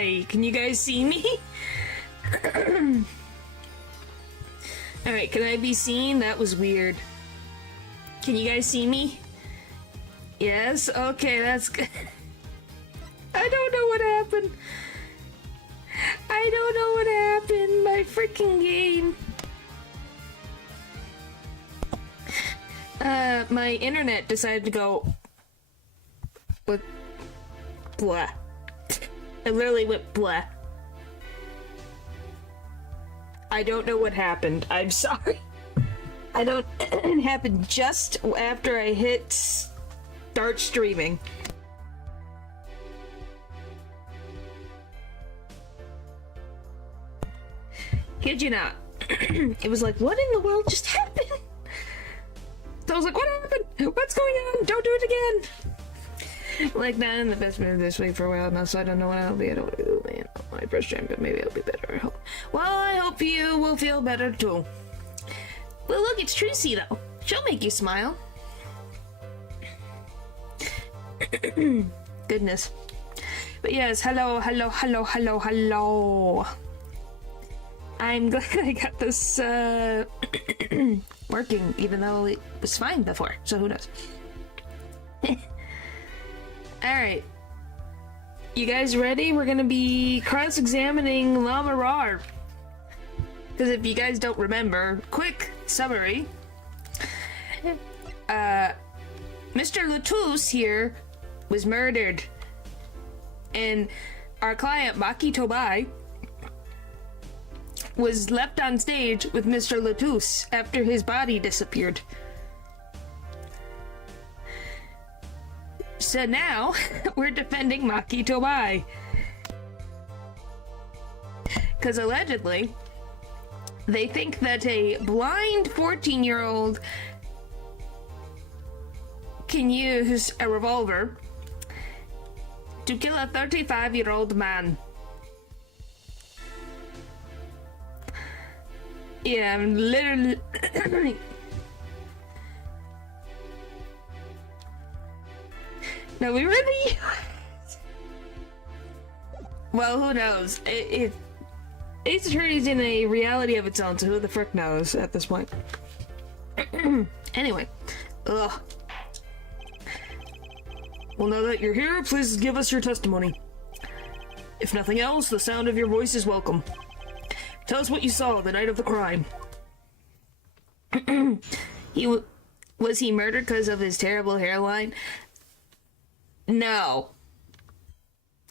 Hi, can you guys see me? Alright, can I be seen? That was weird. Can you guys see me? Yes? Okay, that's good. I don't know what happened. I don't know what happened. My freaking game. My internet decided to go with blah. It literally went blah. I don't know what happened. I'm sorry. I don't. It happened just after I hit start streaming. Kid you not. It was like, what in the world just happened? So I was like, what happened? What's going on? Don't do it again. Like, not in the best mood this week for a while now, so I don't know what I'll be. I don't know, man. My first time, but maybe I'll be better. I hope. Well, I hope you will feel better too. Well, look, it's Tracy though. She'll make you smile. Goodness. But yes, hello. I'm glad I got this working, even though it was fine before, so who knows. Alright. You guys ready? We're gonna be cross-examining Llama Rar. Because if you guys don't remember, quick summary. Mr. Latouche here was murdered. And our client, Maki Tobai, was left on stage with Mr. Latouche after his body disappeared. So now, we're defending Maki Tobai. Because allegedly, they think that a blind 14-year-old can use a revolver to kill a 35-year-old man. Yeah, I'm literally... No, we really... Well, who knows? Ace Attorney's in a reality of its own, so who the frick knows at this point? Anyway. Ugh. Well, now that you're here, please give us your testimony. If nothing else, the sound of your voice is welcome. Tell us what you saw the night of the crime. Was he murdered because of his terrible hairline? No.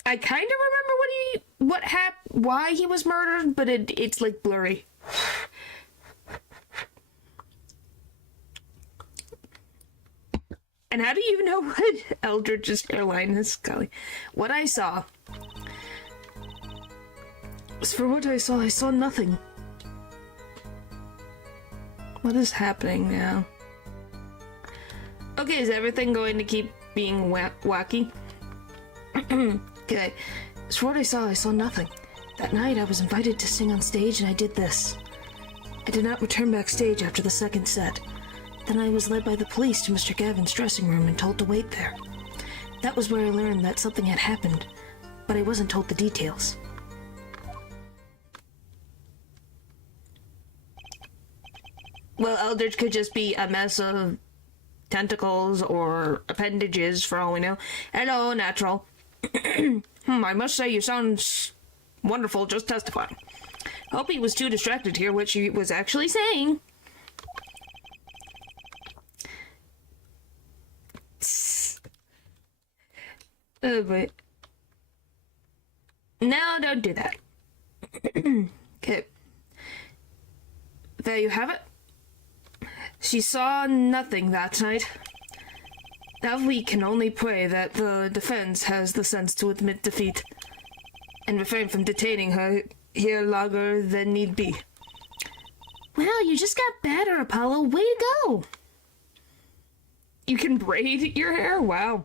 I kind of remember why he was murdered, but it's like blurry. And how do you know what Eldridge's hairline is, Golly? What I saw. As for what I saw nothing. What is happening now? Okay, is everything going to keep being wacky? Okay. As for what I saw nothing. That night I was invited to sing on stage and I did this. I did not return backstage after the second set. Then I was led by the police to Mr. Gavin's dressing room and told to wait there. That was where I learned that something had happened, but I wasn't told the details. Well, Eldridge could just be a mess of tentacles or appendages for all we know. Hello, natural. I must say you sound wonderful just testifying. Hope he was too distracted to hear what she was actually saying. Oh, but... No, don't do that. Okay. There you have it. She saw nothing that night. Now we can only pray that the defense has the sense to admit defeat and refrain from detaining her here longer than need be. Wow, you just got better, Apollo. Way to go! You can braid your hair? Wow.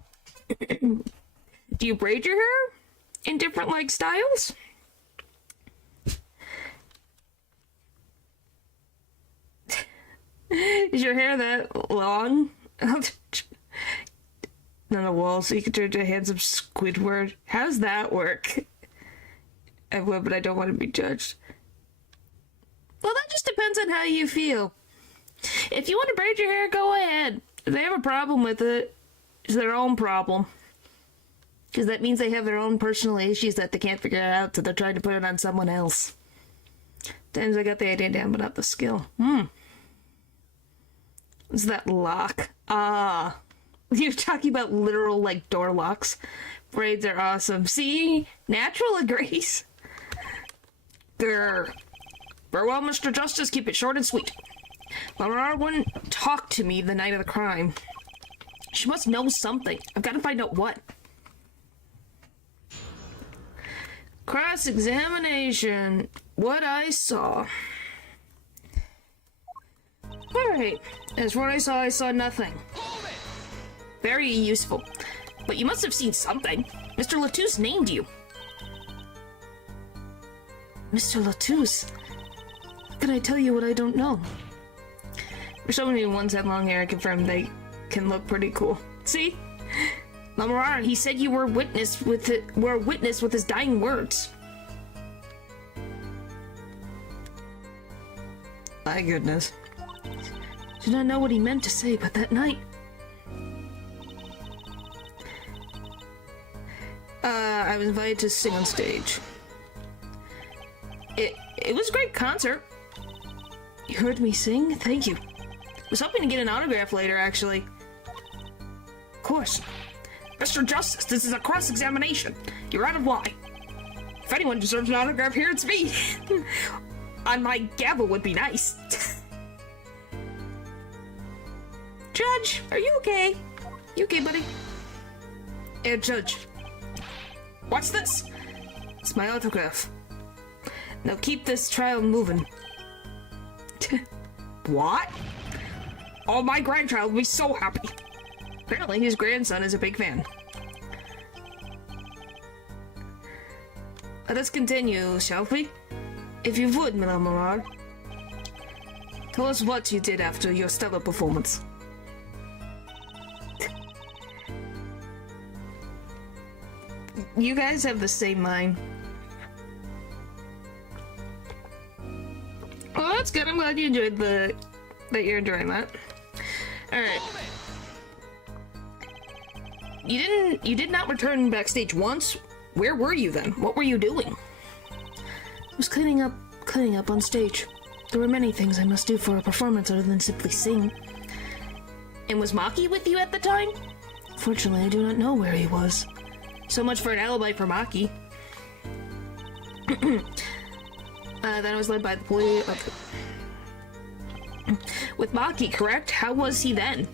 Do you braid your hair in different, like, styles? Is your hair that long? On the wall so you can turn to a handsome Squidward. How does that work? I would, but I don't want to be judged. Well, that just depends on how you feel. If you want to braid your hair, go ahead. If they have a problem with it, it's their own problem. Because that means they have their own personal issues that they can't figure out, so they're trying to put it on someone else. Times I got the idea down, but not the skill. What's that lock? Ah. You're talking about literal, like, door locks. Braids are awesome. See? Natural agrees. Grr. Very well, Mr. Justice, keep it short and sweet. Laura wouldn't talk to me the night of the crime. She must know something. I've got to find out what. Cross-examination. What I saw. Alright. As for what I saw nothing. Very useful. But you must have seen something. Mr. Latouche named you. Mr. Latouche? How can I tell you what I don't know? For so many ones have long hair, I confirm they can look pretty cool. See? Lamar, he said you were a witness with his dying words. My goodness. Did not know what he meant to say, but that night... I was invited to sing on stage. It was a great concert. You heard me sing? Thank you. I was hoping to get an autograph later, actually. Of course. Mr. Justice, this is a cross-examination. You're out of line. If anyone deserves an autograph here, it's me. On my gavel would be nice. Judge, are you okay? You okay, buddy? Hey, Judge. What's this? It's my autograph. Now keep this trial moving. What? Oh, my grandchild will be so happy. Apparently his grandson is a big fan. Let us continue, shall we? If you would, Madame Morar. Tell us what you did after your stellar performance. You guys have the same mind. Well, that's good. I'm glad you enjoyed that you're enjoying that. Alright. You did not return backstage once? Where were you then? What were you doing? I was cleaning up on stage. There were many things I must do for a performance other than simply sing. And was Maki with you at the time? Fortunately, I do not know where he was. So much for an alibi for Maki. Then I was led by the police. With Maki, correct? How was he then?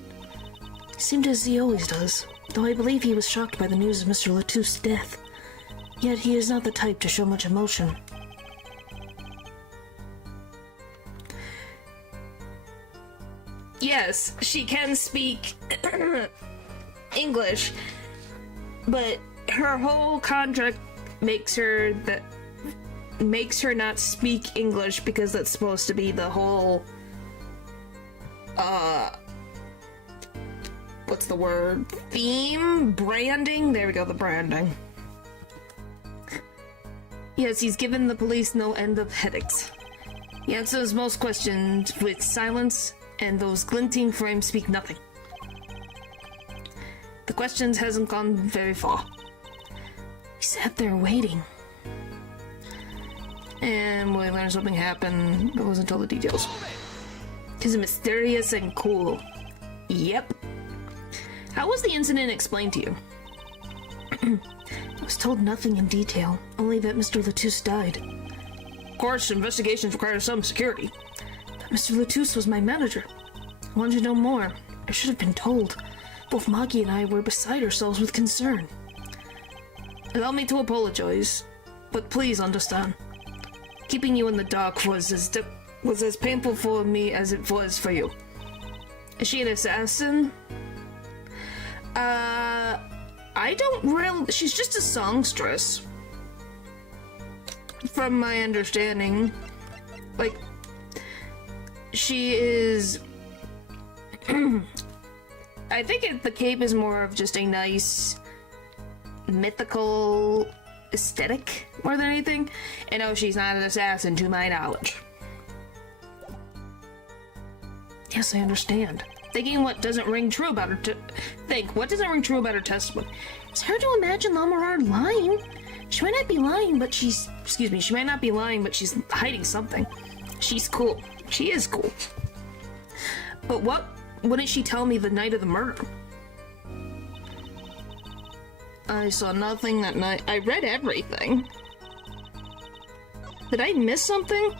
Seemed as he always does. Though I believe he was shocked by the news of Mr. Latouche's death. Yet he is not the type to show much emotion. Yes, she can speak English, but her whole contract makes her not speak English because that's supposed to be the whole what's the word? Theme? Branding? There we go, the branding. Yes, he's given the police no end of headaches. He answers most questions with silence, and those glinting frames speak nothing. The questions hasn't gone very far. We sat there waiting. And we learned something happened, but wasn't told the details. He's mysterious and cool. Yep. How was the incident explained to you? I was told nothing in detail, only that Mr. Latouche died. Of course, investigations require some security. But Mr. Latouche was my manager. I wanted to know more. I should have been told. Both Maki and I were beside ourselves with concern. Allow me to apologize, but please understand. Keeping you in the dark was as painful for me as it was for you. Is she an assassin? I don't really... She's just a songstress. From my understanding. Like, she is... I think the cape is more of just a nice mythical aesthetic more than anything. And no, she's not an assassin to my knowledge. Yes, I understand. Thinking what doesn't ring true about her what doesn't ring true about her testimony? It's hard to imagine Lamourard lying. She might not be lying, but she's... Excuse me, she might not be lying, but she's hiding something. She's cool. She is cool. But what wouldn't she tell me the night of the murder? I saw nothing that night. I read everything. Did I miss something?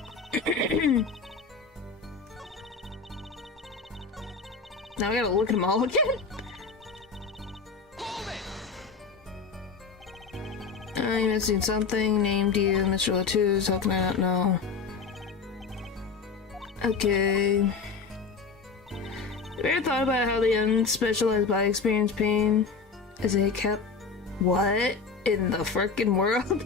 Now I gotta look at them all again. I'm missing something. Named you, Mr. Latouche. How can I not know? Okay. Have you ever thought about how the unspecialized body experience pain as a kept? What in the frickin' world?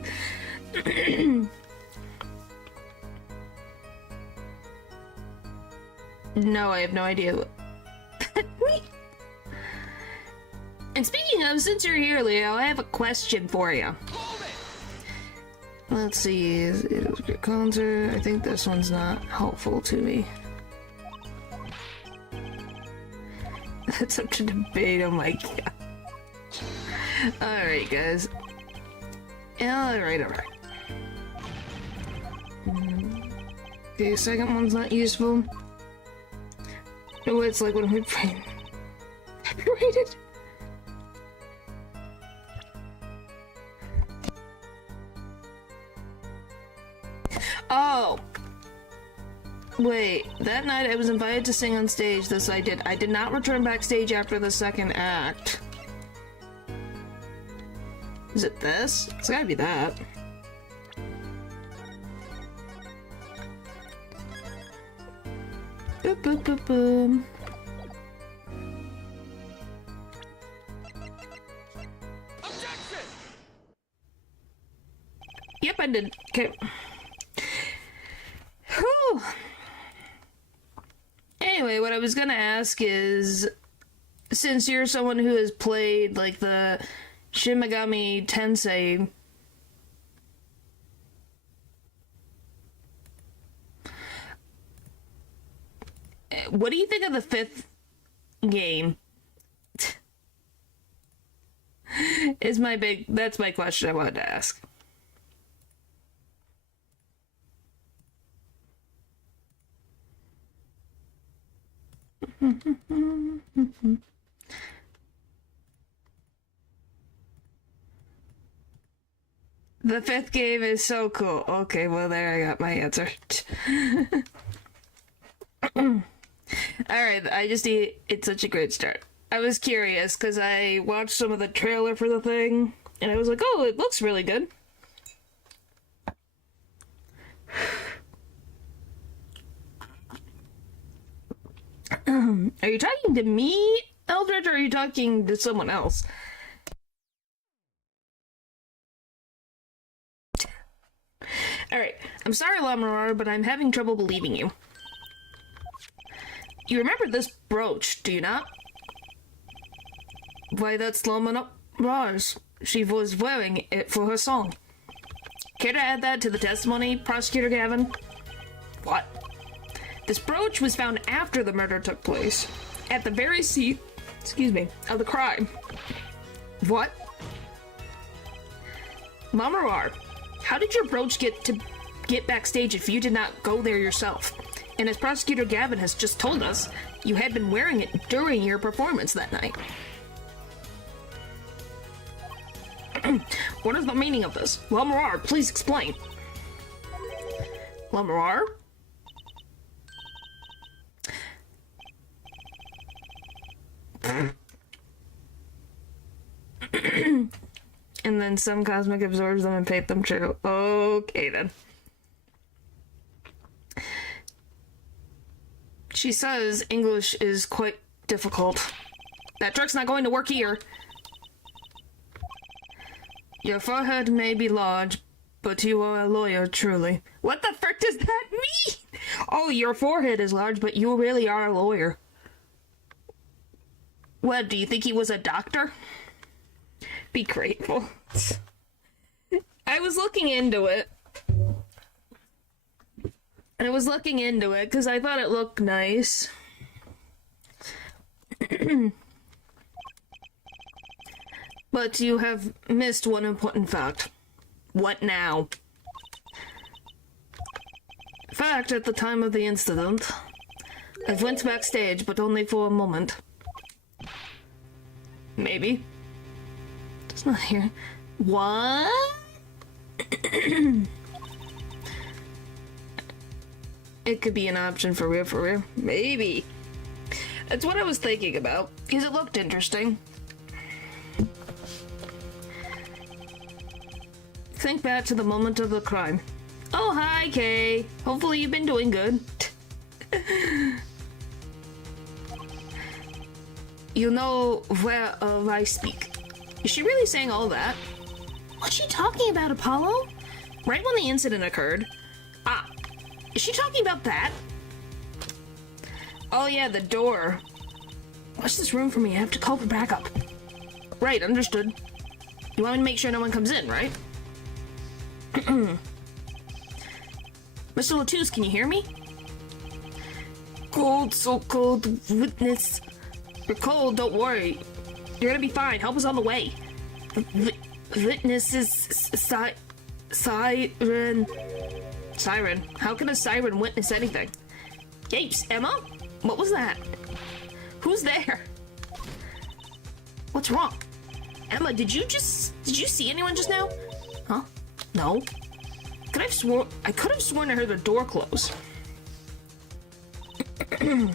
No, I have no idea what that means. And speaking of, since you're here, Leo, I have a question for you. Let's see, it was a good concert. I think this one's not helpful to me. That's up to debate, oh my god. Alright, guys. Alright. Okay, second one's not useful. No, it's like when we copyrighted. Oh! Wait, that night I was invited to sing on stage. This I did. I did not return backstage after the second act. Is it this? It's gotta be that. Boop, boop, boop, boop. Objection! Yep, I did. Okay. Whew. Anyway, what I was gonna ask is, since you're someone who has played, like, the Shin Megami Tensei, what do you think of the fifth game? That's my question I wanted to ask. The fifth game is so cool. Okay, well, there I got my answer. Alright, it's such a great start. I was curious, because I watched some of the trailer for the thing, and I was like, oh, it looks really good. Are you talking to me, Eldritch, or are you talking to someone else? Alright, I'm sorry, Lamourard, but I'm having trouble believing you. You remember this brooch, do you not? Why, that's Lamourard's. She was wearing it for her song. Care to add that to the testimony, Prosecutor Gavin? What? This brooch was found after the murder took place, at the very scene, of the crime. What? Lamourard, how did your brooch get backstage if you did not go there yourself? And as Prosecutor Gavin has just told us, you had been wearing it during your performance that night. What is the meaning of this? Lamourard, please explain. Lamourard? And then some cosmic absorbs them and paint them true. Okay, then. She says English is quite difficult. That trick's not going to work here. Your forehead may be large, but you are a lawyer, truly. What the frick does that mean? Oh, your forehead is large, but you really are a lawyer. What, do you think he was a doctor? Be grateful. was looking into it. And I was looking into it because I thought it looked nice. But you have missed one important fact. What now? Fact, at the time of the incident, I went backstage, but only for a moment. Maybe. It's not here. What? It could be an option for real. Maybe. That's what I was thinking about, because it looked interesting. Think back to the moment of the crime. Oh, hi, Kay. Hopefully you've been doing good. You know where I speak. Is she really saying all that? What's she talking about, Apollo? Right when the incident occurred. Ah, is she talking about that? Oh yeah, the door. Watch this room for me, I have to call for backup. Right, understood. You want me to make sure no one comes in, right? Mr. Latouche, can you hear me? Cold, so cold, witness. You're cold, don't worry. You're gonna be fine, help is on the way. Witness is siren. Siren? How can a siren witness anything? Yapes, Emma? What was that? Who's there? What's wrong? Emma, did you see anyone just now? Huh? No. I could have sworn I heard the door close. Did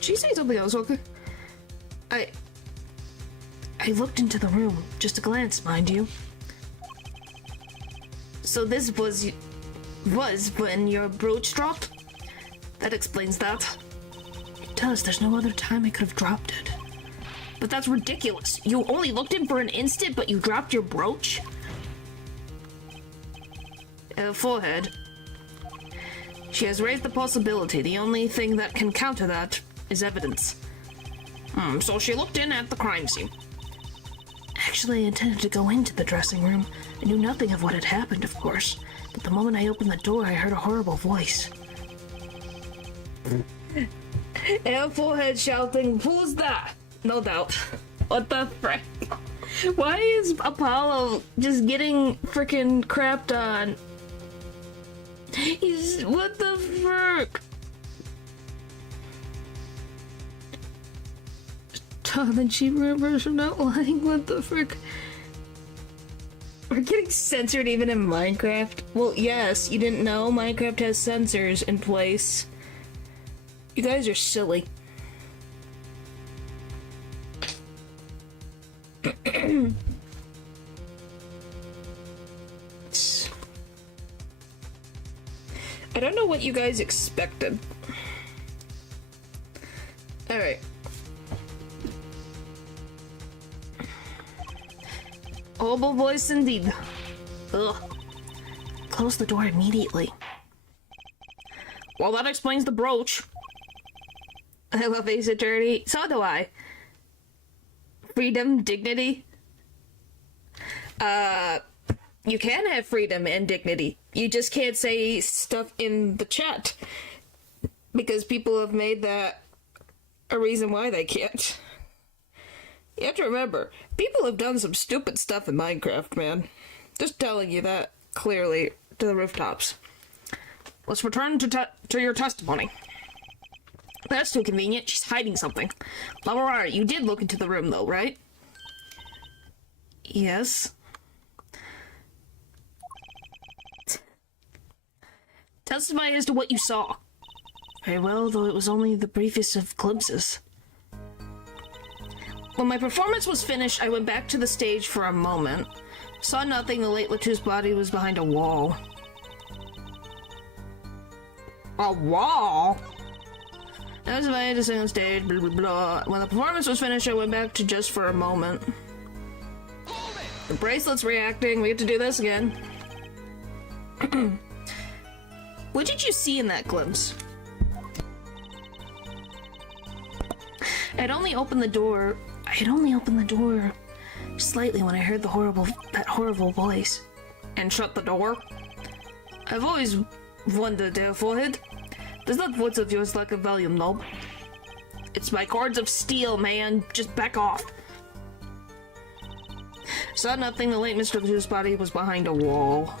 she say something else, okay? I looked into the room, just a glance, mind you. So this was when your brooch dropped? That explains that. It does, there's no other time I could have dropped it. But that's ridiculous. You only looked in for an instant, but you dropped your brooch? Forehead. She has raised the possibility. The only thing that can counter that is evidence. So she looked in at the crime scene. Actually, I intended to go into the dressing room. I knew nothing of what had happened, of course. But the moment I opened the door, I heard a horrible voice. And Forehead shouting, "Who's that?" No doubt. What the frick? Why is Apollo just getting frickin' crapped on? What the frick? And she remembers from not lying. What the frick? We're getting censored even in Minecraft? Well, yes, you didn't know Minecraft has censors in place. You guys are silly. I don't know what you guys expected. Alright. Horrible voice indeed. Ugh. Close the door immediately. Well, that explains the brooch. I love Ace Attorney. So do I. Freedom, dignity. You can have freedom and dignity. You just can't say stuff in the chat. Because people have made that a reason why they can't. You have to remember, people have done some stupid stuff in Minecraft, man. Just telling you that clearly to the rooftops. Let's return to your testimony. That's too convenient. She's hiding something. Laura, you did look into the room, though, right? Yes. Testify as to what you saw. Very well, though it was only the briefest of glimpses. When my performance was finished, I went back to the stage for a moment. Saw nothing. The late Latouche's body was behind a wall. A wall? I was invited to sing on stage, blah, blah, blah. When the performance was finished, I went back to just for a moment. The bracelet's reacting. We get to do this again. What did you see in that glimpse? I had only opened the door slightly when I heard that horrible voice. And shut the door? I've always wondered, forehead. Does that voice of yours lack a volume knob? It's my cords of steel, man. Just back off. Saw nothing. The late Mr. Lu's body was behind a wall.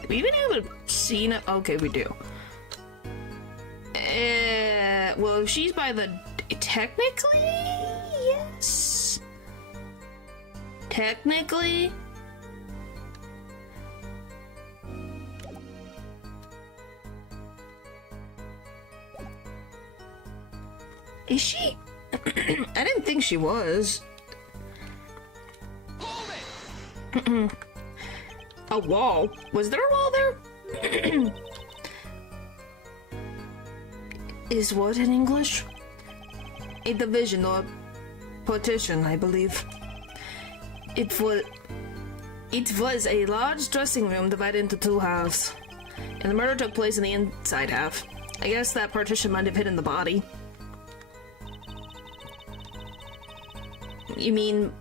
Have we been able to see it? Okay, we do. Well, if she's by the... Technically? Yes. Technically? Is she? I didn't think she was. A wall? Was there a wall there? Is what in English? A division or partition, I believe. It was a large dressing room divided into two halves, and the murder took place in the inside half. I guess that partition might have hidden the body. You mean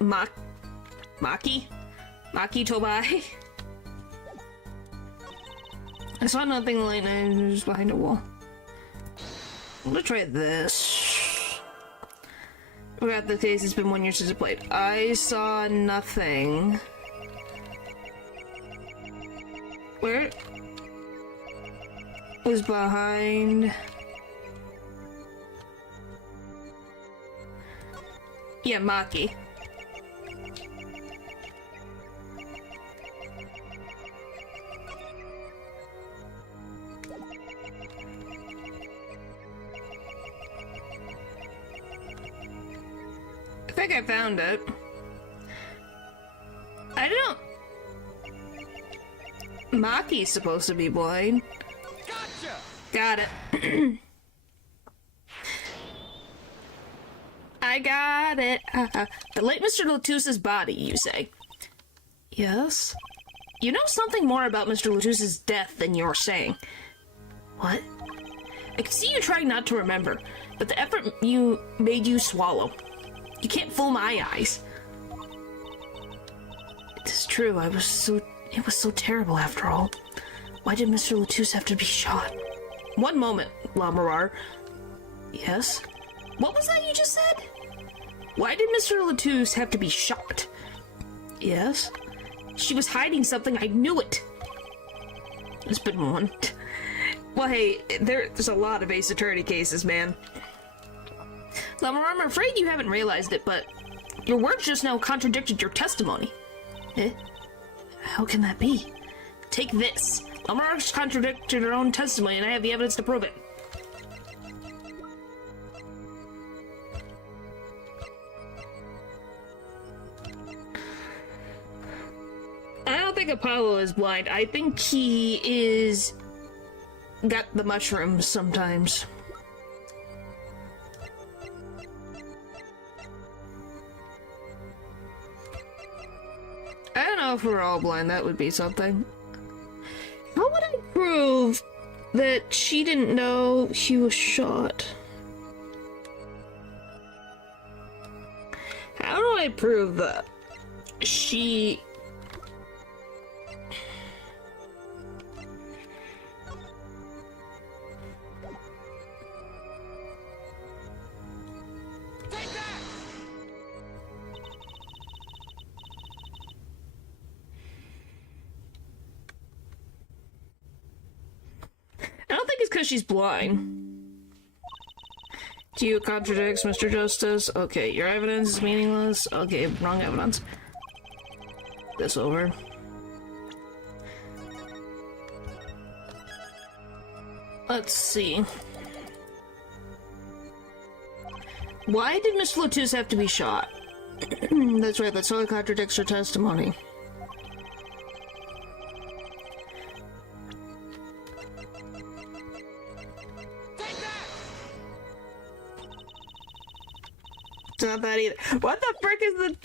Maki? Maki Tobai? I saw nothing late night, it was behind a wall. I'm gonna try this. Forgot the case, it's been 1 year since I played. I saw nothing. Where? Was behind... Yeah, Maki. I think I found it. I don't... Maki's supposed to be blind. Gotcha! Got it. I got it. The late Mr. Latus's body, you say? Yes? You know something more about Mr. Latus's death than you're saying. What? I can see you trying not to remember, but the effort made you swallow. You can't fool my eyes. It is true, it was so terrible after all. Why did Mr. Latus have to be shot? One moment, Lamarar. Yes? What was that you just said? Why did Mr. Latus have to be shot? Yes? She was hiding something, I knew it! It's been one. Well, hey, there's a lot of Ace Attorney cases, man. Lamarar, I'm afraid you haven't realized it, but your words just now contradicted your testimony. Eh? How can that be? Take this. Lamar's contradicted her own testimony, and I have the evidence to prove it. I don't think Apollo is blind. I think he is... got the mushrooms sometimes. I don't know if we're all blind, that would be something. How would I prove that she didn't know he was shot? How do I prove that she... I don't think it's because she's blind. Do you contradicts Mr. Justice? Okay, your evidence is meaningless. Okay, wrong evidence. This over. Let's see. Why did Miss Latus have to be shot? That's right, that totally contradicts her testimony. It's not that either. What the frick is the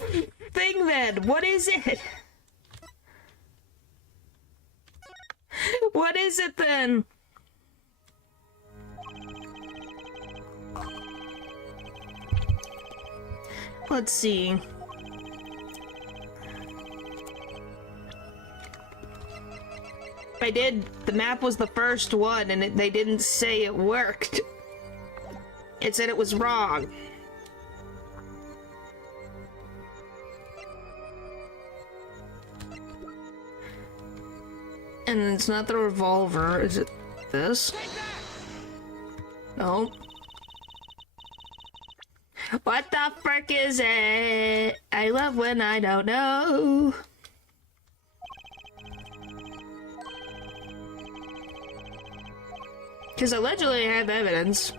thing then? What is it? What is it then? Let's see. I did. The map was the first one, and they didn't say it worked. It said it was wrong. And it's not the revolver. Is it this? No. What the frick is it? I love when I don't know. Because allegedly I have evidence.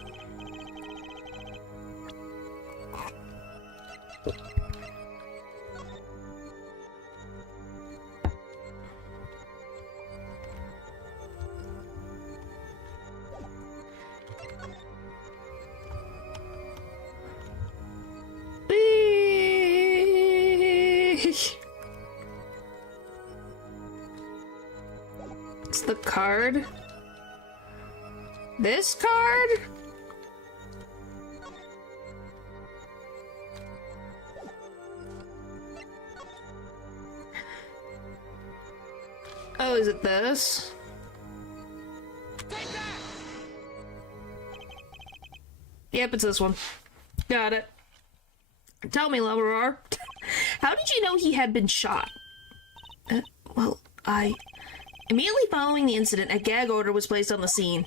It's the card. This card? Oh, is it this? Yep, it's this one. Got it. Tell me, Lamorar, how did you know he had been shot? Well, immediately following the incident, a gag order was placed on the scene.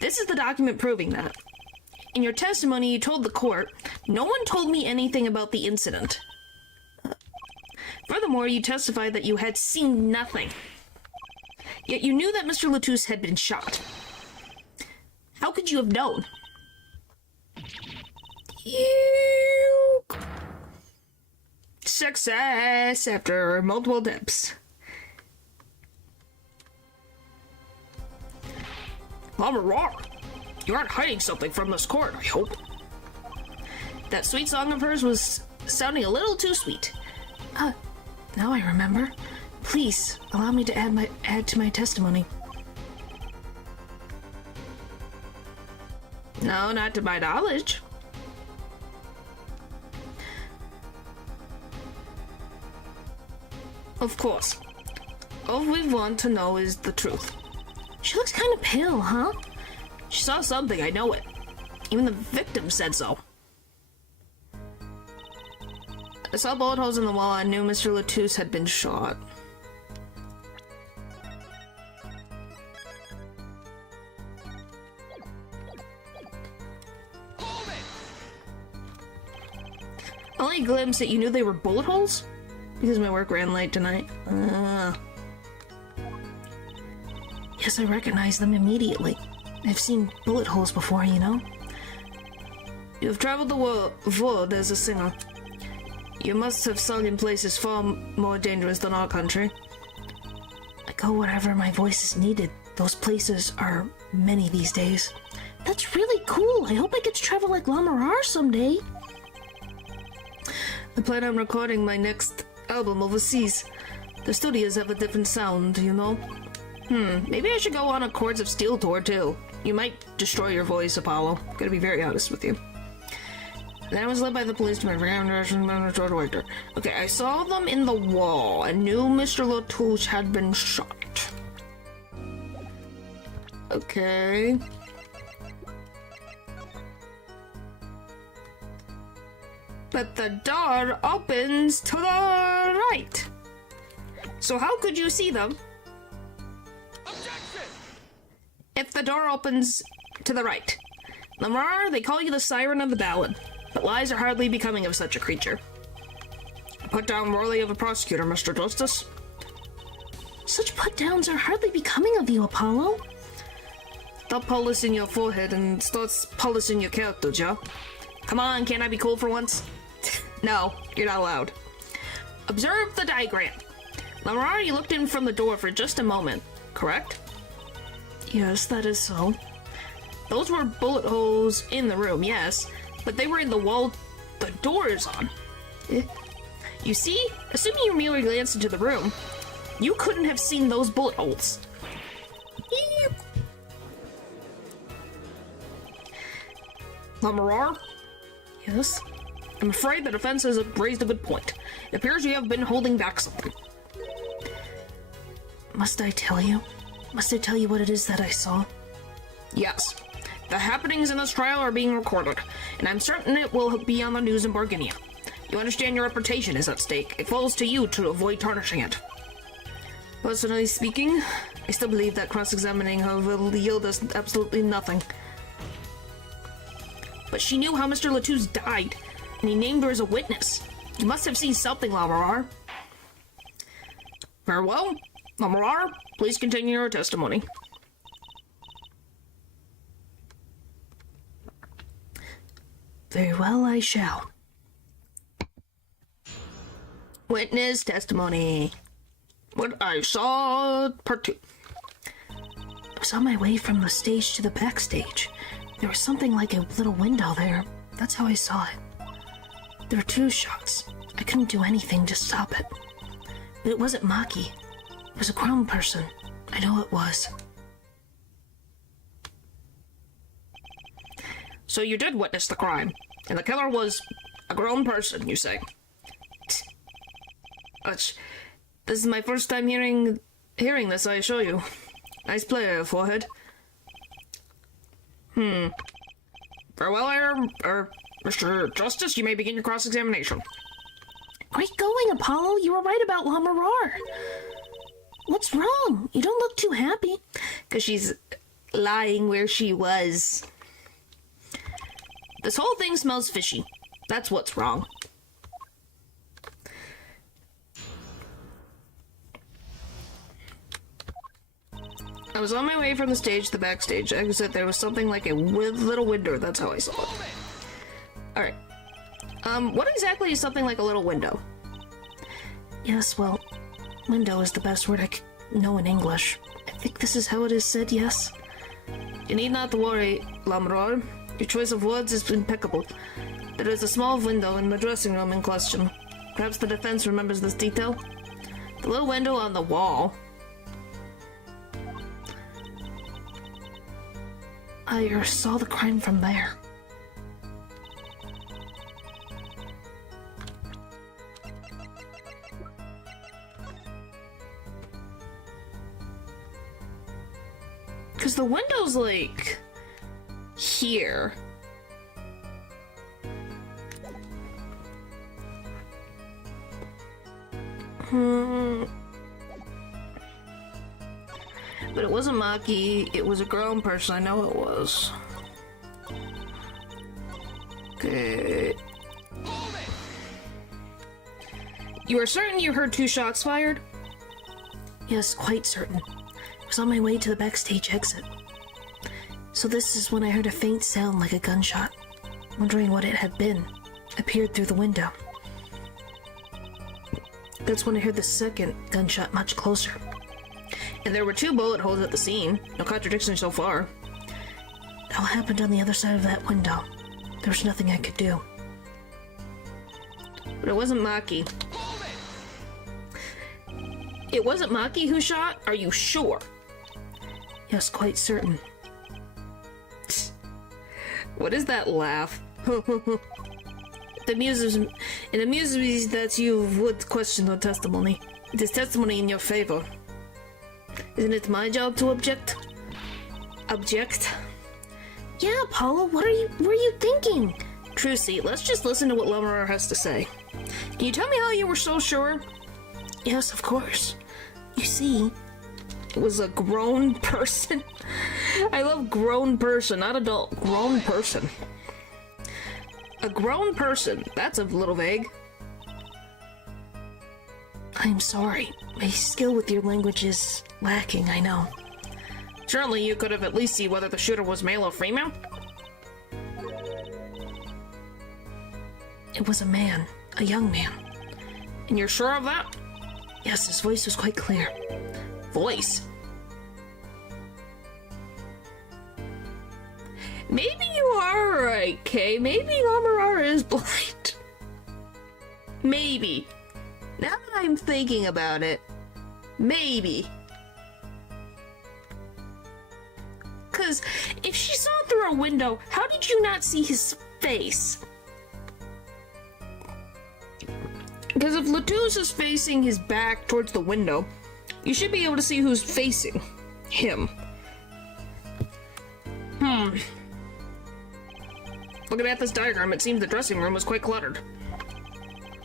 This is the document proving that. In your testimony, you told the court, no one told me anything about the incident. Furthermore, you testified that you had seen nothing. Yet you knew that Mr. Latouche had been shot. How could you have known? Success after multiple attempts. Lamorar, you aren't hiding something from this court, I hope. That sweet song of hers was sounding a little too sweet. Now I remember. Please, allow me to add to my testimony. No, not to my knowledge. Of course. All we want to know is the truth. She looks kind of pale, huh? She saw something, I know it. Even the victim said so. I saw bullet holes in the wall and knew Mr. Latouche had been shot. Only glimpse that you knew they were bullet holes? Because my work ran late tonight. Yes, I recognize them immediately. I've seen bullet holes before, you know. You have traveled the world as a singer. You must have sung in places far more dangerous than our country. I go wherever my voice is needed. Those places are many these days. That's really cool. I hope I get to travel like Lamorar someday. I plan on recording my next album overseas. The studios have a different sound, you know? Maybe I should go on a Chords of Steel tour, too. You might destroy your voice, Apollo. Gotta be very honest with you. Then I was led by the police to my director. Okay, I saw them in the wall and knew Mr. Latouche had been shot. Okay. But the door opens to the right. So how could you see them? Objection! If the door opens to the right. Lamorar, they call you the siren of the ballad, but lies are hardly becoming of such a creature. Put down worthy of a prosecutor, Mr. Justice. Such put-downs are hardly becoming of you, Apollo. Stop polishing your forehead and start polishing your character, Joe. Come on, can't I be cool for once? No, you're not allowed. Observe the diagram. Lamorar, you looked in from the door for just a moment, correct? Yes, that is so. Those were bullet holes in the room, yes, but they were in the wall the door is on. You see, assuming you merely glanced into the room, you couldn't have seen those bullet holes. Lamarar? Yes? I'm afraid the defense has raised a good point. It appears you have been holding back something. Must I tell you? Must I tell you what it is that I saw? Yes. The happenings in this trial are being recorded, and I'm certain it will be on the news in Barginia. You understand your reputation is at stake. It falls to you to avoid tarnishing it. Personally speaking, I still believe that cross-examining her will yield us absolutely nothing. But she knew how Mr. Latouche died, and he named her as a witness. You must have seen something, Lamarar. Very well. Lamarar, please continue your testimony. Very well, I shall. Witness testimony. What I saw, part 2. I was on my way from the stage to the backstage. There was something like a little window there. That's how I saw it. There were 2 shots. I couldn't do anything to stop it. But it wasn't Maki. It was a grown person. I know it was. So you did witness the crime, and the killer was a grown person, you say? This is my first time hearing this, I assure you. Nice play, forehead. Very well, Mr. Justice, you may begin your cross-examination. Great going, Apollo. You were right about Lamarar. What's wrong? You don't look too happy. 'Cause she's lying where she was. This whole thing smells fishy. That's what's wrong. I was on my way from the stage to the backstage exit. There was something like a little window. That's how I saw it. Alright. What exactly is something like a little window? Yes, well, window is the best word I know in English. I think this is how it is said, yes? You need not worry, Lamarar. Your choice of words is impeccable. There is a small window in the dressing room in question. Perhaps the defense remembers this detail? The little window on the wall. I saw the crime from there. Because the window's like here. But it wasn't Maki, it was a grown person, I know it was. Okay. You are certain you heard 2 shots fired? Yes, quite certain. I was on my way to the backstage exit. So this is when I heard a faint sound like a gunshot. Wondering what it had been. I peered through the window. That's when I heard the second gunshot much closer. And there were 2 bullet holes at the scene. No contradiction so far. It all happened on the other side of that window. There was nothing I could do. But it wasn't Maki. It wasn't Maki who shot? Are you sure? Yes, quite certain. What is that laugh? It amuses me that you would question the testimony. It is testimony in your favor. Isn't it my job to object? Object? Yeah, Paula, what were you thinking? Trucy, let's just listen to what Lamarar has to say. Can you tell me how you were so sure? Yes, of course. You see, it was a grown person. I love grown person, not adult. Grown person. A grown person. That's a little vague. I'm sorry. My skill with your language is lacking, I know. Certainly you could have at least seen whether the shooter was male or female. It was a man. A young man. And you're sure of that? Yes, his voice was quite clear. Voice? Maybe you are right, Kay. Maybe Lamarar is blind. Maybe. Now that I'm thinking about it, maybe. Because if she saw through a window, how did you not see his face? Because if Latouche is facing his back towards the window, you should be able to see who's facing him. Looking at this diagram, it seems the dressing room was quite cluttered.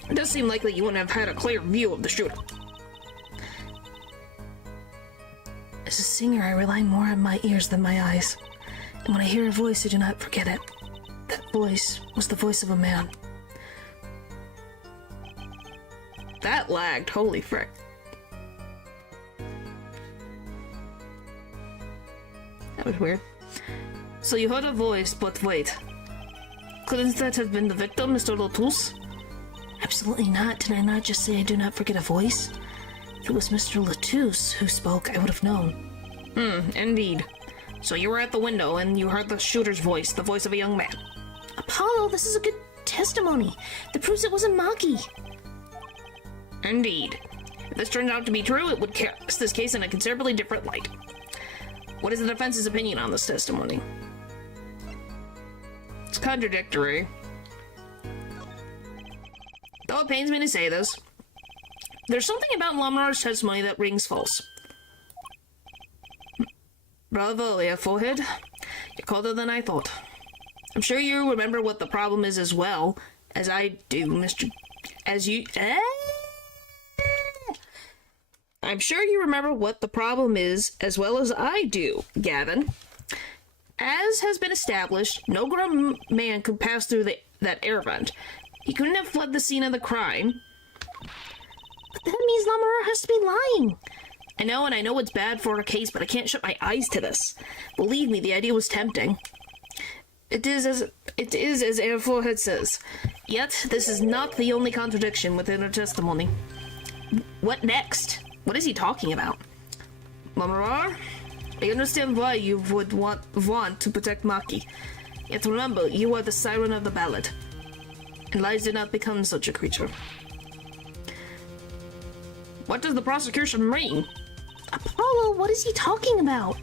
It does seem likely you wouldn't have had a clear view of the shooter. As a singer, I rely more on my ears than my eyes. And when I hear a voice, I do not forget it. That voice was the voice of a man. That lagged, holy frick. That was weird. So you heard a voice, but wait. Couldn't that have been the victim, Mr. Latouche? Absolutely not. Did I not just say I do not forget a voice? If it was Mr. Latouche who spoke, I would have known. Indeed. So you were at the window and you heard the shooter's voice, the voice of a young man. Apollo, this is a good testimony. That proves it wasn't Maki. Indeed. If this turns out to be true, it would cast this case in a considerably different light. What is the defense's opinion on this testimony? It's contradictory. Though it pains me to say this, there's something about Lamar's testimony that rings false. Bravo, Leah Forehead. You're colder than I thought. I'm sure you remember what the problem is as well as I do, Mr. I'm sure you remember what the problem is as well as I do, Gavin. As has been established, no grown man could pass through that air vent. He couldn't have fled the scene of the crime. But that means Lamar has to be lying. I know, and I know it's bad for a case, but I can't shut my eyes to this. Believe me, the idea was tempting. It is as Air Forehead says. Yet, this is not the only contradiction within her testimony. What next? What is he talking about? Lamar, I understand why you would want to protect Maki. Yet remember, you are the siren of the ballad. And lies did not become such a creature. What does the prosecution mean? Apollo, what is he talking about?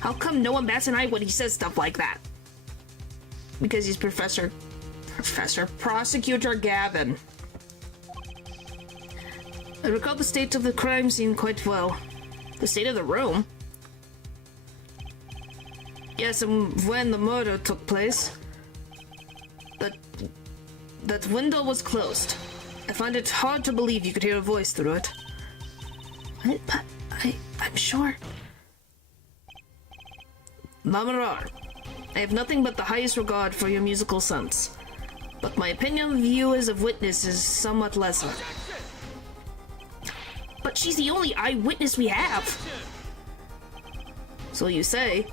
How come no one bats an eye when he says stuff like that? Because he's Prosecutor Gavin. I recall the state of the crime scene quite well. The state of the room? Yes, and when the murder took place, that window was closed. I find it hard to believe you could hear a voice through it. What? But I'm sure. Lamarar, I have nothing but the highest regard for your musical sense, but my opinion of you as a witness is somewhat lesser. But she's the only eyewitness we have. So you say,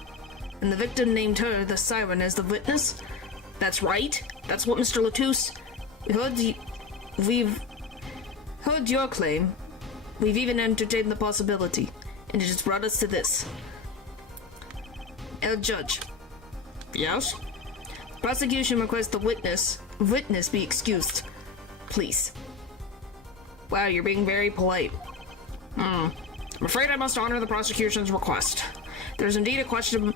and the victim named her, the siren, as the witness? That's right. That's what Mr. Latouche. We've heard your claim. We've even entertained the possibility, and it has brought us to this. El Judge. Yes? Prosecution requests the witness be excused. Please. Wow, you're being very polite. I'm afraid I must honor the prosecution's request. There's indeed a question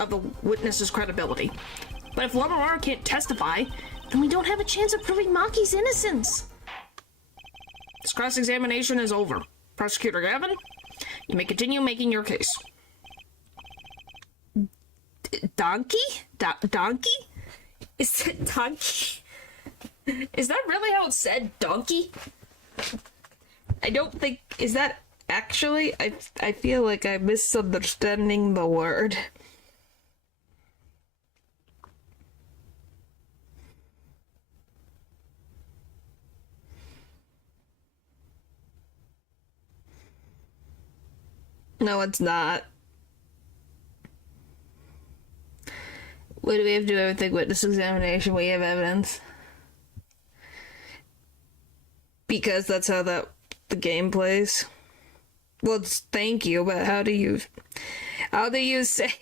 of the witness's credibility. But if Lamar can't testify, then we don't have a chance of proving Maki's innocence. This cross-examination is over. Prosecutor Gavin, you may continue making your case. Donkey? Donkey? Is it donkey? Is that really how it's said, donkey? I don't think... Is that actually... I feel like I'm misunderstanding the word. No, it's not. What do we have to do everything witness examination? We have evidence. Because that's how the game plays. Well, thank you, but how do you say...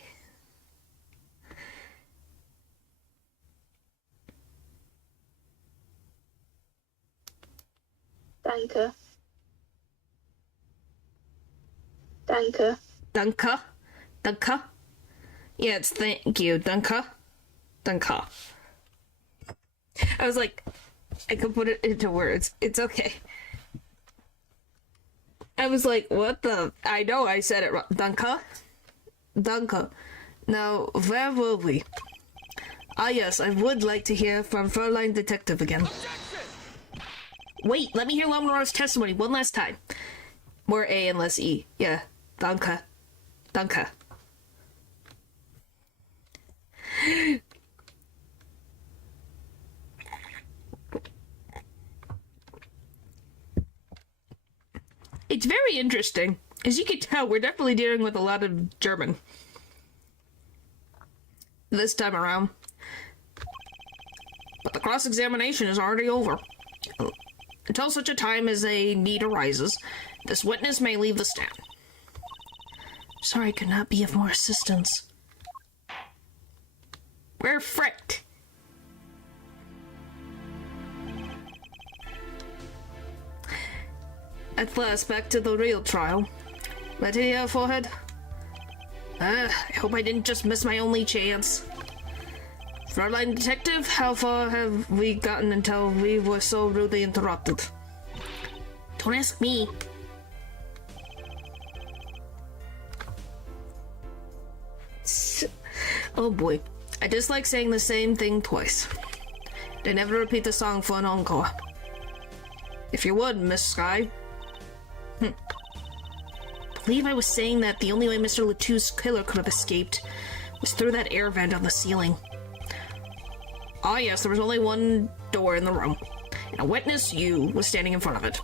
Danke. Danke. Danke? Danke? Yeah, it's thank you, Dunka. Dunka. I was like, I could put it into words. It's okay. I was like, what the? I know I said it wrong. Dunka? Dunka. Now, where were we? Ah, yes, I would like to hear from Fräulein Detective again. Wait, let me hear Lamar's testimony one last time. More A and less E. Yeah. Danke. Danke. It's very interesting. As you can tell, we're definitely dealing with a lot of German this time around. But the cross-examination is already over. Until such a time as a need arises, this witness may leave the stand. Sorry I could not be of more assistance. We're fricked. At last, back to the real trial. Ready here, forehead? I hope I didn't just miss my only chance. Fräulein Detective, how far have we gotten until we were so rudely interrupted? Don't ask me. Oh boy. I dislike saying the same thing twice. They never repeat the song for an encore. If you would, Miss Sky. I believe I was saying that the only way Mr. Latou's killer could have escaped was through that air vent on the ceiling. Ah yes, there was only one door in the room, and a witness, you, was standing in front of it.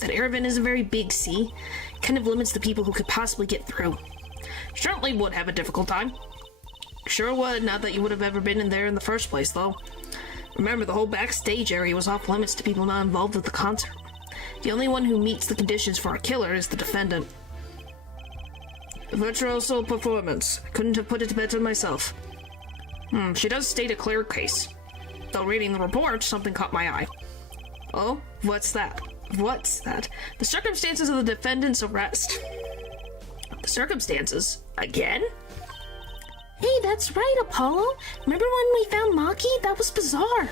That air vent isn't very big, see? Kind of limits the people who could possibly get through. Certainly would have a difficult time. Sure would, not that you would have ever been in there in the first place, though. Remember, the whole backstage area was off limits to people not involved with the concert. The only one who meets the conditions for a killer is the defendant. Virtuoso performance. Couldn't have put it better myself. She does state a clear case. Though reading the report, something caught my eye. Oh? What's that? What's that? The circumstances of the defendant's arrest. The circumstances? Again? Hey, that's right, Apollo. Remember when we found Maki? That was bizarre.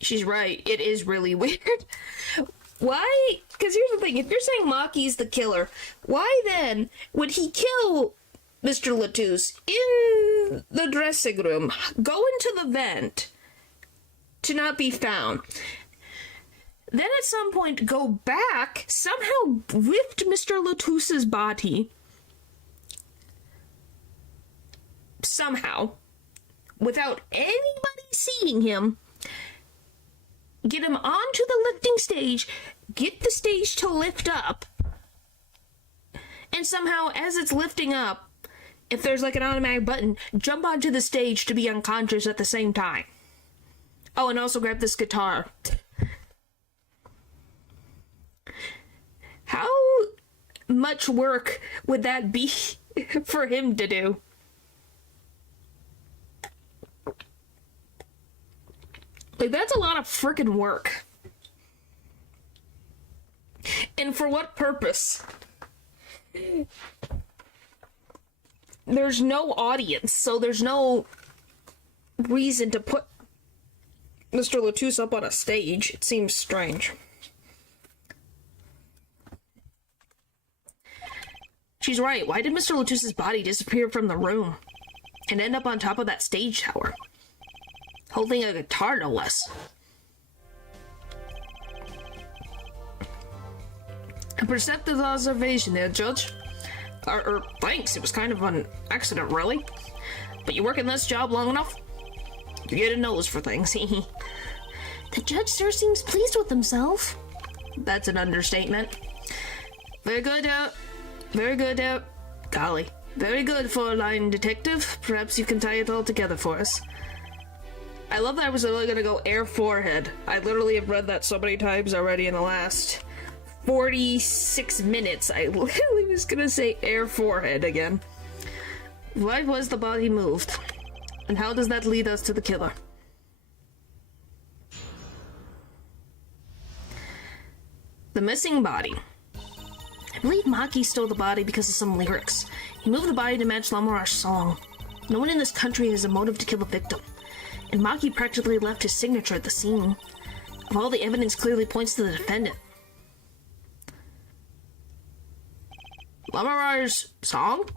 She's right. It is really weird. Why? Because here's the thing. If you're saying Maki's the killer, why then would he kill Mr. Latouche in the dressing room, go into the vent to not be found, then at some point go back, somehow lift Mr. Latouche's body, somehow, without anybody seeing him, get him onto the lifting stage, get the stage to lift up, and somehow, as it's lifting up, if there's like an automatic button, jump onto the stage to be unconscious at the same time. Oh, and also grab this guitar. How much work would that be for him to do? Like, that's a lot of frickin' work. And for what purpose? There's no audience, so there's no reason to put Mr. Latouche up on a stage. It seems strange. She's right. Why did Mr. Latouche's body disappear from the room and end up on top of that stage tower? Holding a guitar, no less. A perceptive observation there, Judge. Thanks, it was kind of an accident, really. But you work in this job long enough, you get a nose for things. The judge sure seems pleased with himself. That's an understatement. Very good, very good, golly. Very good, Fräulein Detective. Perhaps you can tie it all together for us. I love that I was only gonna go air forehead. I literally have read that so many times already in the last 46 minutes. I literally was gonna say air forehead again. Why was the body moved? And how does that lead us to the killer? The missing body believe Maki stole the body because of some lyrics. He moved the body to match Lamarash's song. No one in this country has a motive to kill the victim, and Maki practically left his signature at the scene. Of all the evidence clearly points to the defendant. Lamarash's song?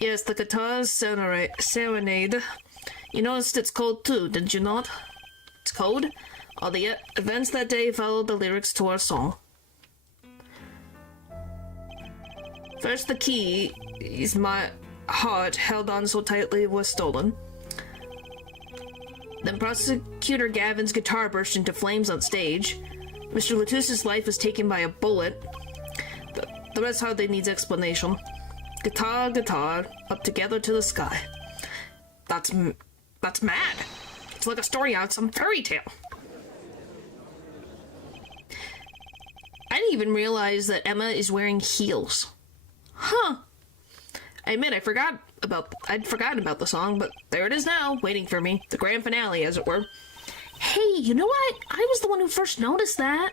Yes, the guitar's serenade. You noticed it's code too, did you not? It's code? All the events that day followed the lyrics to our song. First, the key is my heart held on so tightly was stolen. Then Prosecutor Gavin's guitar burst into flames on stage. Mr. Latus's life was taken by a bullet. The rest hardly needs explanation. Guitar, up together to the sky. That's mad. It's like a story out of some fairy tale. I didn't even realize that Emma is wearing heels. Huh. I admit I'd forgotten about the song, but there it is now, waiting for me. The grand finale, as it were. Hey, you know what? I was the one who first noticed that.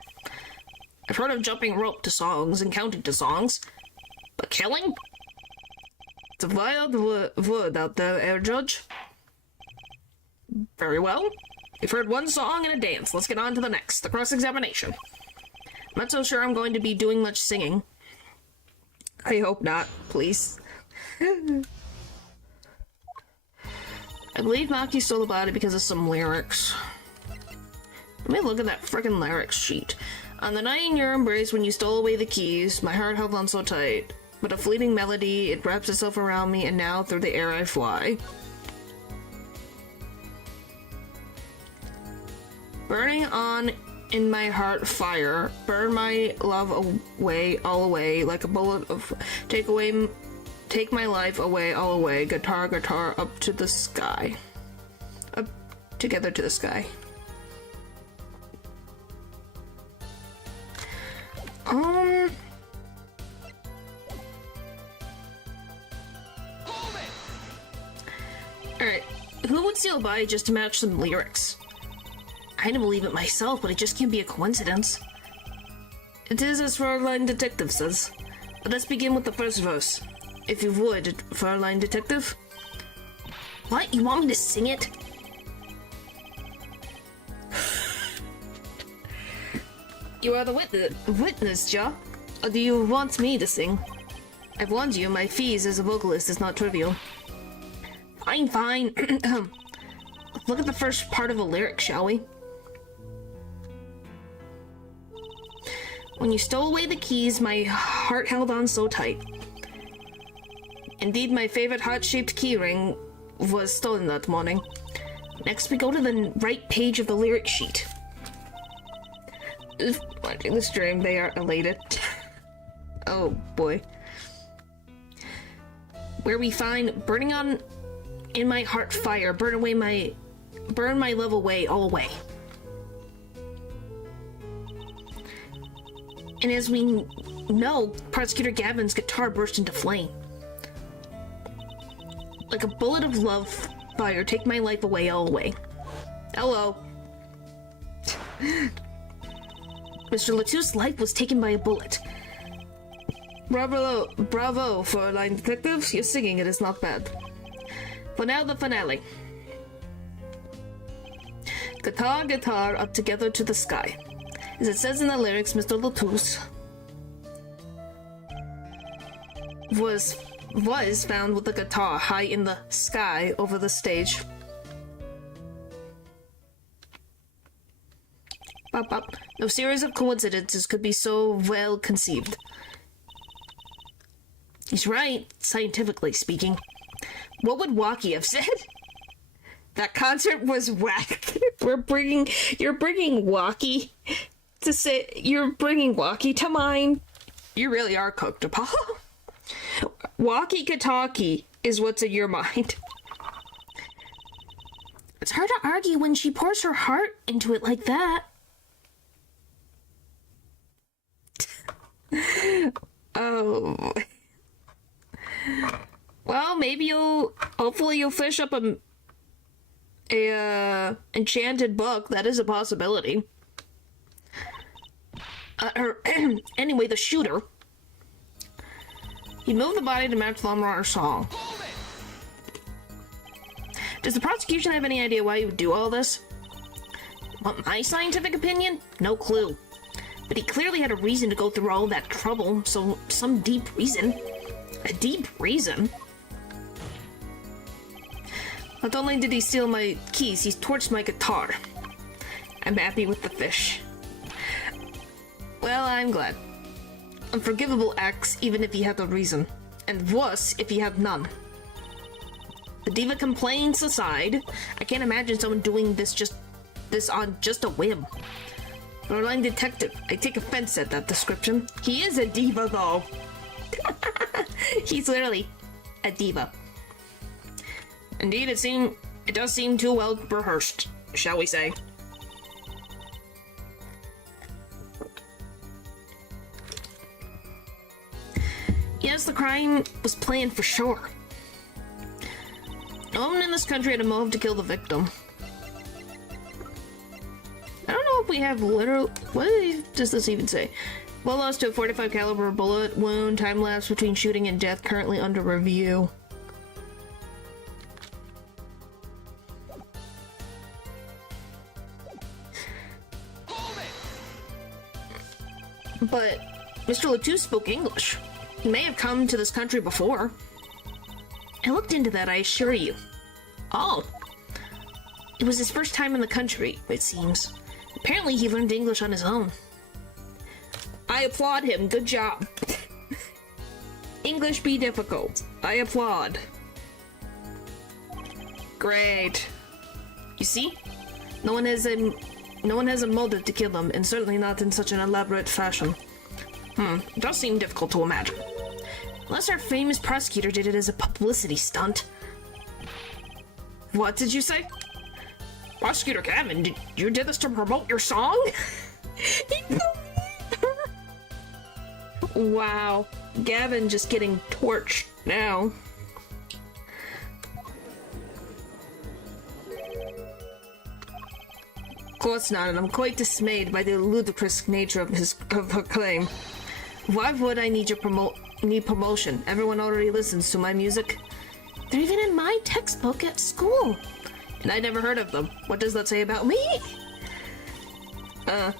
I've heard of jumping rope to songs and counting to songs, but killing? It's a wild word out there, Air Judge. Very well. We've heard one song and a dance. Let's get on to the next, the cross-examination. I'm not so sure I'm going to be doing much singing. I hope not, please. I believe Maki stole the body because of some lyrics. Let me look at that frickin' lyrics sheet. On the night in your embrace when you stole away the keys, my heart held on so tight. But a fleeting melody, it wraps itself around me, and now through the air I fly. Burning on in my heart fire, burn my love away, all away, like a bullet of take my life away, all away, guitar, up to the sky. Up together to the sky. Alright, who would steal a body just to match some lyrics? I didn't believe it myself, but it just can't be a coincidence. It is as Fräulein Detective says. But let's begin with the first verse. If you would, Fräulein Detective. What? You want me to sing it? You are the witness, Ja? Or do you want me to sing? I've warned you, my fees as a vocalist is not trivial. Fine. Look at the first part of a lyric, shall we? When you stole away the keys, my heart held on so tight. Indeed, my favorite heart-shaped keyring was stolen that morning. Next, we go to the right page of the lyric sheet. Watching the stream, they are elated. Oh boy. Where we find burning on in my heart fire, burn my love away, all away. And as we know, Prosecutor Gavin's guitar burst into flame. Like a bullet of love fire, take my life away, all away. Hello. Mr. Latus's life was taken by a bullet. Bravo, Fräulein Detective. Your singing, it is not bad. For now, the finale. Guitar, up together to the sky. As it says in the lyrics, Mr. Latus was found with the guitar high in the sky over the stage. Bop. No series of coincidences could be so well conceived. He's right, scientifically speaking. What would Waki have said? That concert was whack. You're bringing Waki to mind. You really are cooked, Apollo. Walkie-talkie is what's in your mind. It's hard to argue when she pours her heart into it like that. Oh. Well, maybe hopefully you'll fish up a enchanted book. That is a possibility. Anyway, the shooter, He moved the body to match Lamrar's song. Does the prosecution have any idea why he would do all this? Want my scientific opinion? No clue. But he clearly had a reason to go through all that trouble, so some deep reason. A deep reason? Not only did he steal my keys, he torched my guitar. I'm happy with the fish. Well, I'm glad. Unforgivable acts even if he had a reason, and worse if he had none. The diva complaints aside, I can't imagine someone doing this on just a whim. Borderline detective, I take offense at that description. He is a diva though. He's literally a diva. Indeed, it does seem too well rehearsed, shall we say. Yes, the crime was planned for sure. No one in this country had a motive to kill the victim. I don't know if we have literal... What does this even say? Well lost to a 45 caliber bullet wound, time lapse between shooting and death currently under review. But Mr. Latou spoke English. He may have come to this country before. I looked into that, I assure you. Oh. It was his first time in the country, it seems. Apparently he learned English on his own. I applaud him, good job. English be difficult. I applaud. Great. You see? No one has a motive to kill them, and certainly not in such an elaborate fashion. It does seem difficult to imagine. Unless our famous prosecutor did it as a publicity stunt. What did you say? Prosecutor Gavin, you did this to promote your song? Wow. Gavin just getting torched now. Of course not, and I'm quite dismayed by the ludicrous nature of her claim. Why would I need promotion? Everyone already listens to my music. They're even in my textbook at school. And I never heard of them. What does that say about me? I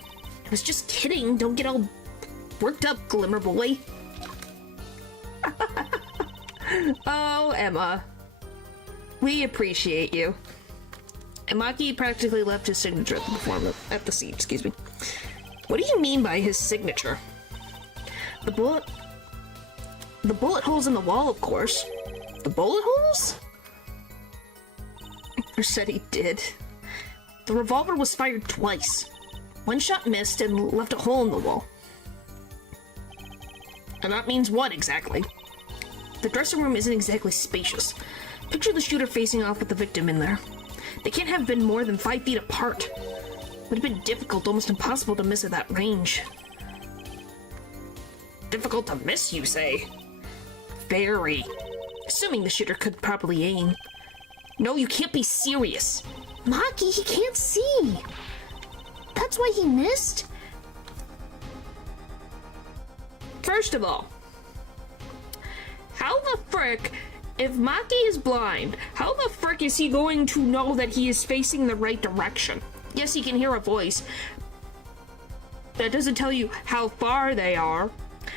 was just kidding. Don't get all worked up, Glimmer Boy. Oh, Emma. We appreciate you. And Maki practically left his signature at the performance, at the scene, excuse me. What do you mean by his signature? The bullet holes in the wall, of course. The bullet holes? Or said he did. The revolver was fired twice. One shot missed and left a hole in the wall. And that means what exactly? The dressing room isn't exactly spacious. Picture the shooter facing off with the victim in there. They can't have been more than 5 feet apart. Would have been difficult, almost impossible to miss at that range. Difficult to miss, you say? Very. Assuming the shooter could properly aim. No, you can't be serious. Maki, he can't see. That's why he missed? First of all, how the frick, if Maki is blind, how the frick is he going to know that he is facing the right direction? Yes, he can hear a voice. That doesn't tell you how far they are.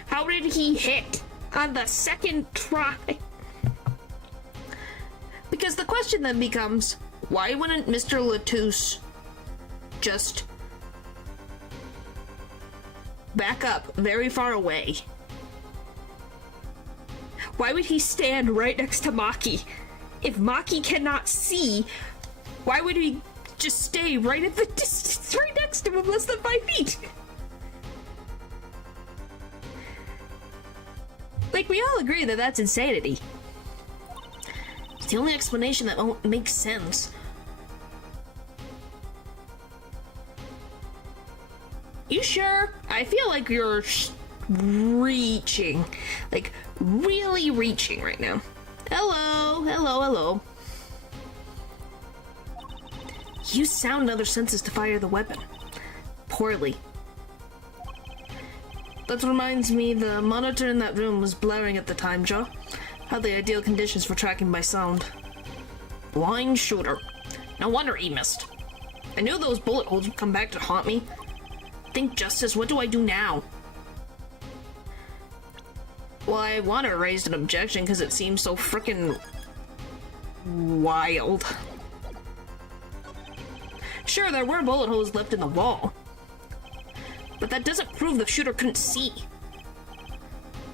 How did he hit on the second try? Because the question then becomes, why wouldn't Mr. Latou just back up very far away? Why would he stand right next to Maki? If Maki cannot see, why would he just stay right at the distance, right next to him, less than 5 feet? Like, we all agree that that's insanity. It's the only explanation that won't make sense. You sure? I feel like you're reaching. Like, really reaching right now. Hello, hello, hello. Use sound and other senses to fire the weapon. Poorly. That reminds me, the monitor in that room was blaring at the time, Joe. Had the ideal conditions for tracking by sound. Blind shooter. No wonder he missed. I knew those bullet holes would come back to haunt me. Think justice, what do I do now? Well, I want to raise an objection because it seems so frickin' wild. Sure, there were bullet holes left in the wall, but that doesn't prove the shooter couldn't see.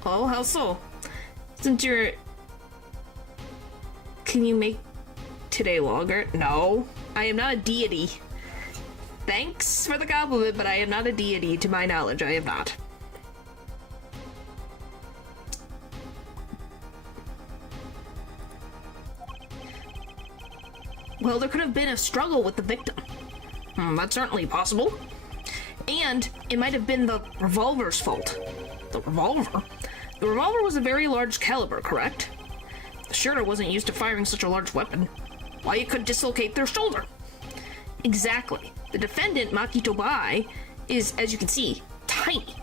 Oh, how so? Since you're... Can you make today longer? No, I am not a deity. Thanks for the compliment, but I am not a deity. To my knowledge, I am not. Well, there could have been a struggle with the victim. That's certainly possible. And it might have been the revolver's fault. The revolver? The revolver was a very large caliber, correct? The shooter wasn't used to firing such a large weapon. Why, it could dislocate their shoulder. Exactly. The defendant, Maki Tobai, is, as you can see, tiny.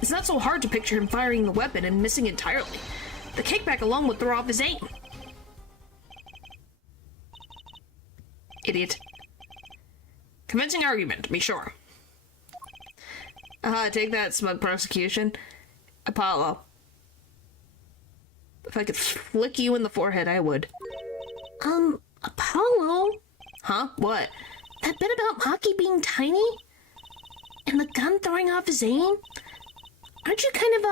It's not so hard to picture him firing the weapon and missing entirely. The kickback alone would throw off his aim. Idiot. Convincing argument, to be sure. Take that, smug prosecution. Apollo. If I could flick you in the forehead, I would. Apollo? Huh? What? That bit about Maki being tiny? And the gun throwing off his aim? Aren't you kind of,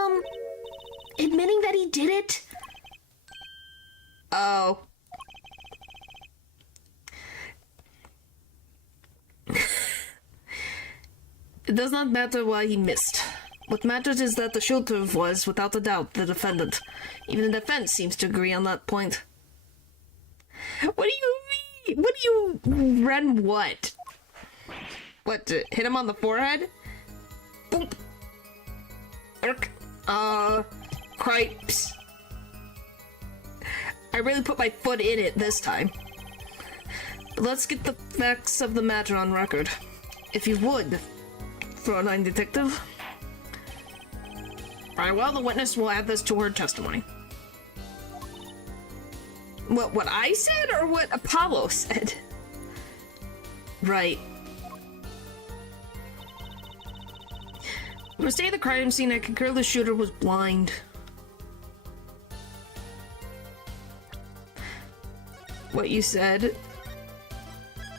admitting that he did it? Oh. It does not matter why he missed. What matters is that the shooter was, without a doubt, the defendant. Even the defense seems to agree on that point. What do you mean? What do you... Ren what? What, to hit him on the forehead? Boop. Irk. Cripes. I really put my foot in it this time. But let's get the facts of the matter on record. If you would, Fräulein Detective. Very well, the witness will add this to her testimony. What I said, or what Apollo said? Right. From the state of the crime scene, I concur the shooter was blind. What you said?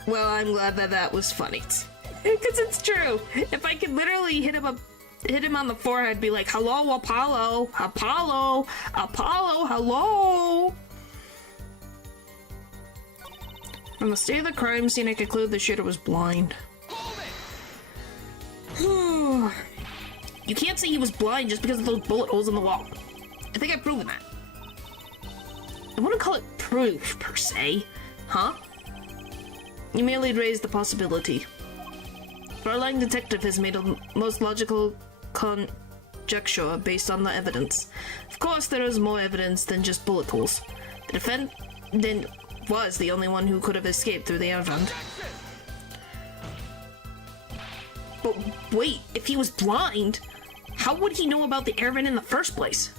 Well, I'm glad that that was funny. Because it's true. If I could literally hit him on the forehead, be like, hello, Apollo, Apollo, Apollo, hello. From the state of the crime scene, I conclude the shooter was blind. You can't say he was blind just because of those bullet holes in the wall. I think I've proven that. I wouldn't call it proof, per se. Huh? You merely raised the possibility. Fräulein Detective has made a most logical conjecture based on the evidence. Of course, there is more evidence than just bullet holes. The defendant was the only one who could have escaped through the air vent. But wait, if he was blind, how would he know about the air vent in the first place?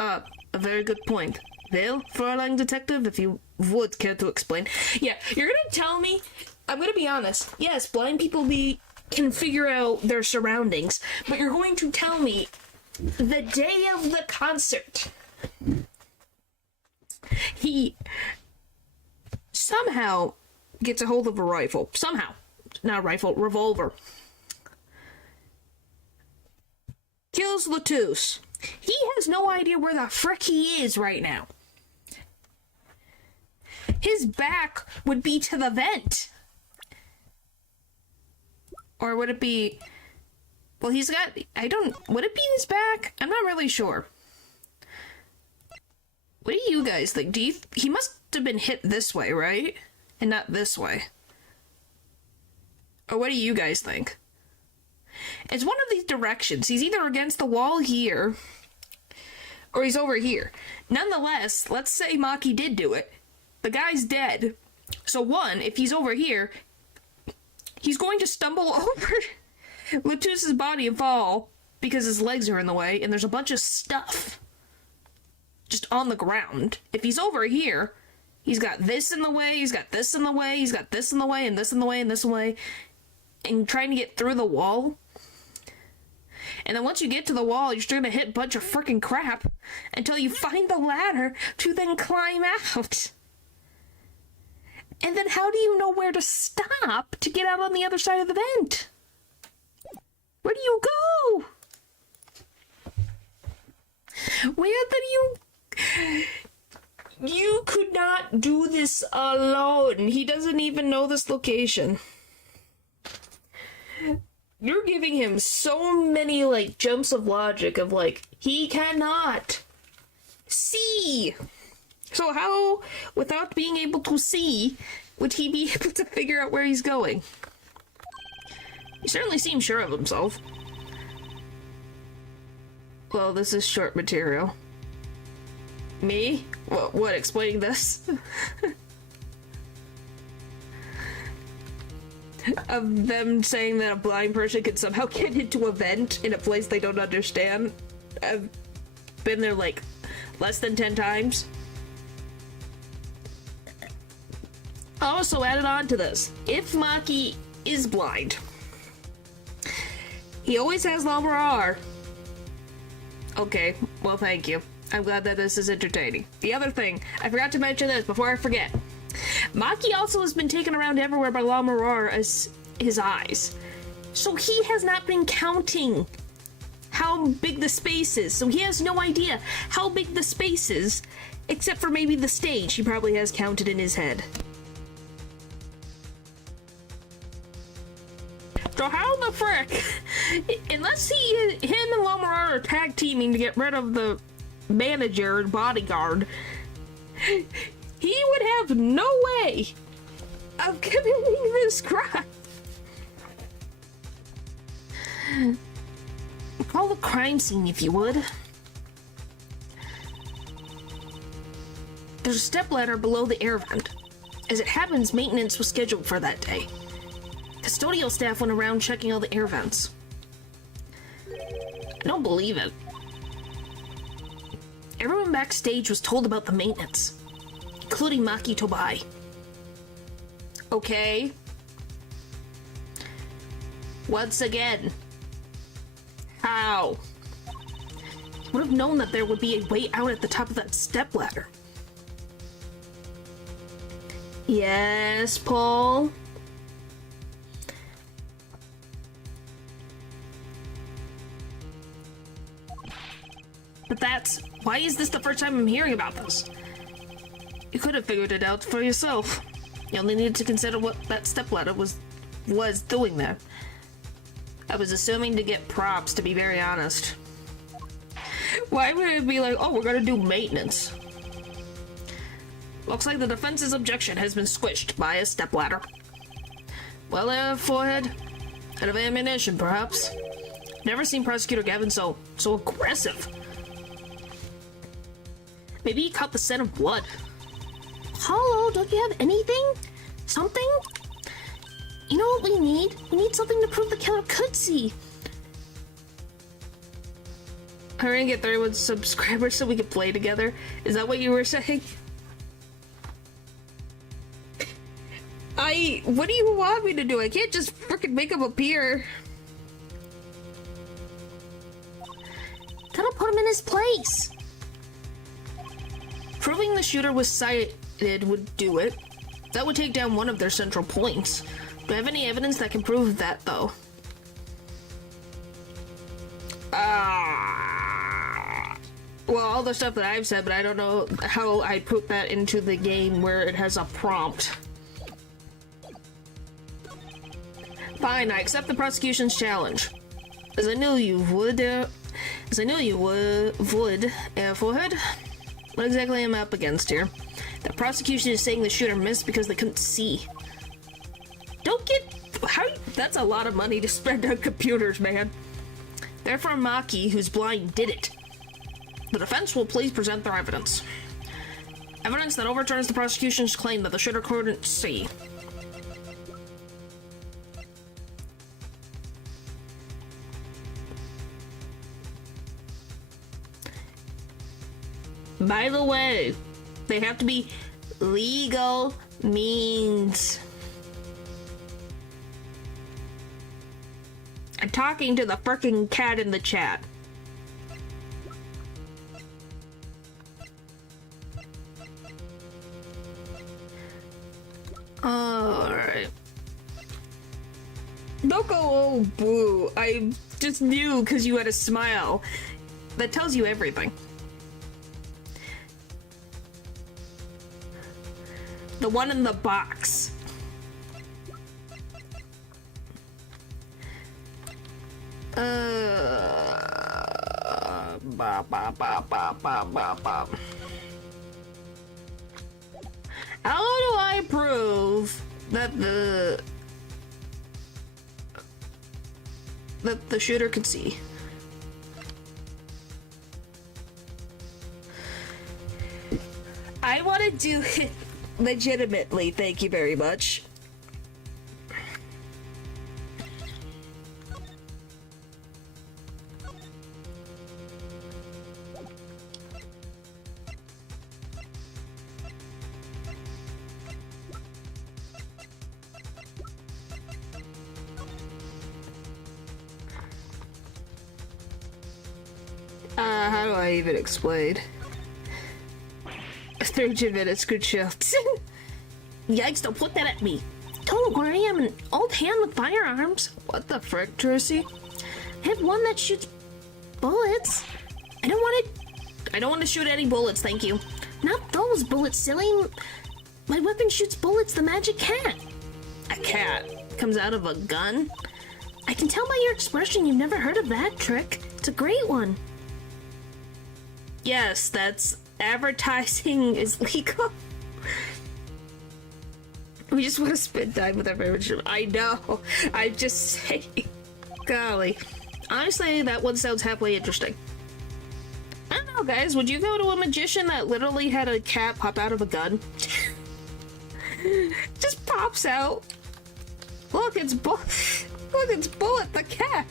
A very good point. Well, Fräulein Detective, if you would care to explain. Yeah, you're gonna tell me, I'm gonna be honest, yes, blind people can figure out their surroundings, but you're going to tell me the day of the concert, he somehow gets a hold of a rifle. Somehow. Not a rifle, revolver. Kills Latouche. He has no idea where the frick he is right now. His back would be to the vent. Or would it be... Well, he's got... Would it be his back? I'm not really sure. What do you guys think? He must have been hit this way, right? And not this way. Or what do you guys think? It's one of these directions. He's either against the wall here, or he's over here. Nonetheless, let's say Maki did do it. The guy's dead. So one, if he's over here, he's going to stumble over Latuse's body and fall because his legs are in the way, and there's a bunch of stuff just on the ground. If he's over here, he's got this in the way, he's got this in the way, he's got this in the way, and this in the way, and this in the way, and trying to get through the wall. And then once you get to the wall, you're still gonna hit a bunch of freaking crap until you find the ladder to then climb out. And then how do you know where to stop to get out on the other side of the vent? Where do you go? Where did you... You could not do this alone. He doesn't even know this location. You're giving him so many, like, jumps of logic of, like, he cannot see. So how, without being able to see, would he be able to figure out where he's going? He certainly seems sure of himself. Well, this is short material. Me? What, explaining this? Of them saying that a blind person could somehow get into a vent in a place they don't understand. I've been there, like, less than 10 times. Also added on to this, if Maki is blind, he always has Lamar. Okay, well, thank you. I'm glad that this is entertaining. The other thing, I forgot to mention this before I forget. Maki also has been taken around everywhere by Lamar as his eyes. So he has not been counting how big the space is. So he has no idea how big the space is, except for maybe the stage he probably has counted in his head. So how the frick, unless him and Lamar are tag teaming to get rid of the manager and bodyguard, he would have no way of committing this crime. Call the crime scene, if you would. There's a stepladder below the air vent. As it happens, maintenance was scheduled for that day. Custodial staff went around checking all the air vents. I don't believe it. Everyone backstage was told about the maintenance, including Maki Tobai. Okay. Once again. How? You would have known that there would be a way out at the top of that stepladder. Yes, Paul? But why is this the first time I'm hearing about this? You could have figured it out for yourself. You only needed to consider what that stepladder was doing there. I was assuming to get props, to be very honest. Why would it be like, oh, we're gonna do maintenance? Looks like the defense's objection has been squished by a stepladder. Well, forehead. Out of ammunition, perhaps. Never seen Prosecutor Gavin so aggressive. Maybe he caught the scent of blood. Hollow, don't you have anything? Something? You know what we need? We need something to prove the killer could see. I'm gonna get 31 subscribers so we can play together. Is that what you were saying? What do you want me to do? I can't just freaking make him appear. Gotta put him in his place. Proving the shooter was sighted would do it. That would take down one of their central points. Do I have any evidence that can prove that, though? Well, all the stuff that I've said, but I don't know how I put that into the game where it has a prompt. Fine, I accept the prosecution's challenge. As I knew you would, forehead. What exactly am I up against here? The prosecution is saying the shooter missed because they couldn't see. That's a lot of money to spend on computers, man. Therefore, Maki, who's blind, did it. The defense will please present their evidence. Evidence that overturns the prosecution's claim that the shooter couldn't see. By the way, they have to be legal means. I'm talking to the frickin' cat in the chat. Alright. Don't go, oh boo. I just knew because you had a smile. That tells you everything. The one in the box. How do I prove that the shooter could see? I want to do it legitimately, thank you very much. How do I even explain? 30 minutes, good shift. Yikes, don't put that at me. Don't worry, I'm an old hand with firearms. What the frick, Tracy? I have one that shoots bullets. I don't want to shoot any bullets, thank you. Not those bullets, silly. My weapon shoots bullets, the magic cat. A cat comes out of a gun? I can tell by your expression you've never heard of that trick. It's a great one. Yes, that's advertising is legal. We just want to spend time with our favorite. I know. I'm just saying. Golly. Honestly, that one sounds halfway interesting. I don't know, guys. Would you go to a magician that literally had a cat pop out of a gun? Just pops out. Look, it's Bullet the cat.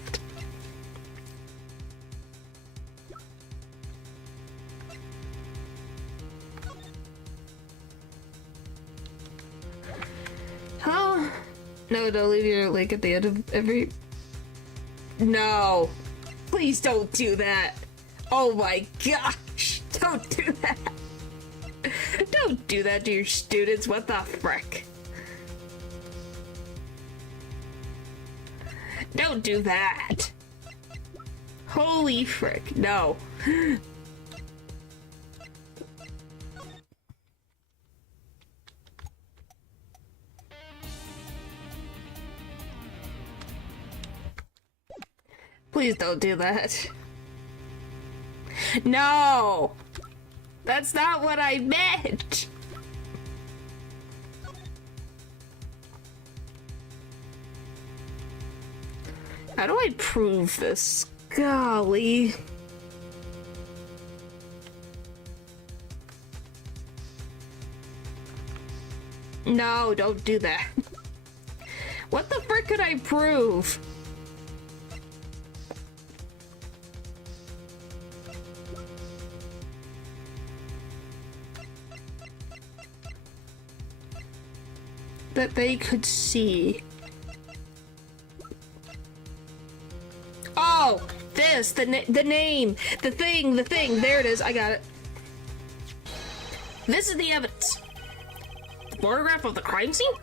Huh? No, don't leave your link at the end of every... No. Please don't do that. Oh my gosh. Don't do that. Don't do that to your students. What the frick? Don't do that. Holy frick. No. Please don't do that. No! That's not what I meant! How do I prove this? Golly. No, don't do that. What the frick could I prove? That they could see. Oh, this, the name, the thing, there it is, I got it. This is the evidence. The photograph of the crime scene?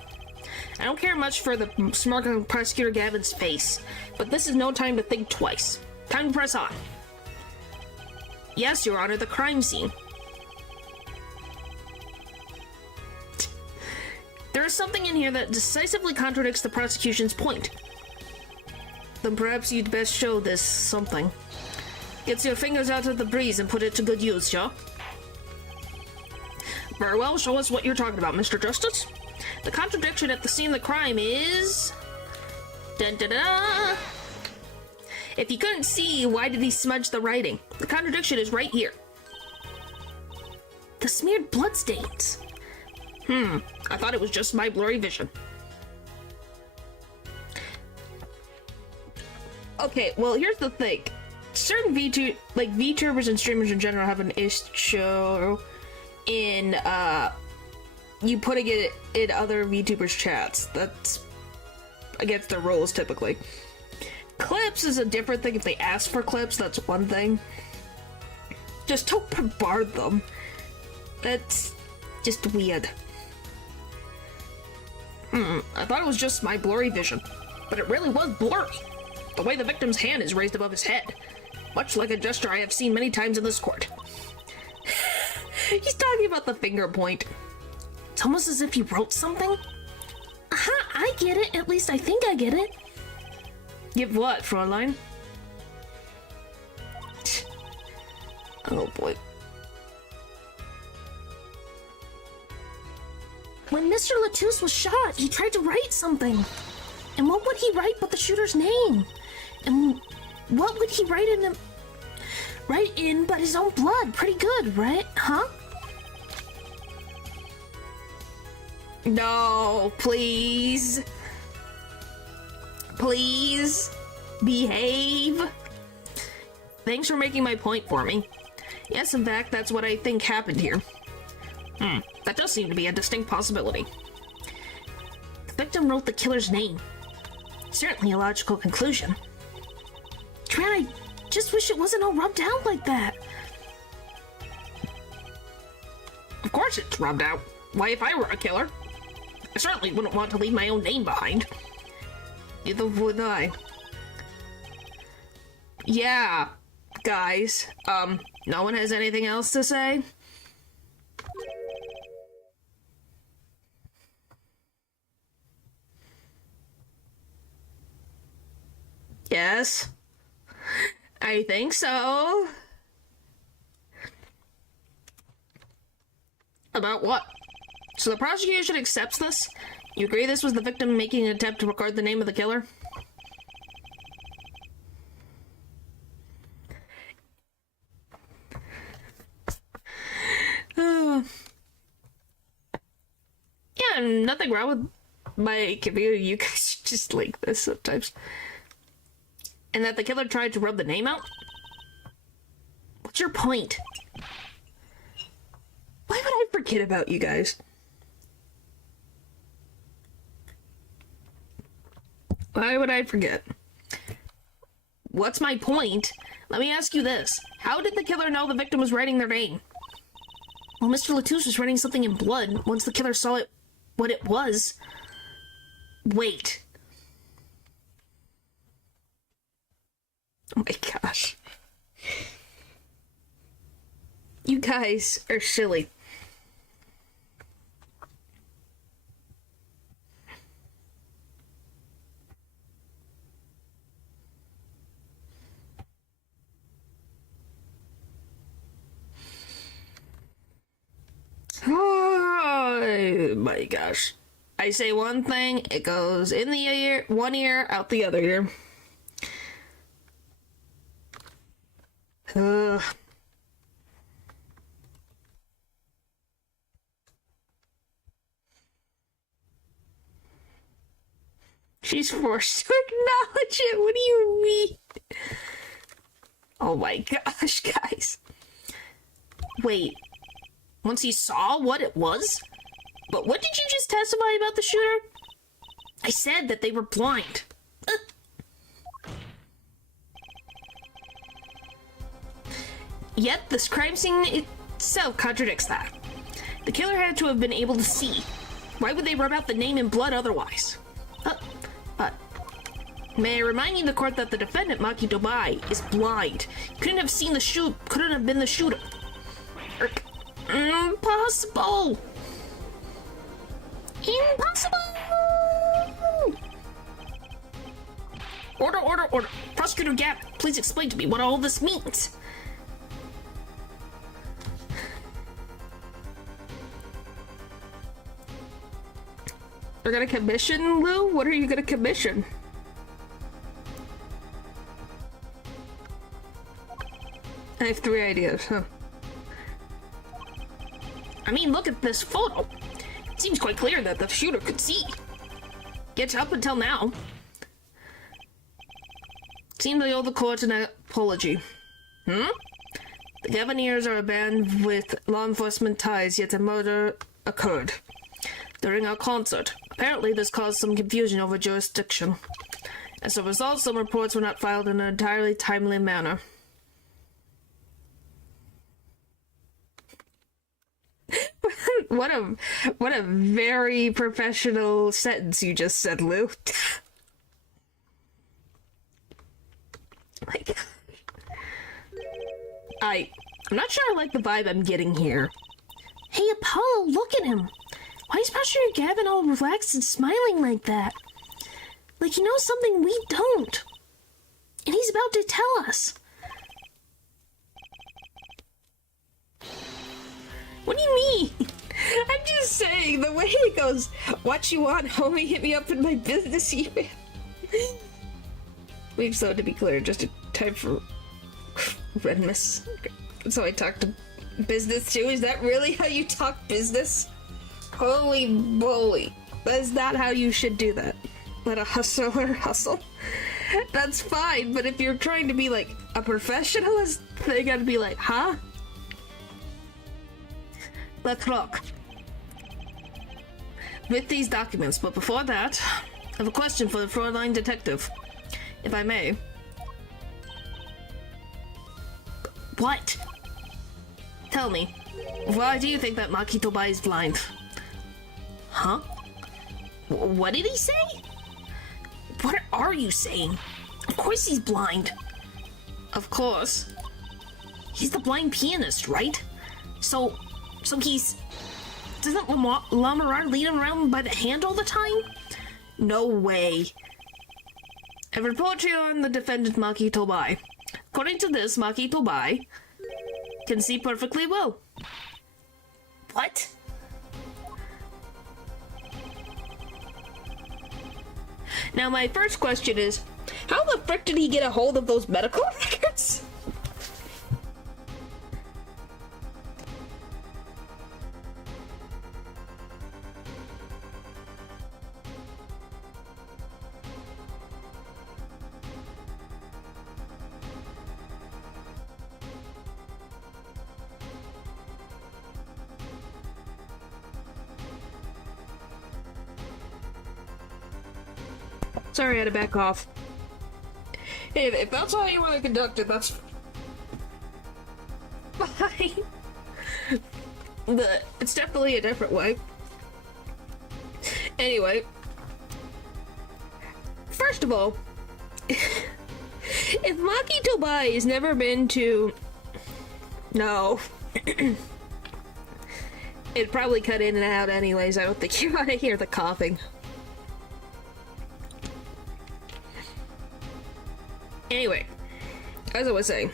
I don't care much for the smirk on Prosecutor Gavin's face, but this is no time to think twice. Time to press on. Yes, Your Honor, the crime scene. There is something in here that decisively contradicts the prosecution's point. Then perhaps you'd best show this something. Get your fingers out of the breeze and put it to good use, yeah? Very well, show us what you're talking about, Mr. Justice. The contradiction at the scene of the crime is... Dun dun dun! If you couldn't see, why did he smudge the writing? The contradiction is right here. The smeared bloodstains. I thought it was just my blurry vision. Okay, well, here's the thing. certain VTubers and streamers in general have an issue in you putting it in other VTubers' chats. That's against their rules typically. Clips is a different thing. If they ask for clips, that's one thing. Just don't bombard them. That's just weird. I thought it was just my blurry vision, but it really was blurry. The way the victim's hand is raised above his head, much like a gesture I have seen many times in this court. He's talking about the finger point. It's almost as if he wrote something. Aha, I get it. At least I think I get it. Give what, Fräulein? Oh boy. When Mr. Latouche was shot, he tried to write something. And what would he write but the shooter's name? And what would he write in but his own blood? Pretty good, right? Huh? No, please. Please. Behave. Thanks for making my point for me. Yes, in fact, that's what I think happened here. That does seem to be a distinct possibility. The victim wrote the killer's name. Certainly a logical conclusion. Tran, I just wish it wasn't all rubbed out like that. Of course it's rubbed out. Why, if I were a killer, I certainly wouldn't want to leave my own name behind. Neither would I. Yeah, guys. No one has anything else to say? Yes. I think so. About what? So the prosecution accepts this? You agree this was the victim making an attempt to record the name of the killer? Yeah, nothing wrong with my computer. You guys just like this sometimes. And that the killer tried to rub the name out? What's your point? Why would I forget about you guys? Why would I forget? What's my point? Let me ask you this. How did the killer know the victim was writing their name? Well, Mr. Latouche was writing something in blood once the killer saw it, what it was. Wait. Oh my gosh. You guys are silly. Oh my gosh. I say one thing, it goes in the ear, one ear, out the other ear. She's forced to acknowledge it. What do you mean? Oh my gosh, guys. Wait. Once he saw what it was? But what did you just testify about the shooter? I said that they were blind. Yet, this crime scene itself contradicts that. The killer had to have been able to see. Why would they rub out the name in blood otherwise? May I remind you, the court, that the defendant, Maki Dobai, is blind. Couldn't have been the shooter. Impossible! Impossible! Order, order, order. Prosecutor Gavin, please explain to me what all this means. They're gonna commission, Lou? What are you gonna commission? I have 3 ideas, huh? I mean, look at this photo. It seems quite clear that the shooter could see. Yet up until now, it seemed they owe the court an apology. The Gaviniers are a band with law enforcement ties, yet a murder occurred during our concert. Apparently, this caused some confusion over jurisdiction. As a result, some reports were not filed in an entirely timely manner. What a very professional sentence you just said, Lou. Like, I'm not sure I like the vibe I'm getting here. Hey, Apollo, look at him. Why is Pastor Gavin all relaxed and smiling like that? Like he knows something we don't. And he's about to tell us. What do you mean? I'm just saying, the way it goes, what you want, homie, hit me up in my business email. We've so, to be clear, just a type for Redmus. So I talk to business too? Is that really how you talk business? Holy moly. That's not how you should do that. Let a hustler hustle. That's fine, but if you're trying to be like a professionalist, they gotta be like, huh? Let's look. With these documents, but before that, I have a question for the Fräulein Detective. If I may. What? Tell me, why do you think that Maki Tobai is blind? Huh? What did he say? What are you saying? Of course he's blind. Of course. He's the blind pianist, right? So he's... Doesn't Lamar lead him around by the hand all the time? No way. A report here on the defendant Maki Tobai. According to this, Maki Tobai can see perfectly well. What? Now my first question is, how the frick did he get a hold of those medical records? Sorry, I had to back off. Hey, if that's how you want to conduct it, that's fine. But it's definitely a different way. Anyway, first of all, if Maki Tobai has never been to... No. It'd probably cut in and out anyways. I don't think you want to hear the coughing. Anyway, as I was saying,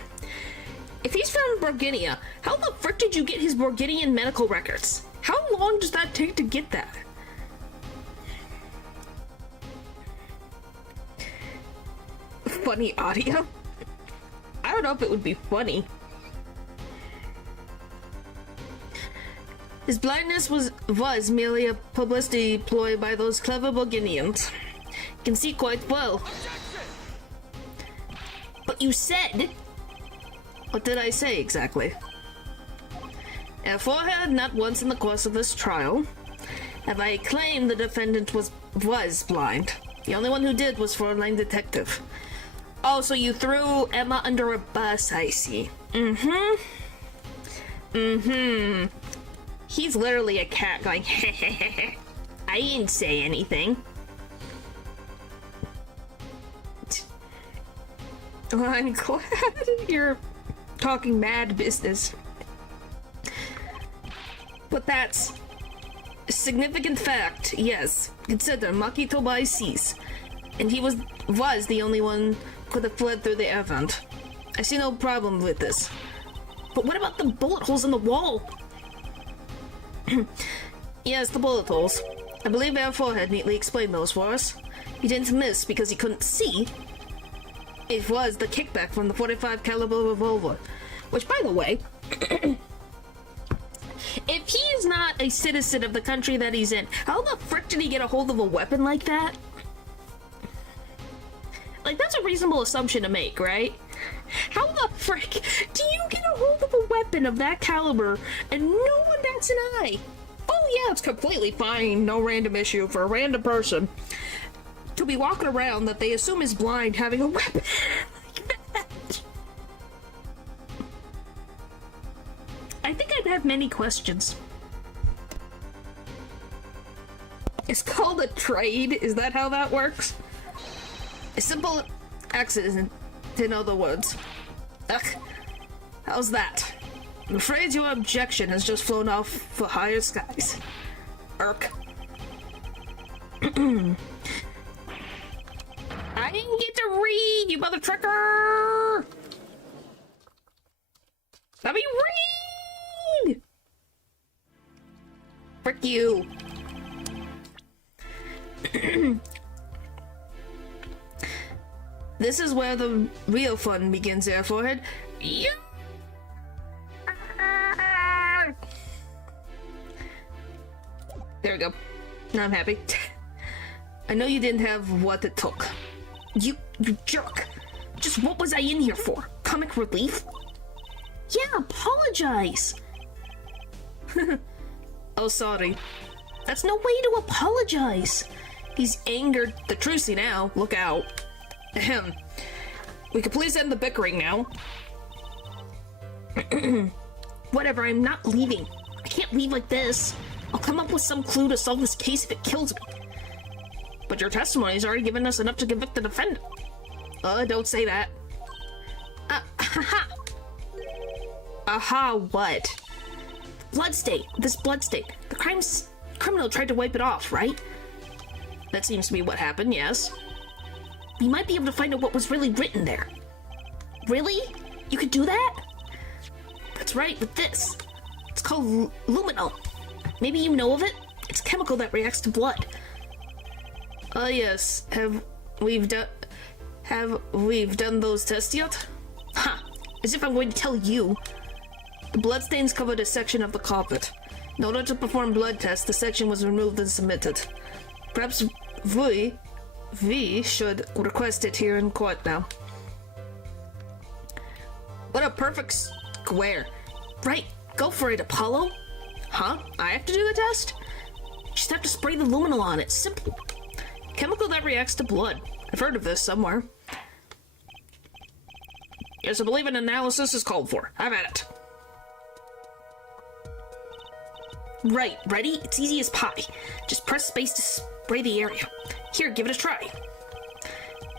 if he's from Borginia, how the frick did you get his Borginian medical records? How long does that take to get that? Funny audio? I don't know if it would be funny. His blindness was merely a publicity ploy by those clever Borginians. He can see quite well. But you said... What did I say exactly? Therefore, not once in the course of this trial have I claimed the defendant was blind. The only one who did was Fräulein Detective. Oh, so you threw Emma under a bus, I see. He's literally a cat going, I didn't say anything. Well, I'm glad you're talking mad business. But that's a significant fact, yes. Consider Maki Tobai sees. And he was the only one who could have fled through the air vent. I see no problem with this. But what about the bullet holes in the wall? Yes, the bullet holes. I believe our forehead neatly explained those for us. He didn't miss because he couldn't see. It was the kickback from the 45 caliber revolver. Which, by the way, if he is not a citizen of the country that he's in, how the frick did he get a hold of a weapon like that? Like, that's a reasonable assumption to make, right? How the frick do you get a hold of a weapon of that caliber and no one bats an eye? Oh yeah, it's completely fine. No random issue for a random person to be walking around that they assume is blind having a weapon like that. I think I'd have many questions. It's called a trade. Is that how that works? A simple accident, in other words. Ugh. How's that? I'm afraid your objection has just flown off for higher skies. Irk. I didn't get to read, you mother trucker! Let me read! Frick you. This is where the real fun begins, there, forehead. Yeah. There we go. Now I'm happy. I know you didn't have what it took. You jerk. Just what was I in here for? Comic relief? Yeah, apologize. Oh, sorry. That's no way to apologize. He's angered the Trucy now. Look out. Ahem. We could please end the bickering now. Whatever, I'm not leaving. I can't leave like this. I'll come up with some clue to solve this case if it kills me. But your testimony's already given us enough to convict the defendant. Don't say that. Aha! Aha, what? Bloodstain. This bloodstain. The criminal tried to wipe it off, right? That seems to be what happened, yes. We might be able to find out what was really written there. Really? You could do that? That's right, with this. It's called luminol. Maybe you know of it? It's a chemical that reacts to blood. Oh yes. Have we done those tests yet? Ha! As if I'm going to tell you. The bloodstains covered a section of the carpet. In order to perform blood tests, the section was removed and submitted. Perhaps we should request it here in court now. What a perfect square. Right, go for it, Apollo. Huh? I have to do the test? You just have to spray the luminol on it. Simple. Chemical that reacts to blood. I've heard of this somewhere. Yes, I believe an analysis is called for. Have at it. Right, ready? It's easy as pie. Just press space to spray the area. Here, give it a try.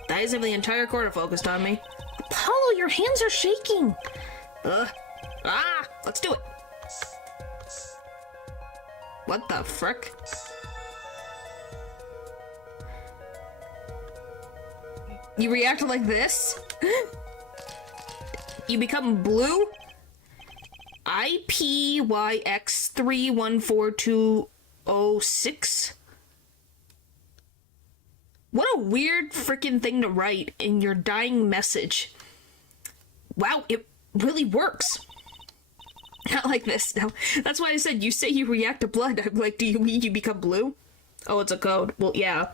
That is if the entire court are focused on me. Apollo, your hands are shaking. Let's do it. What the frick? You react like this? You become blue? IPYX314206? What a weird freaking thing to write in your dying message. Wow, it really works. Not like this, no. That's why I said, you say you react to blood. I'm like, do you mean you become blue? Oh, it's a code. Well, yeah.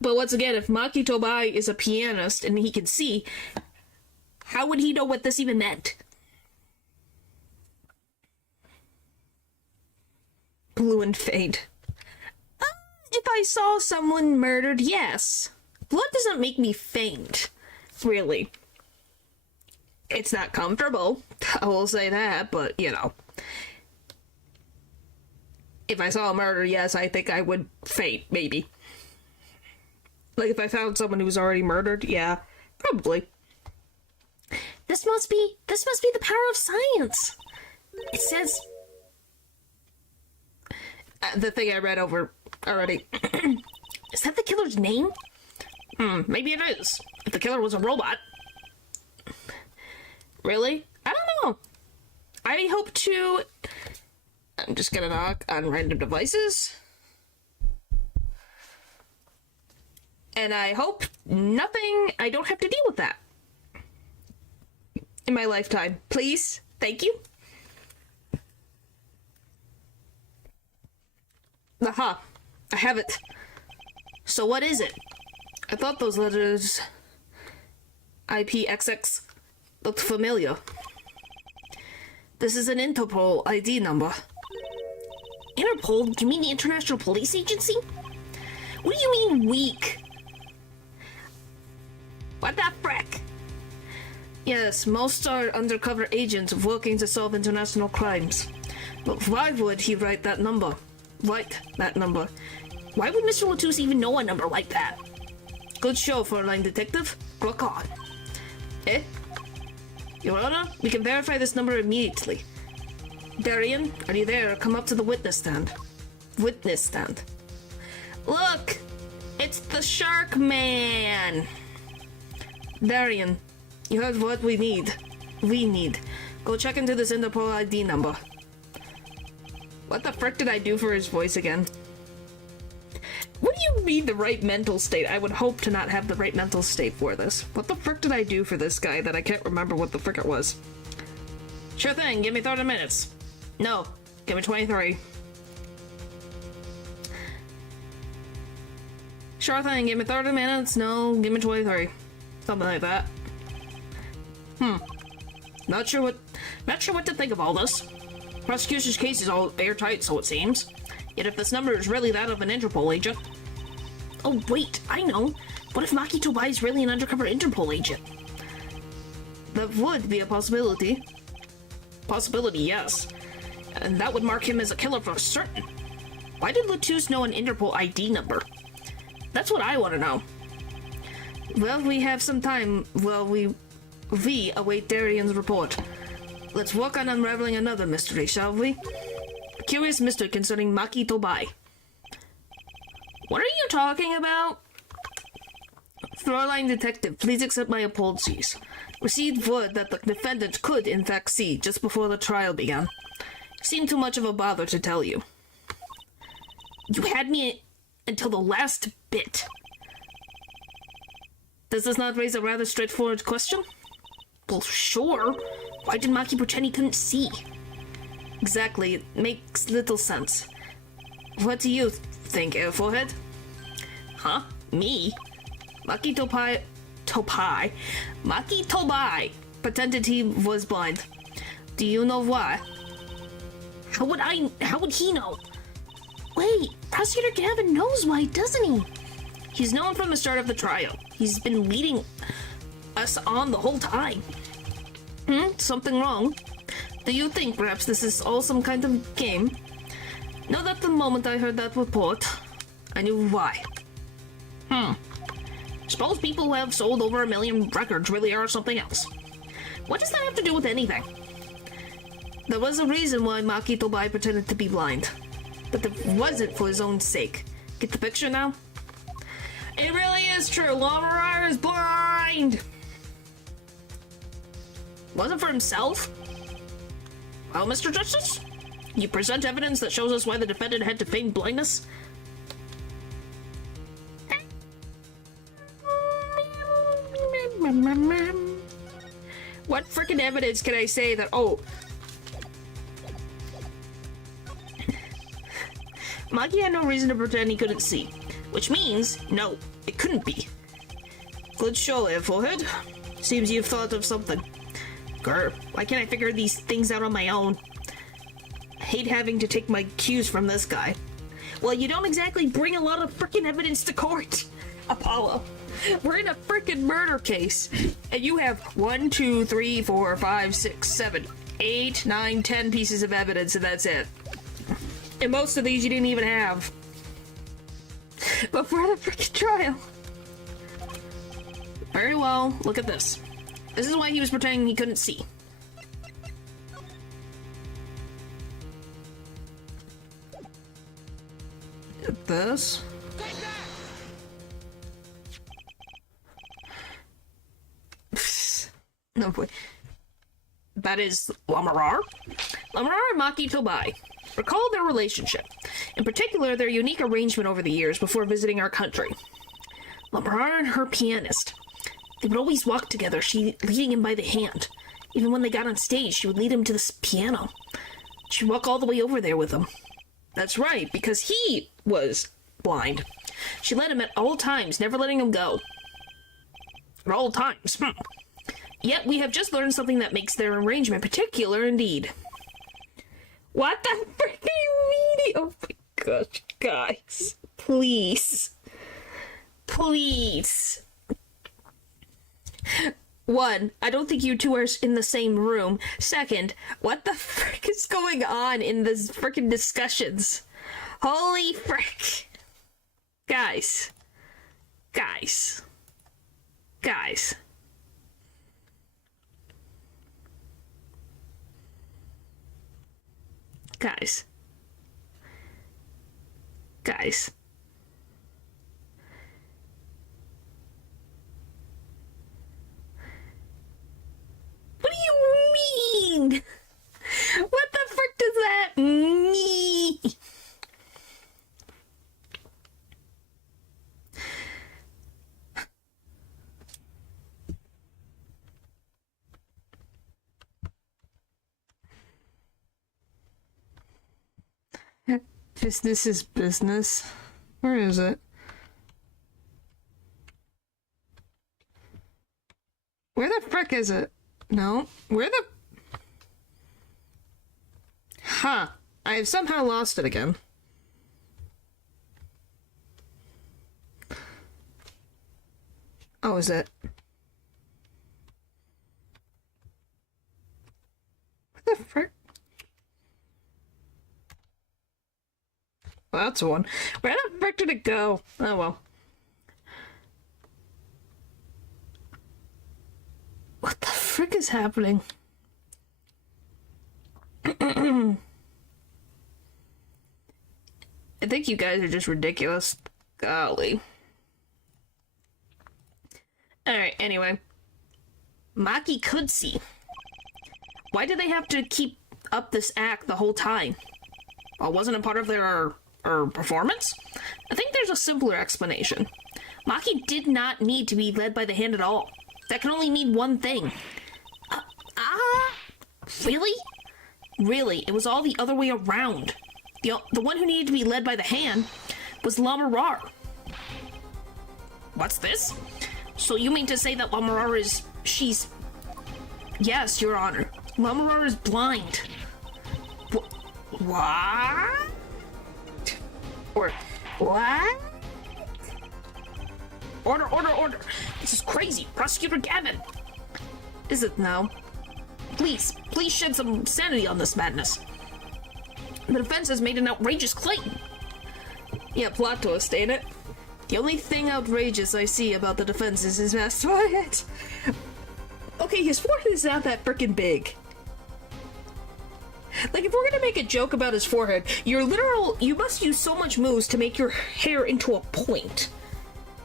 But once again, if Maki Tobai is a pianist and he can see, how would he know what this even meant? Blue and faint. If I saw someone murdered, yes. Blood doesn't make me faint. Really. It's not comfortable, I will say that, but, you know. If I saw a murder, yes, I think I would faint, maybe. Like, if I found someone who was already murdered, yeah, probably. This must be the power of science. It says... the thing I read over already. Is that the killer's name? Maybe it is. If the killer was a robot. Really? I don't know. I hope to... I'm just gonna knock on random devices. And I hope I don't have to deal with that. In my lifetime. Please? Thank you? Aha. I have it. So what is it? I thought those letters... IPXX looked familiar. This is an Interpol ID number. Interpol? You mean the International Police Agency? What do you mean weak? What the frick? Yes, most are undercover agents working to solve international crimes. But why would he write that number? Write that number. Why would Mr. Latus even know a number like that? Good show, Fräulein Detective. Rock on. Eh? Your Honor, we can verify this number immediately. Darian, are you there? Come up to the witness stand. Witness stand. Look! It's the Shark Man! Darian, you heard what we need. We need. Go check into this Interpol ID number. What the frick did I do for his voice again? What do you mean the right mental state? I would hope to not have the right mental state for this. What the frick did I do for this guy that I can't remember what the frick it was? Sure thing, give me 30 minutes. No, give me 23. Sure thing, give me 30 minutes. No, give me 23. Something like that. Not sure what to think of all this. Prosecution's case is all airtight, so it seems. Yet if this number is really that of an Interpol agent... Oh wait, I know. What if Maki Tobai is really an undercover Interpol agent? That would be a possibility. Possibility, yes. And that would mark him as a killer for certain. Why did Latus know an Interpol ID number? That's what I want to know. Well, we have some time while we await Darian's report. Let's work on unraveling another mystery, shall we? A curious mystery concerning Maki Tobai. What are you talking about? Fräulein Detective, please accept my apologies. Received word that the defendant could, in fact, see just before the trial began. Seemed too much of a bother to tell you. You had me until the last bit. Does this not raise a rather straightforward question? Well, sure. Why did Maki pretend he couldn't see? Exactly, it makes little sense. What do you think, Airforehead? Huh? Me? Maki Tobai pretended he was blind. Do you know why? How would he know? Wait, Prosecutor Gavin knows why, doesn't he? He's known from the start of the trial. He's been leading us on the whole time. Something wrong? Do you think perhaps this is all some kind of game? Know that the moment I heard that report, I knew why. Suppose people who have sold over 1 million records really are something else. What does that have to do with anything? There was a reason why Maki Tobai pretended to be blind. But it wasn't for his own sake. Get the picture now? It really is true. Lamarar is blind! Wasn't for himself? Well, Mr. Justice, you present evidence that shows us why the defendant had to feign blindness? What frickin' evidence can I say that, Maki had no reason to pretend he couldn't see. Which means, no, it couldn't be. Good show, Airforehead. Seems you've thought of something. Grr, why can't I figure these things out on my own? I hate having to take my cues from this guy. Well, you don't exactly bring a lot of frickin' evidence to court, Apollo. We're in a frickin' murder case, and you have 1, 2, 3, 4, 5, 6, 7, 8, 9, 10 pieces of evidence, and that's it. And most of these you didn't even have before the frickin' trial. Very well, look at this. This is why he was pretending he couldn't see. At this? No way. That is Lamarar? Lamarar and Maki Tobai. Recall their relationship. In particular, their unique arrangement over the years before visiting our country. Lamarar and her pianist. They would always walk together, she leading him by the hand. Even when they got on stage, she would lead him to this piano. She'd walk all the way over there with him. That's right, because he was blind. She led him at all times, never letting him go. At all times. Yet we have just learned something that makes their arrangement particular indeed. What the freaking media? Oh my gosh, guys. Please. Please. 1, I don't think you two are in the same room. 2nd, what the frick is going on in this frickin' discussions? Holy frick. Guys. Guys. Guys. Guys. Guys. What do you mean? What the frick does that mean? Business is business. Where is it? Where the frick is it? No. Where the... Huh. I have somehow lost it again. Oh, is it? What the frick? Well, that's one. Where the frick did it go? Oh, well. What the frick is happening? I think you guys are just ridiculous. Golly. Alright, anyway. Maki could see. Why did they have to keep up this act the whole time? Well, wasn't it part of their performance? I think there's a simpler explanation. Maki did not need to be led by the hand at all. That can only mean one thing. Really? Really, it was all the other way around. The one who needed to be led by the hand was Lamarar. What's this? So you mean to say that Lamarar is... she's... Yes, Your Honor. Lamarar is blind. What? Or... What? Order, order, order! This is crazy! Prosecutor Gavin! Is it now? Please, please shed some sanity on this madness. The defense has made an outrageous claim. Yeah, plot twist, ain't it? The only thing outrageous I see about the defense is his vast forehead. Okay, his forehead is not that frickin' big. Like, if we're gonna make a joke about his forehead, you must use so much moves to make your hair into a point.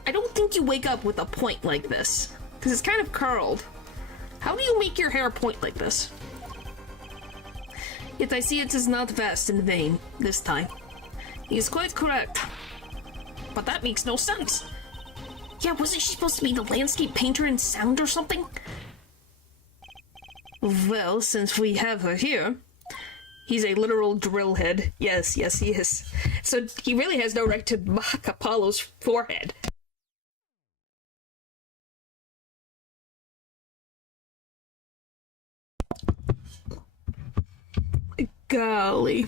I don't think you wake up with a point like this, because it's kind of curled. How do you make your hair point like this? Yet I see it is not vast in vain, this time. He is quite correct. But that makes no sense. Yeah, wasn't she supposed to be the landscape painter in sound or something? Well, since we have her here, he's a literal drill head. Yes, yes, he is. So he really has no right to mock Apollo's forehead. Golly.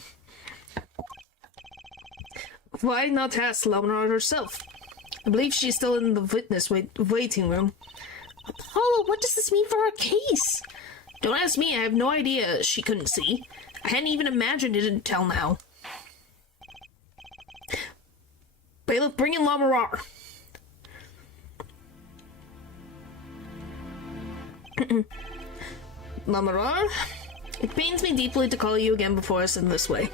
Why not ask Lamarar herself? I believe she's still in the witness waiting room. Apollo, what does this mean for our case? Don't ask me, I have no idea she couldn't see. I hadn't even imagined it until now. Bailiff, bring in Lamarar. Lamarar? It pains me deeply to call you again before us in this way,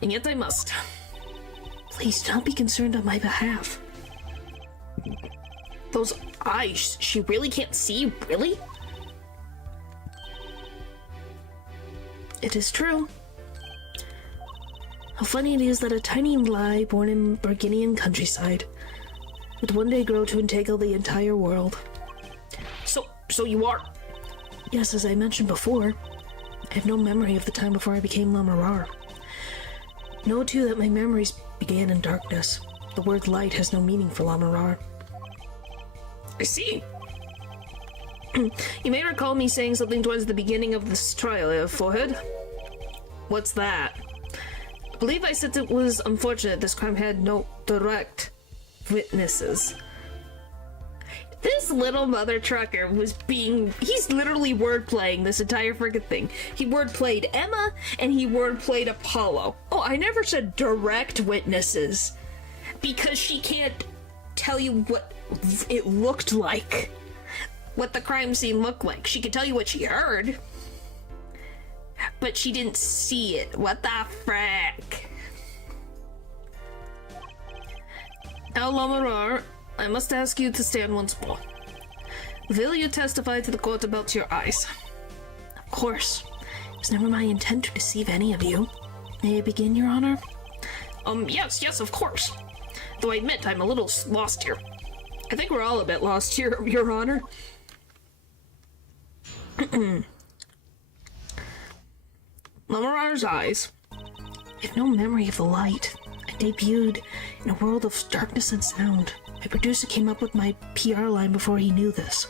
and yet I must. Please don't be concerned on my behalf. Those eyes, she really can't see, really? It is true. How funny it is that a tiny lie born in Burgundian countryside would one day grow to entail the entire world. So you are? Yes, as I mentioned before, I have no memory of the time before I became Lamarar. Know too that my memories began in darkness. The word light has no meaning for Lamarar. I see. You may recall me saying something towards the beginning of this trial, forehead. What's that? I believe I said it was unfortunate this crime had no direct witnesses. This little mother trucker he's literally wordplaying this entire friggin' thing. He wordplayed Emma, and he wordplayed Apollo. Oh, I never said direct witnesses. Because she can't tell you what it looked like. What the crime scene looked like. She could tell you what she heard. But she didn't see it. What the frick? Now, Lamarar, I must ask you to stand once more. Will you testify to the court about your eyes? Of course. It was never my intent to deceive any of you. May I begin, Your Honor? Yes, of course. Though I admit I'm a little lost here. I think we're all a bit lost here, Your Honor. Lamarar's eyes. I have no memory of the light. I debuted in a world of darkness and sound. My producer came up with my PR line before he knew this.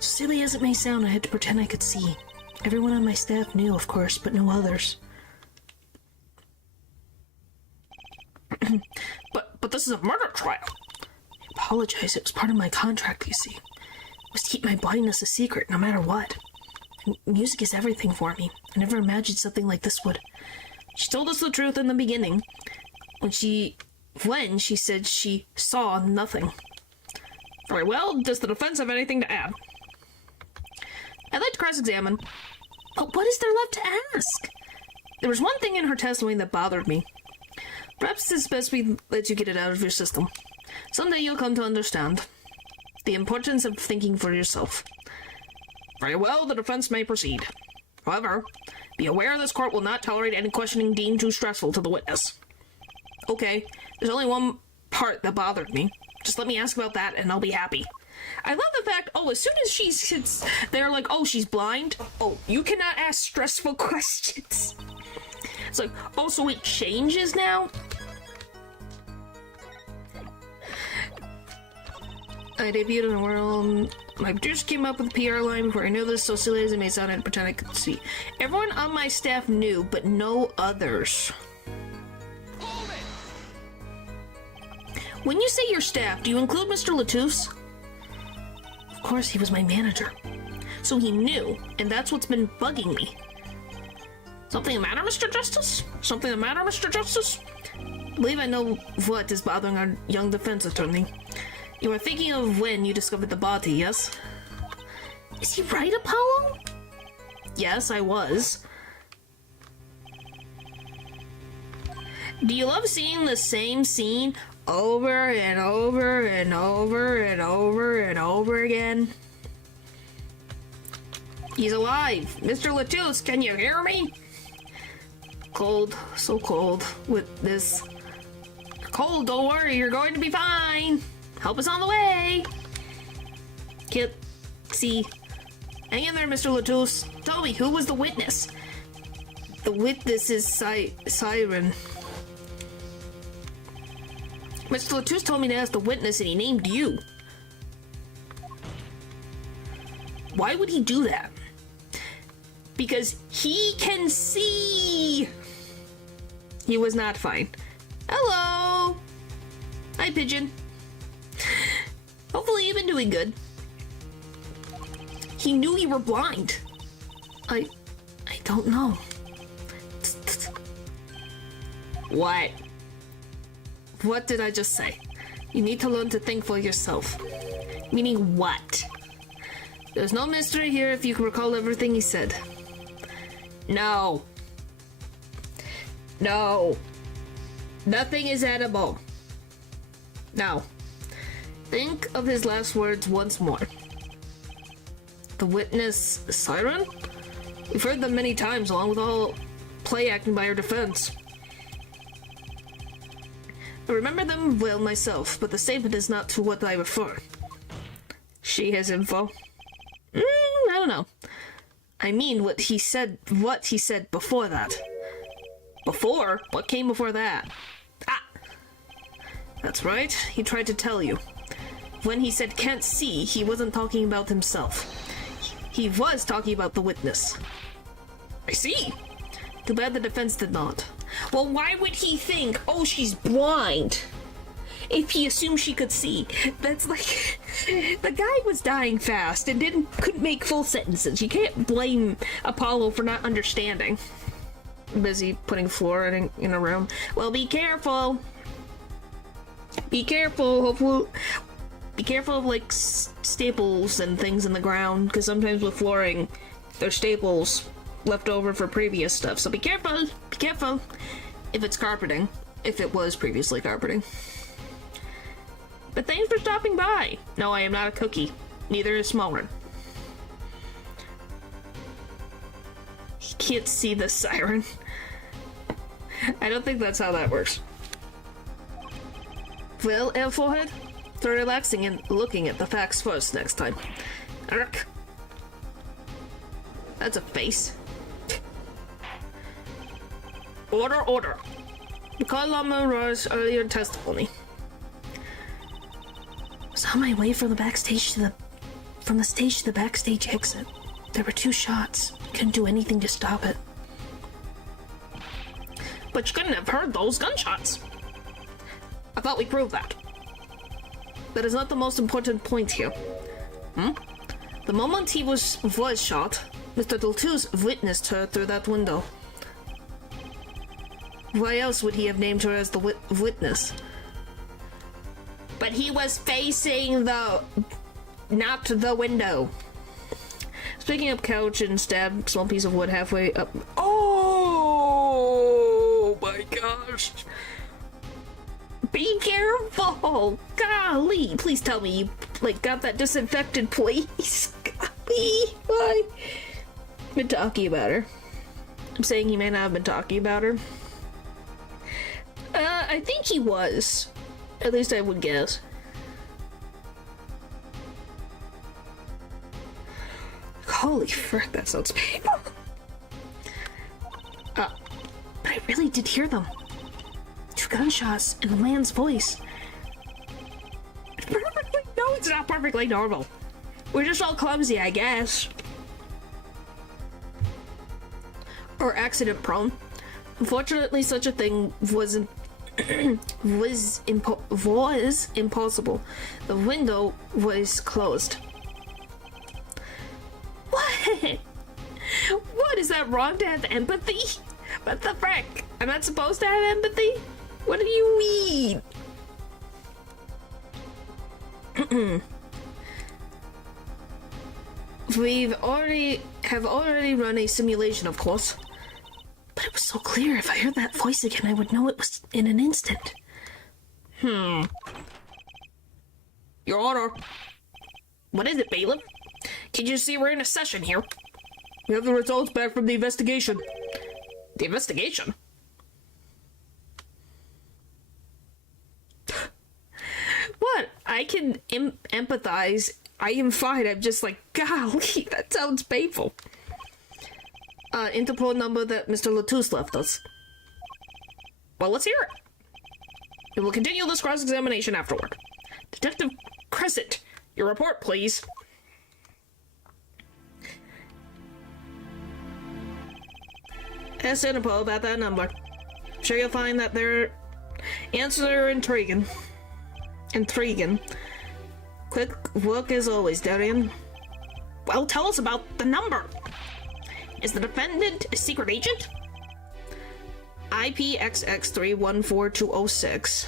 So silly as it may sound, I had to pretend I could see. Everyone on my staff knew, of course, but no others. But this is a murder trial. I apologize, it was part of my contract, you see. It was to keep my blindness a secret, no matter what. Music is everything for me. I never imagined something like this would... She told us the truth in the beginning. When she said she saw nothing. Very well, does the defense have anything to add? I'd like to cross-examine. But what is there left to ask? There was one thing in her testimony that bothered me. Perhaps it's best we let you get it out of your system. Someday you'll come to understand the importance of thinking for yourself. Very well, the defense may proceed. However, be aware this court will not tolerate any questioning deemed too stressful to the witness. Okay, there's only one part that bothered me. Just let me ask about that and I'll be happy. I love the fact, as soon as she sits there like, oh, she's blind. Oh, you cannot ask stressful questions. It's like, oh, so it changes now? I debuted in a world. My producer came up with a PR line before I knew this, so silly as it may sound, I had to pretend I could see. Everyone on my staff knew, but no others. When you say your staff, do you include Mr. Latouche? Of course, he was my manager. So he knew, and that's what's been bugging me. Something the matter, Mr. Justice? Something the matter, Mr. Justice? I believe I know what is bothering our young defense attorney. You are thinking of when you discovered the body, yes? Is he right, Apollo? Yes, I was. Do you love seeing the same scene over and over and over and over and over again? He's alive! Mr. Latouche, can you hear me? Cold, so cold with this. You're cold, don't worry, you're going to be fine. Help is on the way. Can't see. Hang in there, Mr. Latouche. Tell me, who was the witness? The witness is Siren. Mr. Latouche told me to ask the witness and he named you. Why would he do that? Because he can see. He was not fine. Hello. Hi, Pigeon. Hopefully you've been doing good. He knew you were blind. I don't know. What? What did I just say? You need to learn to think for yourself. Meaning what? There's no mystery here if you can recall everything he said. No. No. Nothing is edible. Now, think of his last words once more. The witness, Siren? We've heard them many times, along with all play acting by our defense. I remember them well myself, but the statement is not to what I refer. She has info. I don't know. I mean what he said before that. Before? What came before that? Ah! That's right, he tried to tell you. When he said can't see, he wasn't talking about himself. He was talking about the witness. I see. Too bad the defense did not. Well, why would he think, oh, she's blind, if he assumed she could see? That's like... The guy was dying fast and couldn't make full sentences. You can't blame Apollo for not understanding. Busy putting flooring in a room. Well, be careful. Be careful. Hopefully... Be careful of, like, staples and things in the ground, because sometimes with flooring, there's staples left over for previous stuff. So be careful. Be careful. If it's carpeting. If it was previously carpeting. But thanks for stopping by. No, I am not a cookie. Neither is Smallren. He can't see the siren. I don't think that's how that works. Well, Forehead, try relaxing and looking at the facts first next time. Ark. That's a face. Order, order. Recall Lamoura's earlier testimony. I was on my way from the backstage to from the stage to the backstage exit. There were 2 shots. Couldn't do anything to stop it. But you couldn't have heard those gunshots. I thought we proved that. That is not the most important point here. The moment he was shot, Mr. Deltouche witnessed her through that window. Why else would he have named her as the witness? But he was facing not the window. Picking up couch and stabbed small piece of wood halfway up. Oh my gosh! Be careful! Golly! Please tell me you got that disinfected, please. Golly! Why? Been talking about her. I'm saying he may not have been talking about her. I think he was. At least I would guess. Holy frick, that sounds painful. But I really did hear them. 2 gunshots and the man's voice. No, it's not perfectly normal. We're just all clumsy, I guess. Or accident prone. Unfortunately, such a thing wasn't was impossible. The window was closed. What? What, is that wrong to have empathy? What the frick? I'm not supposed to have empathy? What do you mean? We have already run a simulation, of course. But it was so clear. If I heard that voice again, I would know it was in an instant. Your Honor. What is it, bailiff? Can you see we're in a session here? We have the results back from the investigation. The investigation? What? I can empathize. I am fine. I'm just like, golly, that sounds painful. Interpol number that Mr. Latouche left us. Well, let's hear it. We will continue this cross-examination afterward. Detective Crescent, your report, please. Ask Interpol about that number. Sure you'll find that their answers are intriguing. Quick work as always, Darian. Well, tell us about the number. Is the defendant a secret agent? IPXX314206.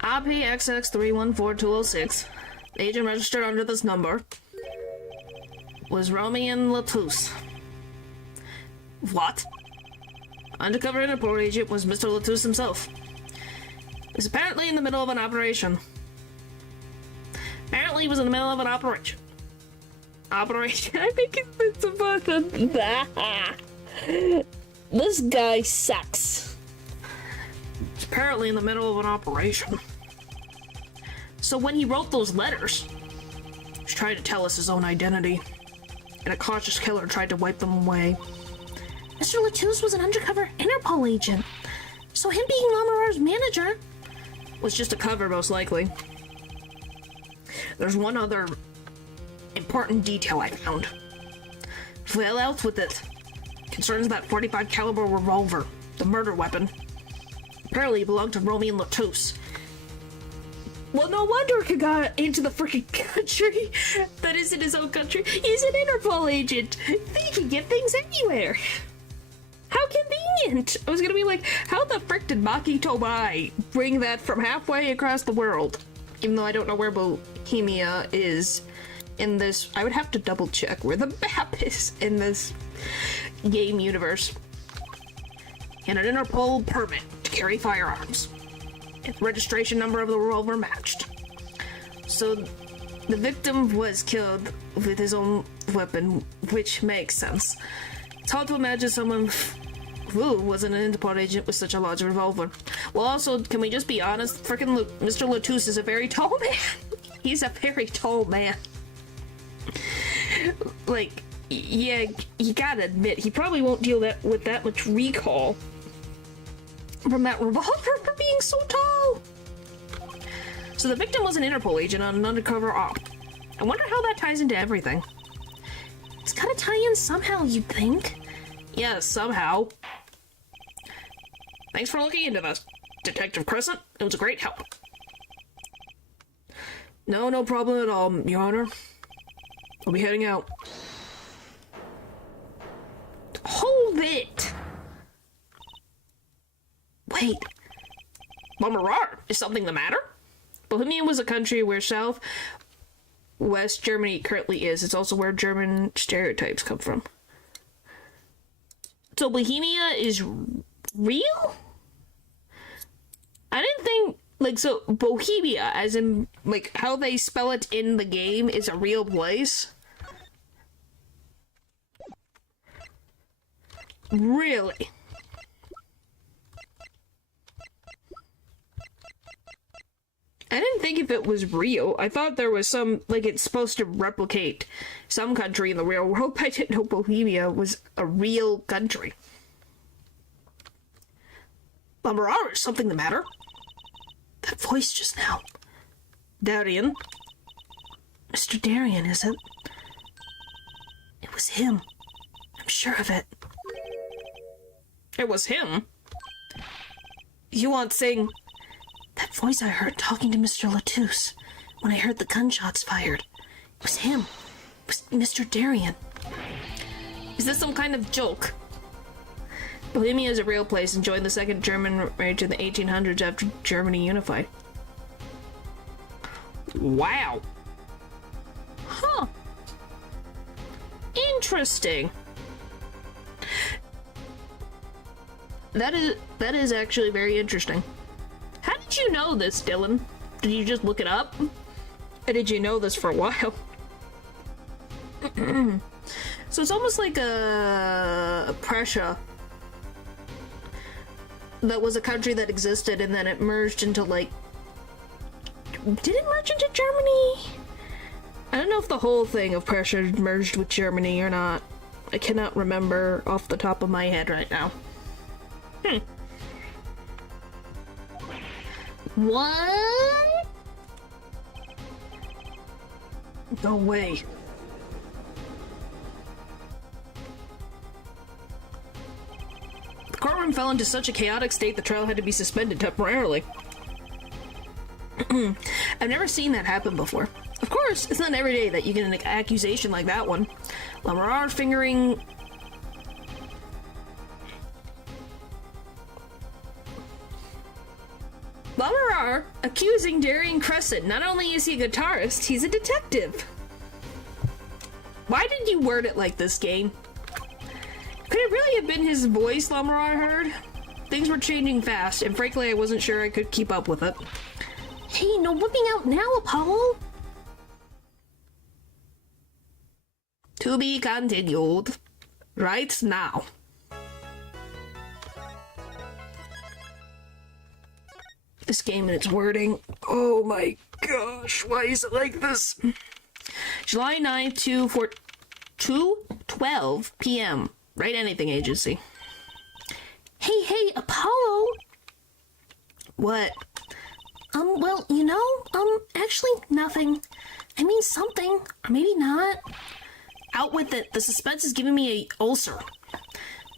IPXX314206. The agent registered under this number was Romian Latouche. What? Undercover Interpol agent was Mr. Latouche himself. He's apparently in the middle of an operation. Apparently he was in the middle of an operation. Operation? I think it's supposed to... This guy sucks. He's apparently in the middle of an operation. So when he wrote those letters, he's trying to tell us his own identity, and a cautious killer tried to wipe them away. Mr. Latouche was an undercover Interpol agent, so him being Lamarar's manager was just a cover, most likely. There's one other important detail I found. Fell out with it. Concerns that 45 caliber revolver, the murder weapon. Apparently it belonged to Romain Latouche. Well, no wonder he got into the freaking country that isn't his own country. He's an Interpol agent. He can get things anywhere. How convenient! I was gonna be like, how the frick did Maki Tobai bring that from halfway across the world? Even though I don't know where Bohemia is in this. I would have to double check where the map is in this game universe. And an Interpol permit to carry firearms. And the registration number of the revolver matched. So the victim was killed with his own weapon, which makes sense. It's hard to imagine someone who wasn't an Interpol agent with such a large revolver. Well, also, can we just be honest? Frickin' Mr. Latouche is a very tall man. He's a very tall man. Like, yeah, you gotta admit, he probably won't deal with that much recall from that revolver for being so tall. So the victim was an Interpol agent on an undercover op. I wonder how that ties into everything. It's gotta tie in somehow, you'd think. Yeah, somehow. Thanks for looking into this, Detective Crescent. It was a great help. No problem at all, Your Honor. I'll be heading out. Hold it! Wait. Lamarar, is something the matter? Bohemia was a country where West Germany currently is. It's also where German stereotypes come from. So Bohemia is real? I didn't think, like, so Bohemia, as in, like, how they spell it in the game is a real place? Really? I didn't think if it was real. I thought there was some, like, it's supposed to replicate some country in the real world, but I didn't know Bohemia was a real country. Lamarar, is something the matter? That voice just now. Darien? Mr. Darien, is it? It was him. I'm sure of it. It was him? You aren't saying... That voice I heard talking to Mr. Latouche when I heard the gunshots fired. It was him. It was Mr. Darien. Is this some kind of joke? Bohemia is a real place and joined the Second German Rage in the 1800s after Germany unified. Wow. Huh. Interesting. That is actually very interesting. How did you know this, Dylan? Did you just look it up? Or did you know this for a while? So it's almost like a Prussia that was a country that existed and then it merged into, like... Did it merge into Germany? I don't know if the whole thing of Prussia merged with Germany or not. I cannot remember off the top of my head right now. What? No way. The courtroom fell into such a chaotic state the trial had to be suspended temporarily. I've never seen that happen before. Of course, it's not every day that you get an accusation like that one. Lamarar fingering... Lamarar accusing Darien Crescent. Not only is he a guitarist, he's a detective. Why did you word it like this, game? Could it really have been his voice Lamarar heard? Things were changing fast, and frankly I wasn't sure I could keep up with it. Hey, no whipping out now, Apollo! To be continued. Right now. This game and its wording. Oh my gosh, why is it like this? July 9th to 2:12 p.m. Write anything, agency. Hey, Apollo! What? Well, actually nothing. I mean something, or maybe not. Out with it. The suspense is giving me a ulcer.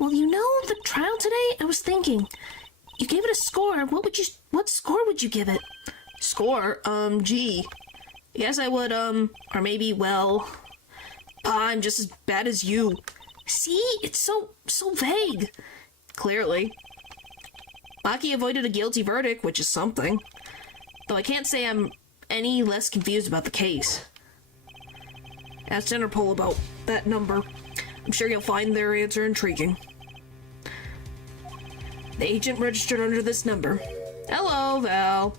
Well, the trial today, I was thinking. You gave it a score. What score would you give it? Score? G. Yes, I would, or maybe, well... I'm just as bad as you. See? It's so vague. Clearly. Maki avoided a guilty verdict, which is something. Though I can't say I'm any less confused about the case. Ask Interpol about that number. I'm sure you'll find their answer intriguing. The agent registered under this number. Hello, Val.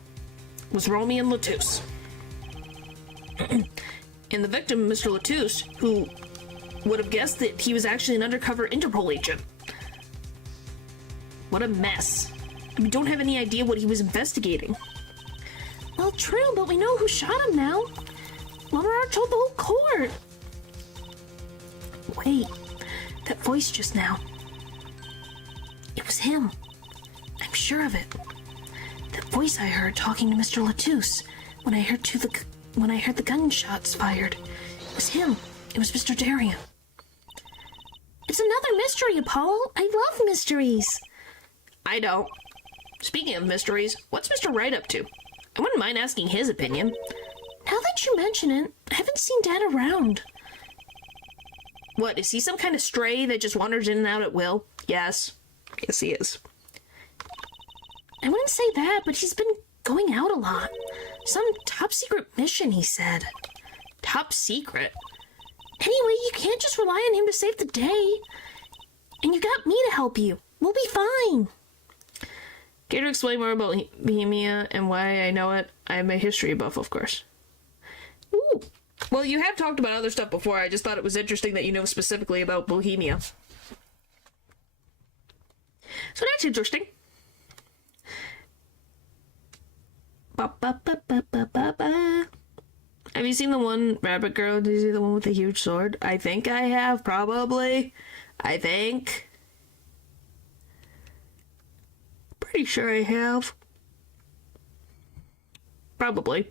Was Romy and Latouche. And the victim, Mr. Latouche, who would have guessed that he was actually an undercover Interpol agent. What a mess. We don't have any idea what he was investigating. Well, true, but we know who shot him now. Lamar told the whole court. Wait, that voice just now. It was him. I'm sure of it. That voice I heard talking to Mr. Latouche when I heard the gunshots fired. It was him. It was Mr. Darien. It's another mystery, Apollo. I love mysteries. I don't. Speaking of mysteries, what's Mr. Wright up to? I wouldn't mind asking his opinion. Now that you mention it, I haven't seen Dad around. What, is he some kind of stray that just wanders in and out at will? Yes. Yes, he is. I wouldn't say that, but he's been going out a lot. Some top secret mission, he said. Top secret? Anyway, you can't just rely on him to save the day. And you got me to help you. We'll be fine. Care to explain more about Bohemia and why I know it? I'm a history buff, of course. Ooh. Well, you have talked about other stuff before. I just thought it was interesting that you know specifically about Bohemia. So that's interesting. Ba-ba-ba-ba-ba-ba. Have you seen the one Rabbit Girl? Did you see the one with the huge sword? I think I have, probably. I think. Pretty sure I have. Probably.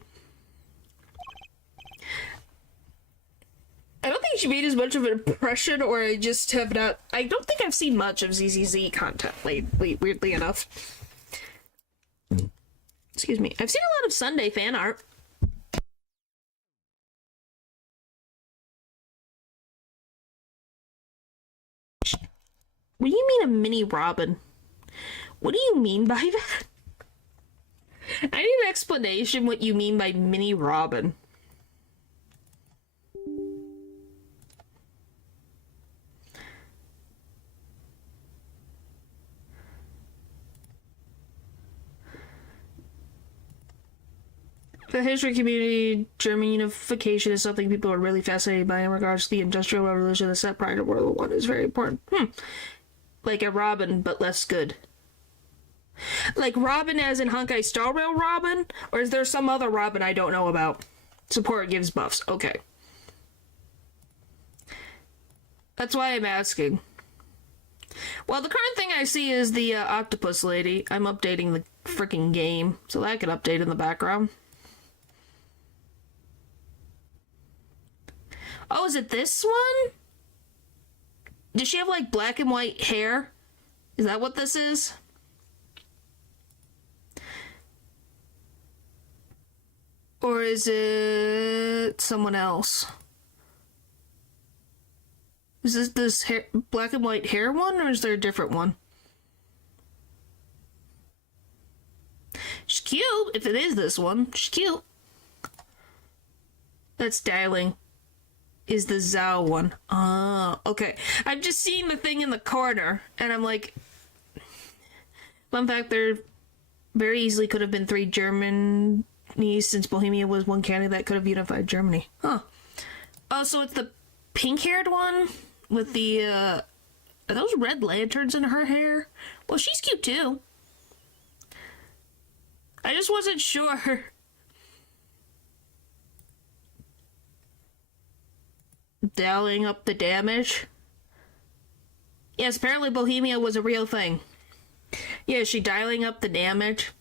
I don't think she made as much of an impression, or I just have not... I don't think I've seen much of ZZZ content lately, weirdly enough. Excuse me. I've seen a lot of Sunday fan art. What do you mean a mini Robin? What do you mean by that? I need an explanation what you mean by mini Robin. The history community, German unification is something people are really fascinated by in regards to the Industrial Revolution that set prior to World War I is very important. Like a Robin, but less good. Like Robin as in Honkai Star Rail Robin? Or is there some other Robin I don't know about? Support gives buffs. Okay. That's why I'm asking. Well, the current thing I see is the octopus lady. I'm updating the freaking game, so that can update in the background. Oh, is it this one? Does she have, like, black and white hair? Is that what this is? Or is it someone else? Is this hair, black and white hair one, or is there a different one? She's cute, if it is this one. She's cute. That's styling. Is the Zhao one. Ah, okay. I'm just seeing the thing in the corner, and I'm like... Fun fact, there very easily could have been 3 Germanies, since Bohemia was one county that could have unified Germany. Huh. Oh, so it's the pink-haired one? With the, are those red lanterns in her hair? Well, she's cute, too. I just wasn't sure. Dialing up the damage? Yes, apparently Bohemia was a real thing. Yeah, is she dialing up the damage?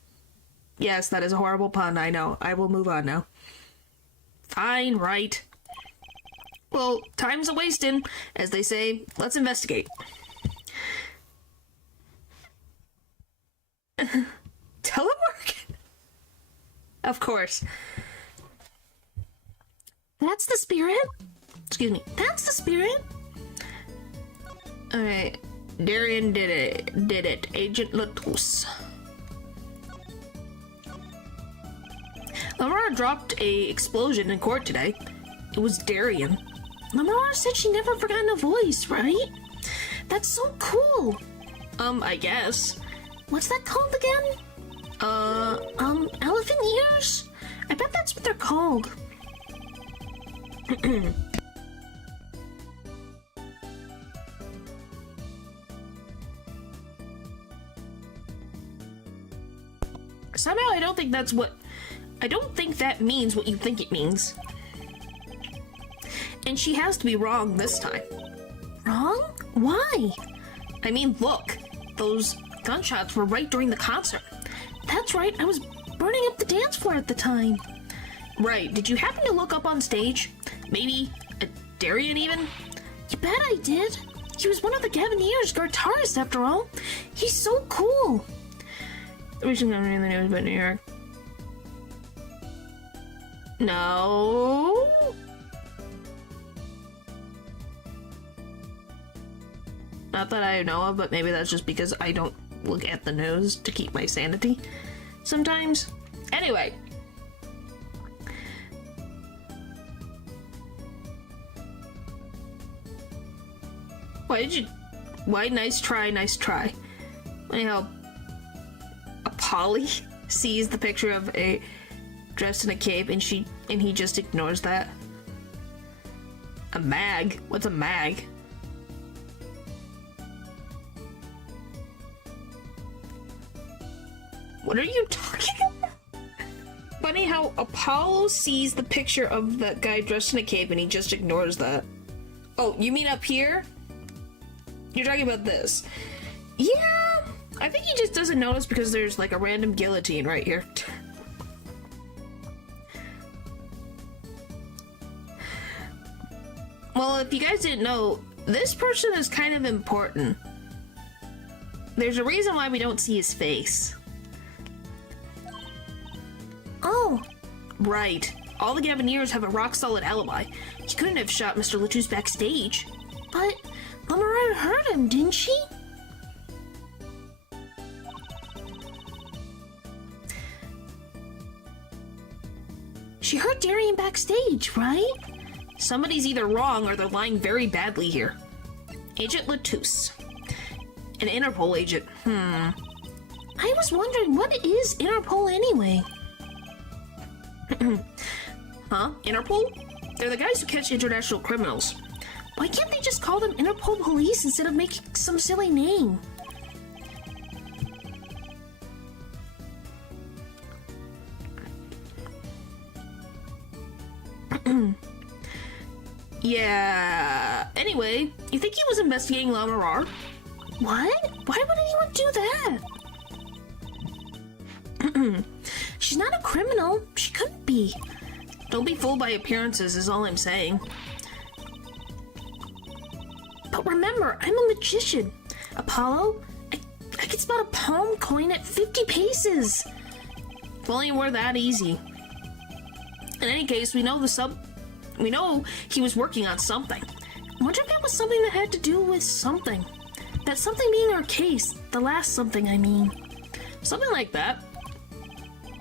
Yes, that is a horrible pun, I know. I will move on now. Fine, right. Well, time's a-wasting, as they say. Let's investigate. Telework? Of course. That's the spirit? Excuse me. That's the spirit? Alright. Darian did it. Agent Latus. Lamar dropped a explosion in court today. It was Darian. Lamar said she never forgotten a voice, right? That's so cool. I guess. What's that called again? Elephant ears? I bet that's what they're called. Somehow I don't think that means what you think it means. And she has to be wrong this time. Wrong? Why? I mean, look. Those gunshots were right during the concert. That's right, I was burning up the dance floor at the time. Right, did you happen to look up on stage? Maybe a Darian even? You bet I did. He was one of the Gavineers' guitarists after all. He's so cool. Recent company in the news about New York. No. Not that I know of, but maybe that's just because I don't look at the news to keep my sanity sometimes. Anyway. Why nice try. Anyhow, Polly sees the picture of a dressed in a cape and he just ignores that. A mag? What's a mag? What are you talking about? Funny how Apollo sees the picture of that guy dressed in a cape and he just ignores that. Oh, you mean up here? You're talking about this. Yeah, I think he just doesn't notice because there's like a random guillotine right here. Well, if you guys didn't know, this person is kind of important. There's a reason why we don't see his face. Oh. Right. All the Gavineers have a rock-solid alibi. He couldn't have shot Mr. Latus backstage. But Lamar heard him, didn't she? She heard Darian backstage, right? Somebody's either wrong or they're lying very badly here. Agent Latus. An Interpol agent. I was wondering, what is Interpol anyway? Huh? Interpol? They're the guys who catch international criminals. Why can't they just call them Interpol Police instead of making some silly name? Yeah. Anyway, you think he was investigating Lamarar? What? Why would anyone do that? She's not a criminal. She couldn't be. Don't be fooled by appearances is all I'm saying. But remember, I'm a magician. Apollo, I can spot a palm coin at 50 paces. If only it were that easy. In any case, we know he was working on something. I wonder if it was something that had to do with something. That something being our case. The last something, I mean. Something like that.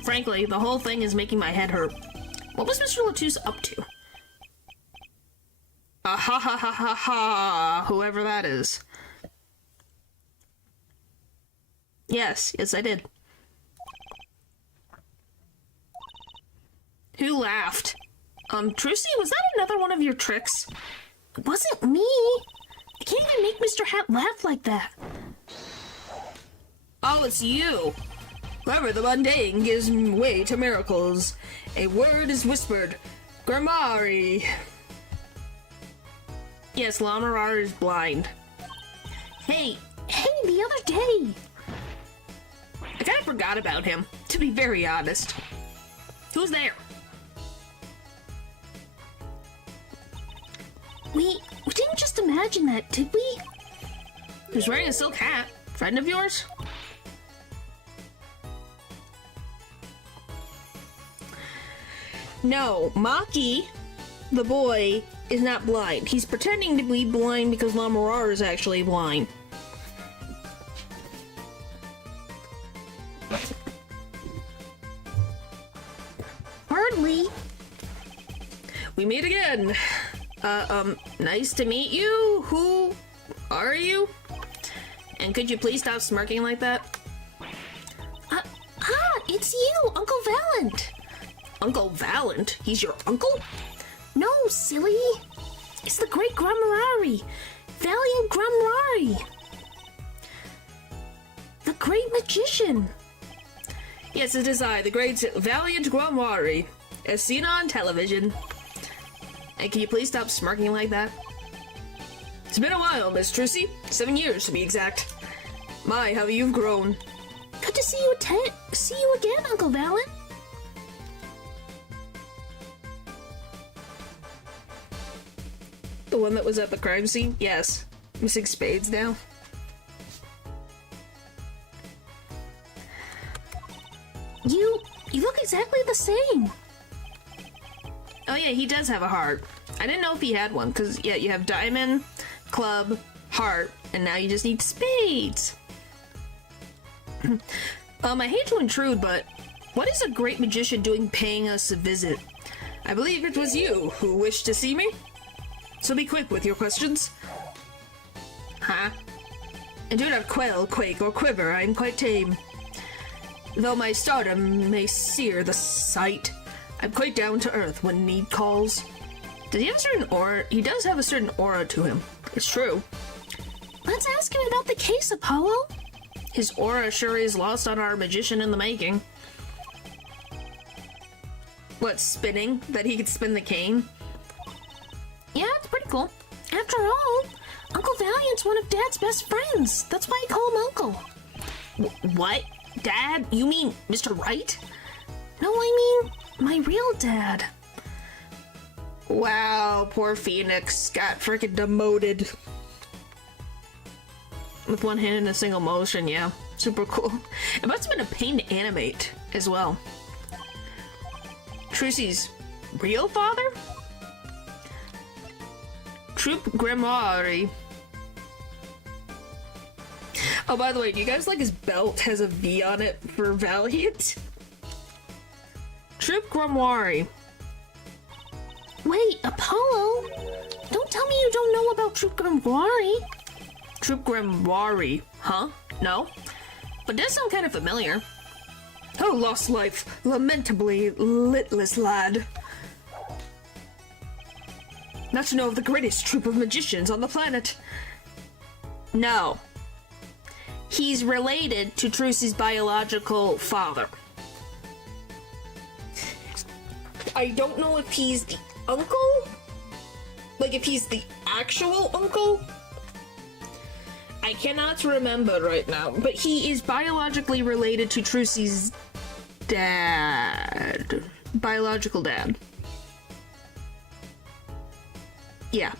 Frankly, the whole thing is making my head hurt. What was Mr. Latus up to? Ha ha ha ha ha, whoever that is. Yes, I did. Who laughed? Trucy, was that another one of your tricks? It wasn't me. I can't even make Mr. Hat laugh like that. Oh, it's you. Whoever the mundane gives way to miracles. A word is whispered. Grimari. Yes, Lamarar is blind. Hey, the other day! I kind of forgot about him, to be very honest. Who's there? We didn't just imagine that, did we? Who's wearing a silk hat? Friend of yours? No, Maki, the boy, is not blind. He's pretending to be blind because Lamarar is actually blind. Hardly. We meet again. Nice to meet you. Who are you? And could you please stop smirking like that? It's you, Uncle Valent. Uncle Valent? He's your uncle? No, silly. It's the great Grummarari. Valiant Grummarari. The great magician. Yes, it is I, the great Valiant Grumwari, as seen on television. And can you please stop smirking like that? It's been a while, Miss Trucy. 7 years, to be exact. My, how you've grown. Good to see you again, Uncle Valent. The one that was at the crime scene? Yes. Missing spades now. You look exactly the same. Oh yeah, he does have a heart. I didn't know if he had one, because yeah, you have diamond, club, heart, and now you just need spades. I hate to intrude, but what is a great magician doing paying us a visit? I believe it was you who wished to see me. So be quick with your questions. Huh? And do not quail, quake, or quiver, I am quite tame. Though my stardom may sear the sight, I'm quite down to earth when need calls. Does he have a certain aura? He does have a certain aura to him. It's true. Let's ask him about the case, Apollo. His aura sure is lost on our magician in the making. What, spinning? That he could spin the cane? Yeah, it's pretty cool. After all, Uncle Valiant's one of Dad's best friends. That's why I call him Uncle. What? Dad? You mean Mr. Wright? No, I mean my real dad. Wow, poor Phoenix got freaking demoted. With one hand in a single motion, yeah. Super cool. It must have been a pain to animate as well. Trucy's real father? Troop Grimoire. Oh, by the way, do you guys like his belt has a V on it for Valiant? Troop Grimoire. Wait, Apollo? Don't tell me you don't know about Troop Grimoire. Troop Grimoire, huh? No? But does sound kind of familiar. Oh, lost life, lamentably litless lad. Not to know of the greatest troop of magicians on the planet. No. He's related to Trucy's biological father. I don't know if he's the uncle? Like, if he's the actual uncle? I cannot remember right now, but he is biologically related to Trucy's dad. Biological dad. Yeah.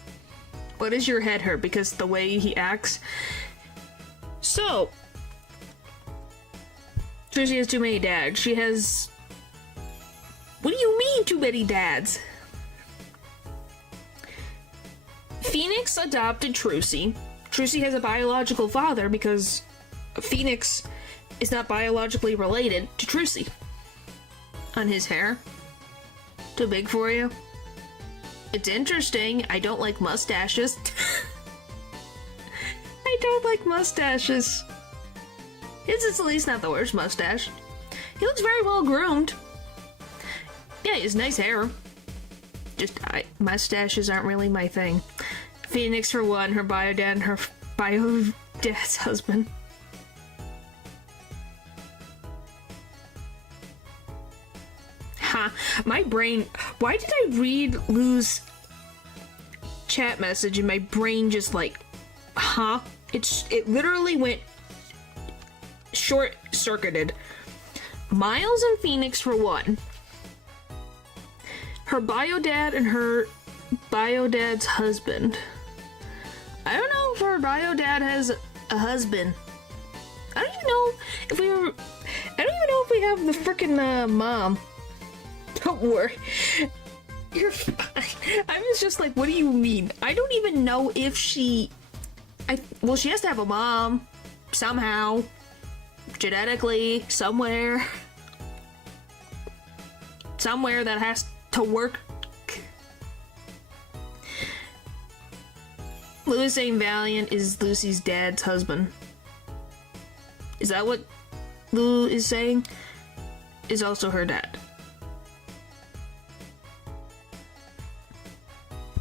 What does your head hurt? Because the way he acts? So, Trucy has too many dads. She has... What do you mean, too many dads? Phoenix adopted Trucy. Trucy has a biological father because Phoenix is not biologically related to Trucy. On his hair? Too big for you? It's interesting. I don't like mustaches. I don't like mustaches. His is at least not the worst mustache. He looks very well groomed. Yeah, he has nice hair. Just, mustaches aren't really my thing. Phoenix for one, her bio dad and her bio dad's husband. Ha, my brain, why did I lose chat message and my brain just like, huh? It literally went short-circuited. Miles and Phoenix for one. Her bio dad and her bio dad's husband. I don't know if her bio dad has a husband. I don't even know if we have the frickin' mom. Don't worry. You're fine. I was just like, what do you mean? I don't even know if she... well, she has to have a mom. Somehow. Genetically. Somewhere. Somewhere that has to work. Louis St. Valiant is Lucy's dad's husband. Is that what Lou is saying? Is also her dad.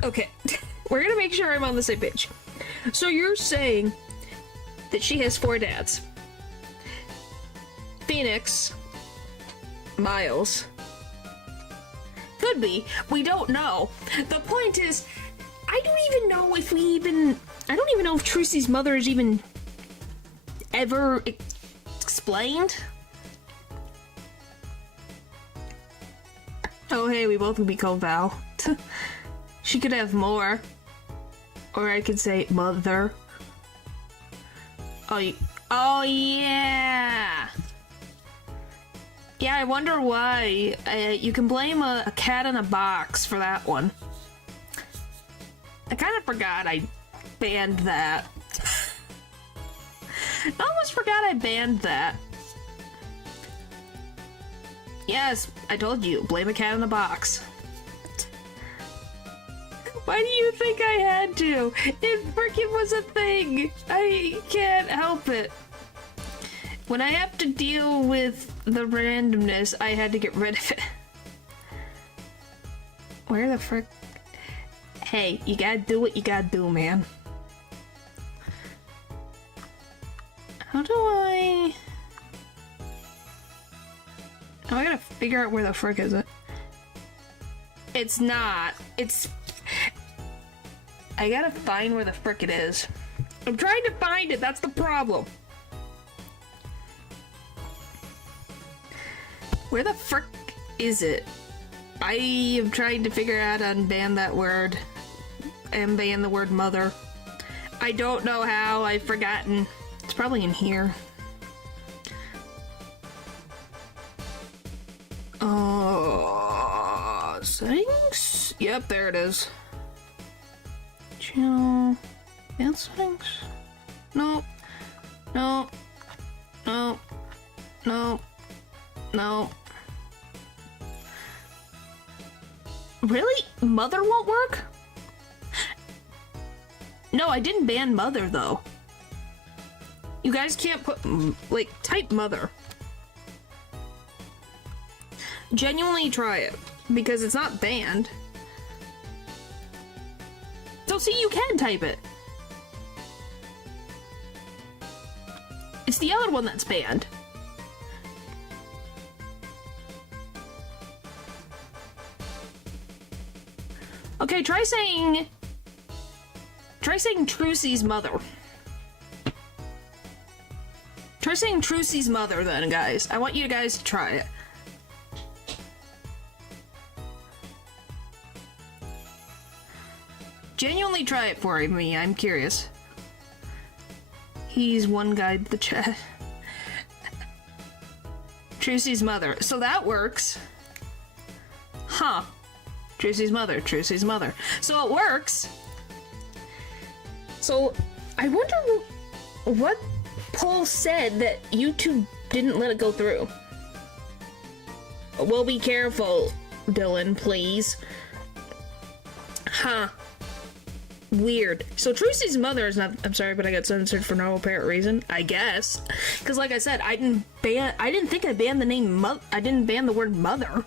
Okay, we're gonna make sure I'm on the same page. So you're saying that she has 4 dads. Phoenix, Miles. Could be. We don't know. The point is, I don't even know if I don't even know if Trucy's mother is even ever explained. Oh hey, we both would be called Val. She could have more. Or I could say mother. Oh yeah! Yeah, I wonder why. You can blame a cat in a box for that one. I kind of forgot I banned that. I almost forgot I banned that. Yes, I told you, blame a cat in a box. Why do you think I had to? It freaking was a thing. I can't help it. When I have to deal with the randomness, I had to get rid of it. Where the frick? Hey, you gotta do what you gotta do, man. How do I... Oh, I gotta figure out where the frick is it. It's not. It's... I gotta find where the frick it is. I'm trying to find it, that's the problem. Where the frick is it? I am trying to figure out how to unban that word. And ban the word mother. I don't know how, I've forgotten. It's probably in here. Settings? Yep, there it is. Channel... Advanced settings? Nope. Nope. Nope. Nope. Nope. Really? Mother won't work? No, I didn't ban mother, though. You guys can't put... like, type mother. Genuinely try it. Because it's not banned. So see, you can type it. It's the other one that's banned. Okay, try saying Trucy's mother. Try saying Trucy's mother then, guys. I want you guys to try it. Genuinely try it for me, I'm curious. He's one guy to the chat. Trucy's mother. So that works. Huh. Trucy's mother, Trucy's mother. So it works. So I wonder what poll said that YouTube didn't let it go through. Well, be careful, Dylan, please. Huh. Weird. So Trucy's mother is not... I'm sorry, but I got censored for no apparent reason. I guess. Because like I said, I didn't think I banned the name I didn't ban the word mother.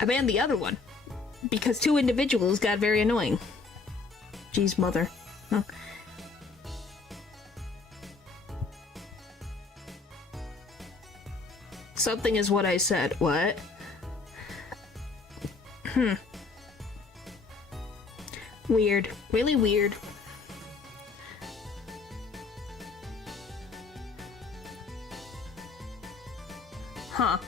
I banned the other one. Because 2 individuals got very annoying. Jeez, mother. Huh. Something is what I said. What? Weird. Really weird. Huh.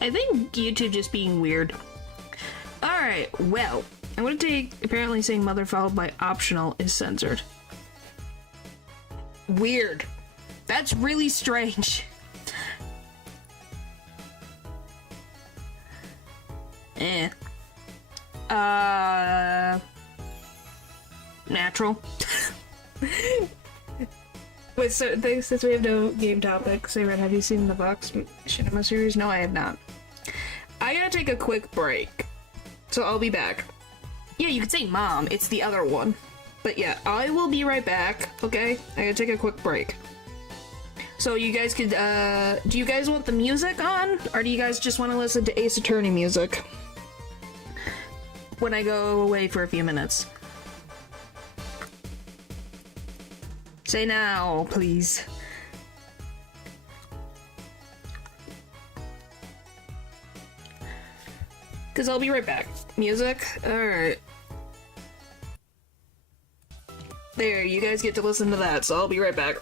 I think YouTube just being weird. Alright, well, I'm gonna take, apparently saying mother followed by optional is censored. Weird. That's really strange. Natural. Wait, so since we have no game topics, Aaron, have you seen the Vox Cinema series? No, I have not. I gotta take a quick break, so I'll be back. Yeah, you could say mom, it's the other one. But yeah, I will be right back, okay? I gotta take a quick break. So you guys could, do you guys want the music on? Or do you guys just want to listen to Ace Attorney music? When I go away for a few minutes. Say now, please. Cause I'll be right back. Music? Alright. There, you guys get to listen to that, so I'll be right back.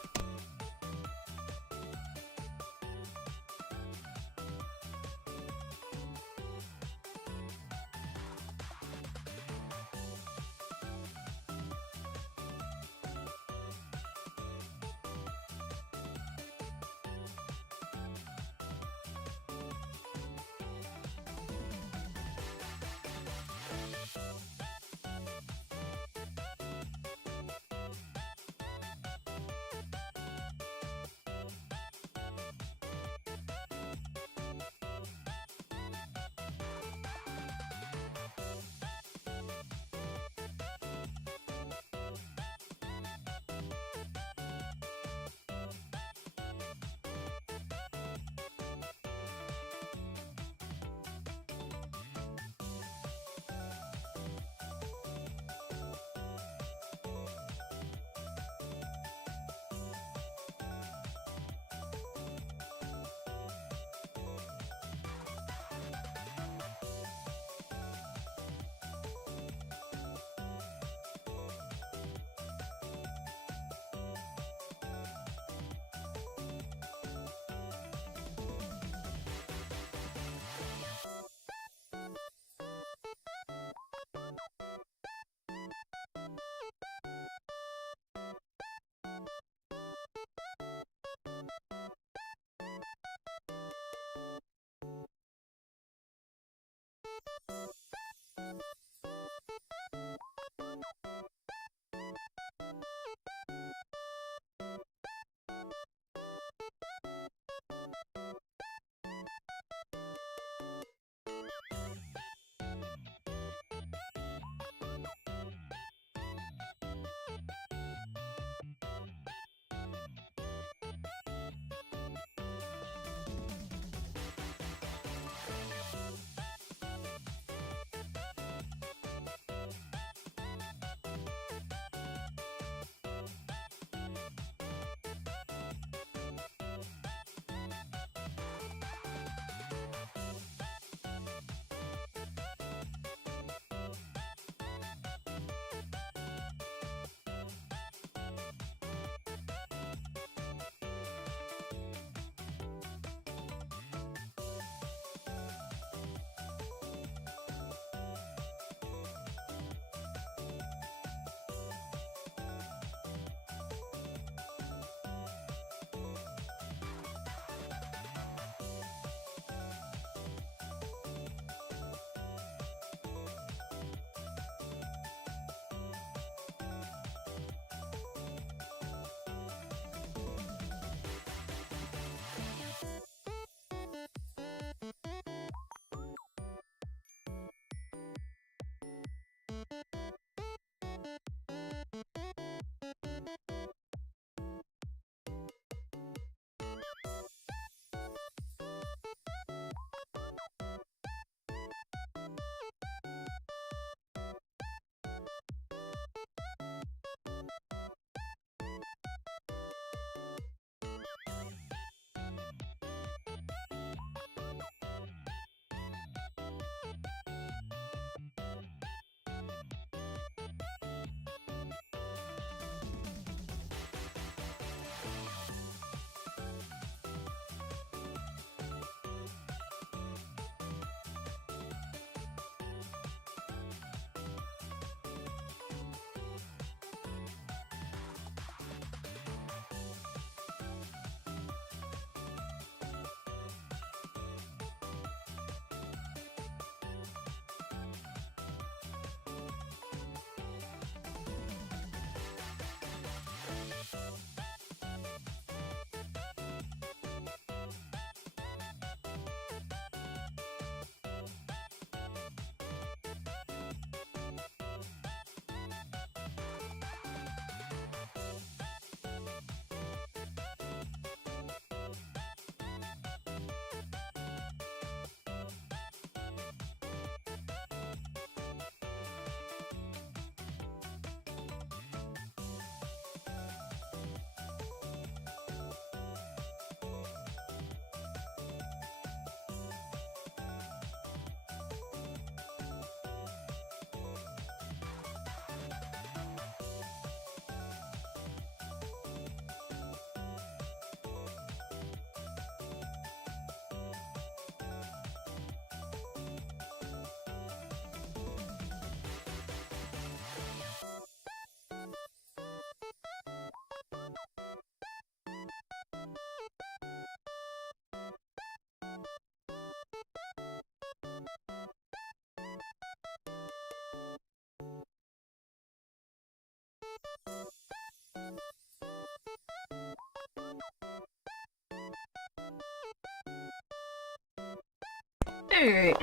Alright.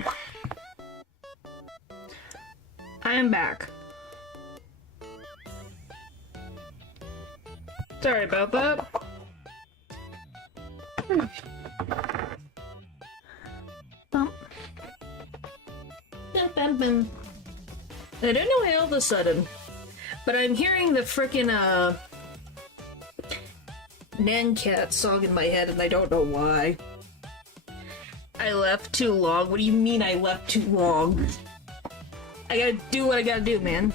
I am back. Sorry about that. Bump. I don't know why all of a sudden, but I'm hearing the frickin' Nancat song in my head and I don't know why. I left too long? What do you mean I left too long? I gotta do what I gotta do, man.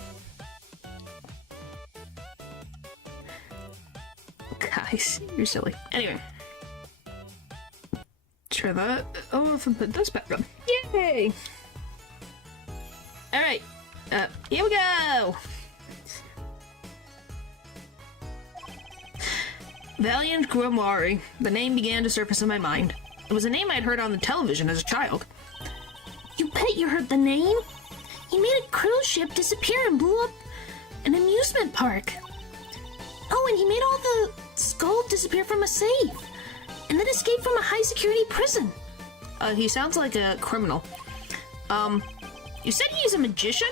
Guys, you're silly. Anyway. Try that. Oh, if I put this back on. Yay! Alright. Here we go! Valiant Grimoire. The name began to surface in my mind. It was a name I'd heard on the television as a child. You bet you heard the name? He made a cruise ship disappear and blew up an amusement park. Oh, and he made all the gold disappear from a safe. And then escaped from a high-security prison. He sounds like a criminal. You said he's a magician?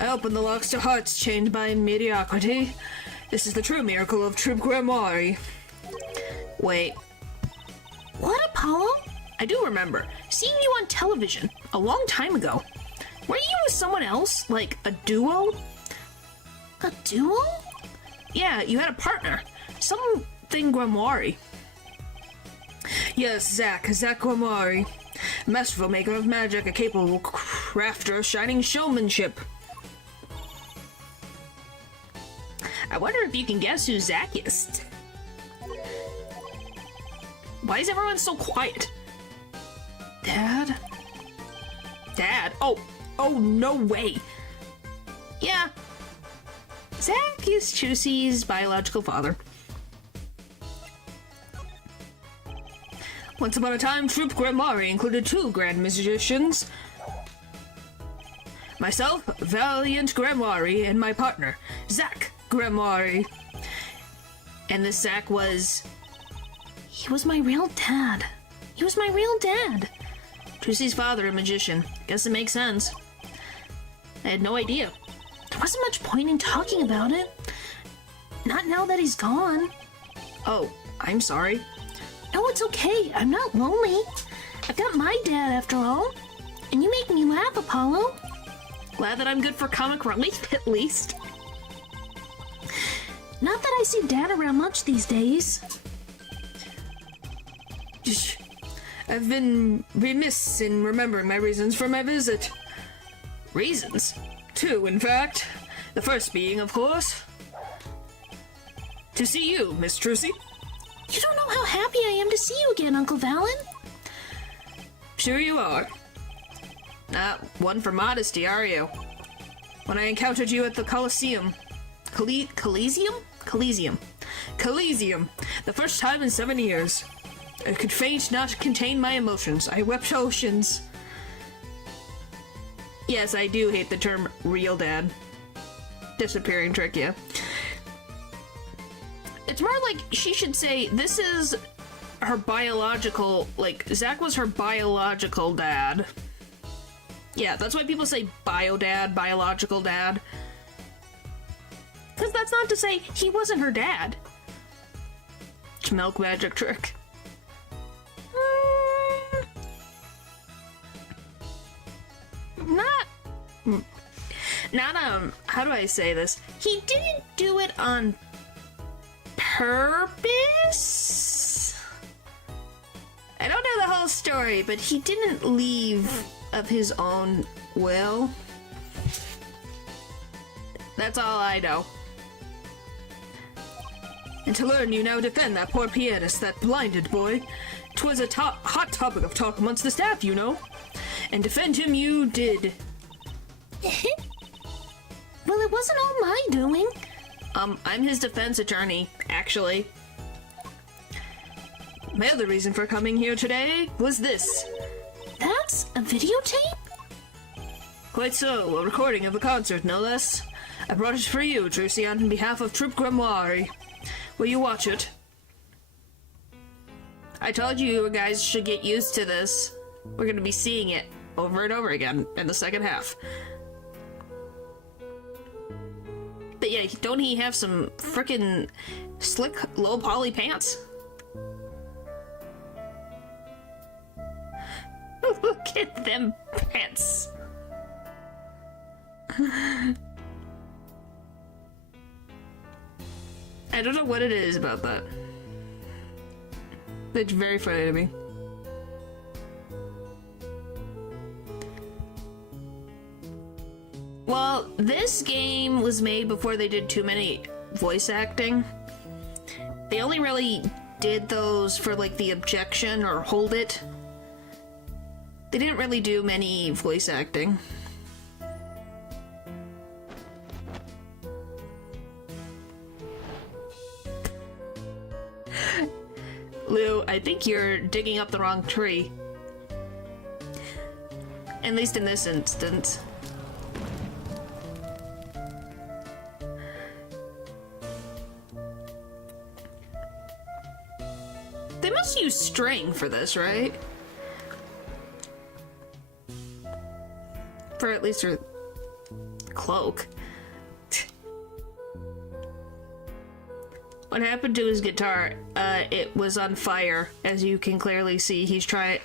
I open the locks to hearts chained by mediocrity. This is the true miracle of True Grimoire. Wait. What, Apollo? I do remember seeing you on television a long time ago. Weren't you with someone else? Like a duo? A duo? Yeah, you had a partner. Something Grimoire. Yes, Zach Grimoire. Masterful maker of magic, a capable crafter, shining showmanship. I wonder if you can guess who Zach is. Why is everyone so quiet? Dad? Dad? Oh, no way. Yeah. Zach is Chusey's biological father. Once upon a time, Troupe Grimoire included 2 grand magicians. Myself, Valiant Grimoire, and my partner, Zach Grimoire. And this Zach was... He was my real dad. He was my real dad. Chusey's father, a magician. Guess it makes sense. I had no idea. There wasn't much point in talking about it. Not now that he's gone. Oh, I'm sorry. No, it's okay. I'm not lonely. I've got my dad after all. And you make me laugh, Apollo. Glad that I'm good for comic relief, at least. Not that I see Dad around much these days. I've been remiss in remembering my reasons for my visit. Reasons? 2, in fact. The first being, of course, to see you, Miss Trucy. You don't know how happy I am to see you again, Uncle Valen. Sure you are. Not one for modesty, are you? When I encountered you at the Coliseum. Coliseum? Coliseum. The first time in 7 years. I could faint not contain my emotions. I wept oceans. Yes, I do hate the term real dad. Disappearing trick, yeah. It's more like she should say this is her biological, like, Zach was her biological dad. Yeah, that's why people say bio-dad, biological dad. Because that's not to say he wasn't her dad. It's milk magic trick. Not, how do I say this? He didn't do it on purpose? I don't know the whole story, but he didn't leave of his own will. That's all I know. And to learn you now defend that poor pianist, that blinded boy. 'Twas a hot topic of talk amongst the staff, you know. And defend him you did. Well, it wasn't all my doing. I'm his defense attorney, actually. My other reason for coming here today was this. That's a videotape? Quite so, a recording of a concert, no less. I brought it for you, Trucy, on behalf of Troupe Grimoire. Will you watch it? I told you guys should get used to this. We're gonna be seeing it over and over again in the second half. But yeah, don't he have some frickin' slick low poly pants? Look at them pants. I don't know what it is about that. It's very funny to me. Well, this game was made before they did too many voice acting. They only really did those for like the objection or hold it. They didn't really do many voice acting. Lou, I think you're digging up the wrong tree. At least in this instance. They must use string for this, right? For at least her cloak. What happened to his guitar? It was on fire, as you can clearly see.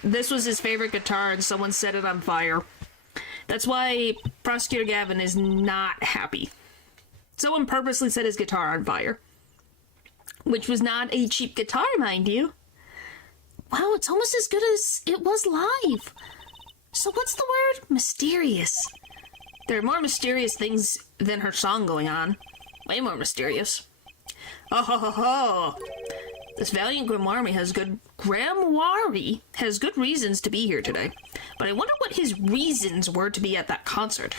This was his favorite guitar and someone set it on fire. That's why Prosecutor Gavin is not happy. Someone purposely set his guitar on fire. Which was not a cheap guitar, mind you. Wow, it's almost as good as it was live. So what's the word? Mysterious. There are more mysterious things than her song going on. Way more mysterious. Oh ho ho ho! This valiant Grimoire has good reasons to be here today. But I wonder what his reasons were to be at that concert.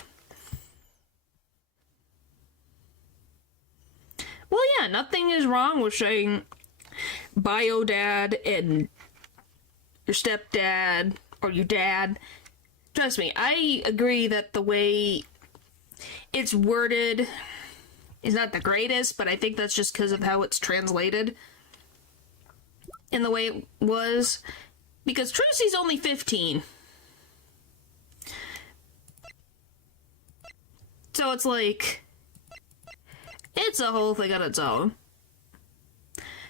Well, yeah, nothing is wrong with saying bio dad and your stepdad or your dad. Trust me, I agree that the way it's worded is not the greatest, but I think that's just because of how it's translated in the way it was. Because Trucy's only 15. So it's like, it's a whole thing on its own.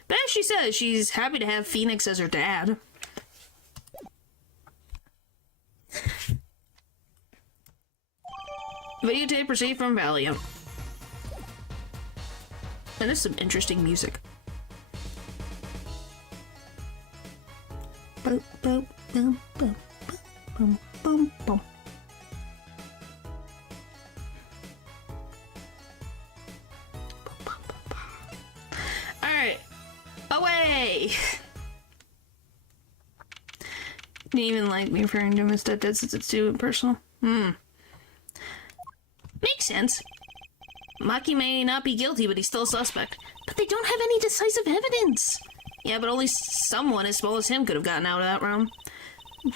But as she says, she's happy to have Phoenix as her dad. Videotape received from Valiant. And there's some interesting music. Boom, boom, boom, boom, boom, boom, boom. Alright. Away! Didn't even like me referring to him as stepdad since it's too impersonal. Makes sense. Maki may not be guilty, but he's still a suspect. But they don't have any decisive evidence. Yeah, but only someone as small as him could have gotten out of that room.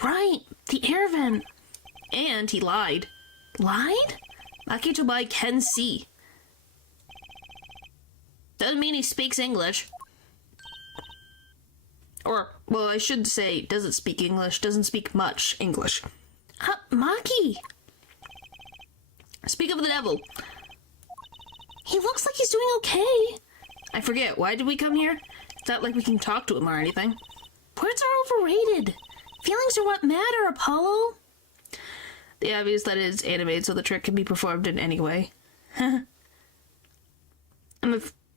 Right, the air vent. And he lied. Lied? Maki Tobai can see. Doesn't mean he speaks English. Or, well, I should say, doesn't speak English, doesn't speak much English. Maki! Speak of the devil. He looks like he's doing okay. I forget, why did we come here? It's not like we can talk to him or anything. Words are overrated. Feelings are what matter, Apollo. The obvious that it is animated so the trick can be performed in any way. I'm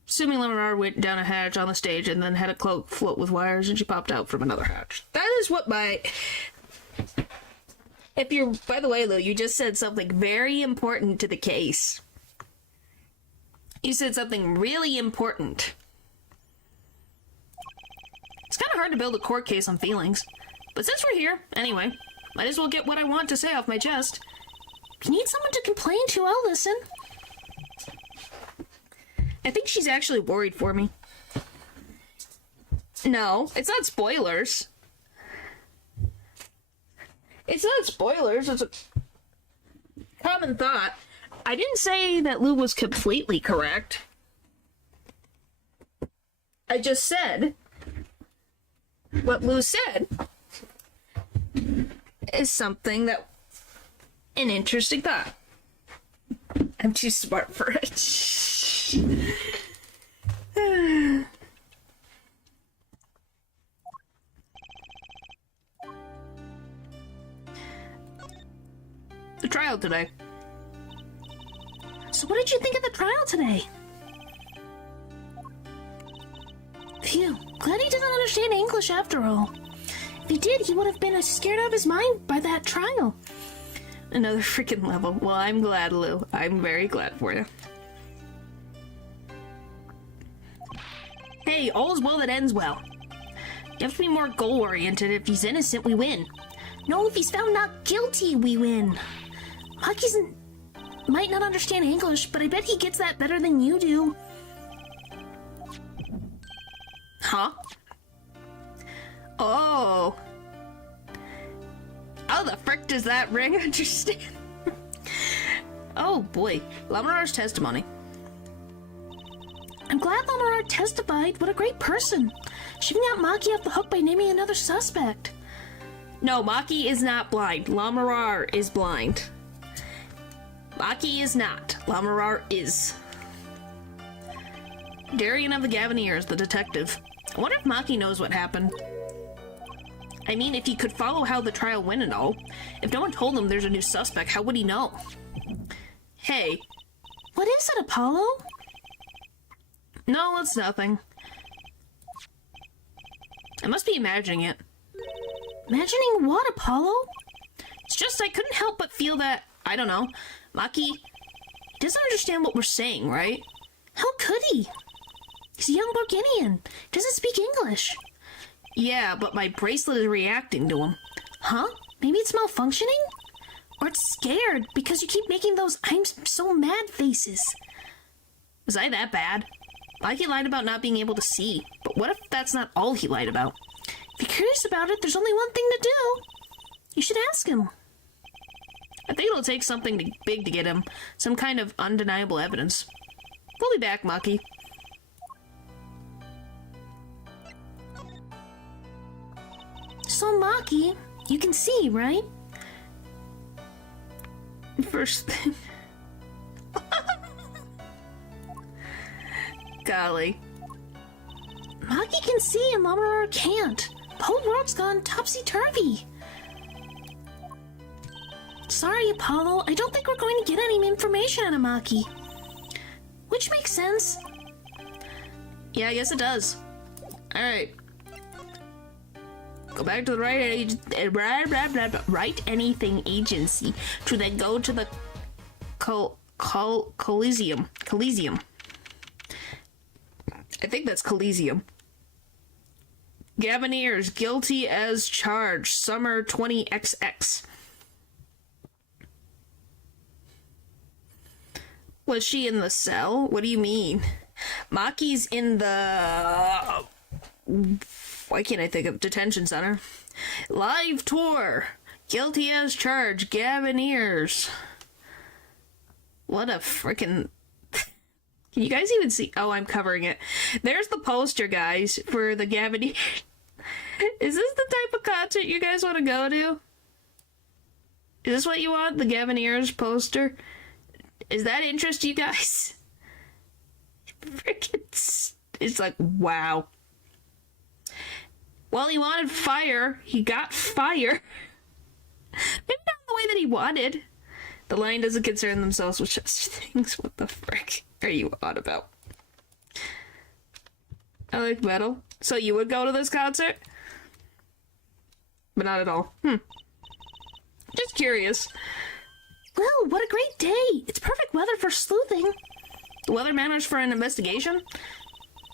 assuming Lemar went down a hatch on the stage and then had a cloak float with wires and she popped out from another hatch. That is what my... If you're... By the way, Lou, you just said something very important to the case. You said something really important. It's kind of hard to build a court case on feelings. But since we're here, anyway, might as well get what I want to say off my chest. If you need someone to complain to, I'll listen. I think she's actually worried for me. No, it's not spoilers. It's not spoilers, it's a common thought. I didn't say that Lou was completely correct. I just said what Lou said. is something that... an interesting thought. I'm too smart for it. The trial today. So what did you think of the trial today? Phew, glad he doesn't understand English after all. If he did, he would have been scared out of his mind by that trial. Another freaking level. Well, I'm glad, Lou. I'm very glad for you. Hey, all's well that ends well. You have to be more goal-oriented. If he's innocent, we win. No, if he's found not guilty, we win. Maki's might not understand English, but I bet he gets that better than you do. Huh? Oh. How the frick does that ring understand? Oh boy. Lamarar's testimony. I'm glad Lamarar testified. What a great person. She got Maki off the hook by naming another suspect. No, Maki is not blind. Lamarar is blind. Maki is not. Lamarar is. Darian of the Gaviniers, the detective. I wonder if Maki knows what happened. I mean, if he could follow how the trial went and all. If no one told him there's a new suspect, how would he know? Hey. What is it, Apollo? No, it's nothing. I must be imagining it. Imagining what, Apollo? It's just I couldn't help but feel that, I don't know, Maki doesn't understand what we're saying, right? How could he? He's a young Borginian. Doesn't speak English. Yeah, but my bracelet is reacting to him. Huh? Maybe it's malfunctioning? Or it's scared because you keep making those I'm so mad faces. Was I that bad? Maki lied about not being able to see, but what if that's not all he lied about? If you're curious about it, there's only one thing to do. You should ask him. I think it'll take something big to get him. Some kind of undeniable evidence. We'll be back, Maki. So, Maki, you can see, right? First thing... Golly. Maki can see and Lamarar can't. The whole world's gone topsy-turvy. Sorry, Apollo. I don't think we're going to get any information out of Maki. Which makes sense. Yeah, I guess it does. Alright. Go back to the right anything agency to then go to the Coliseum. I think that's Coliseum. Gaviniers, guilty as charged. Summer 20XX. Was she in the cell? What do you mean? Maki's in the... Why can't I think of detention center? Live tour. Guilty as charged. Gaviniers. What a freaking... Can you guys even see? Oh, I'm covering it. There's the poster, guys, for the Gaviniers. Is this the type of concert you guys want to go to? Is this what you want? The Gaviniers poster? Does that interest you guys? Freaking... It's like, wow. Well, he wanted fire. He got fire. Maybe not the way that he wanted. The line doesn't concern themselves with such things. What the frick are you on about? I like metal. So you would go to this concert? But not at all. Just curious. Well, what a great day. It's perfect weather for sleuthing. The weather matters for an investigation?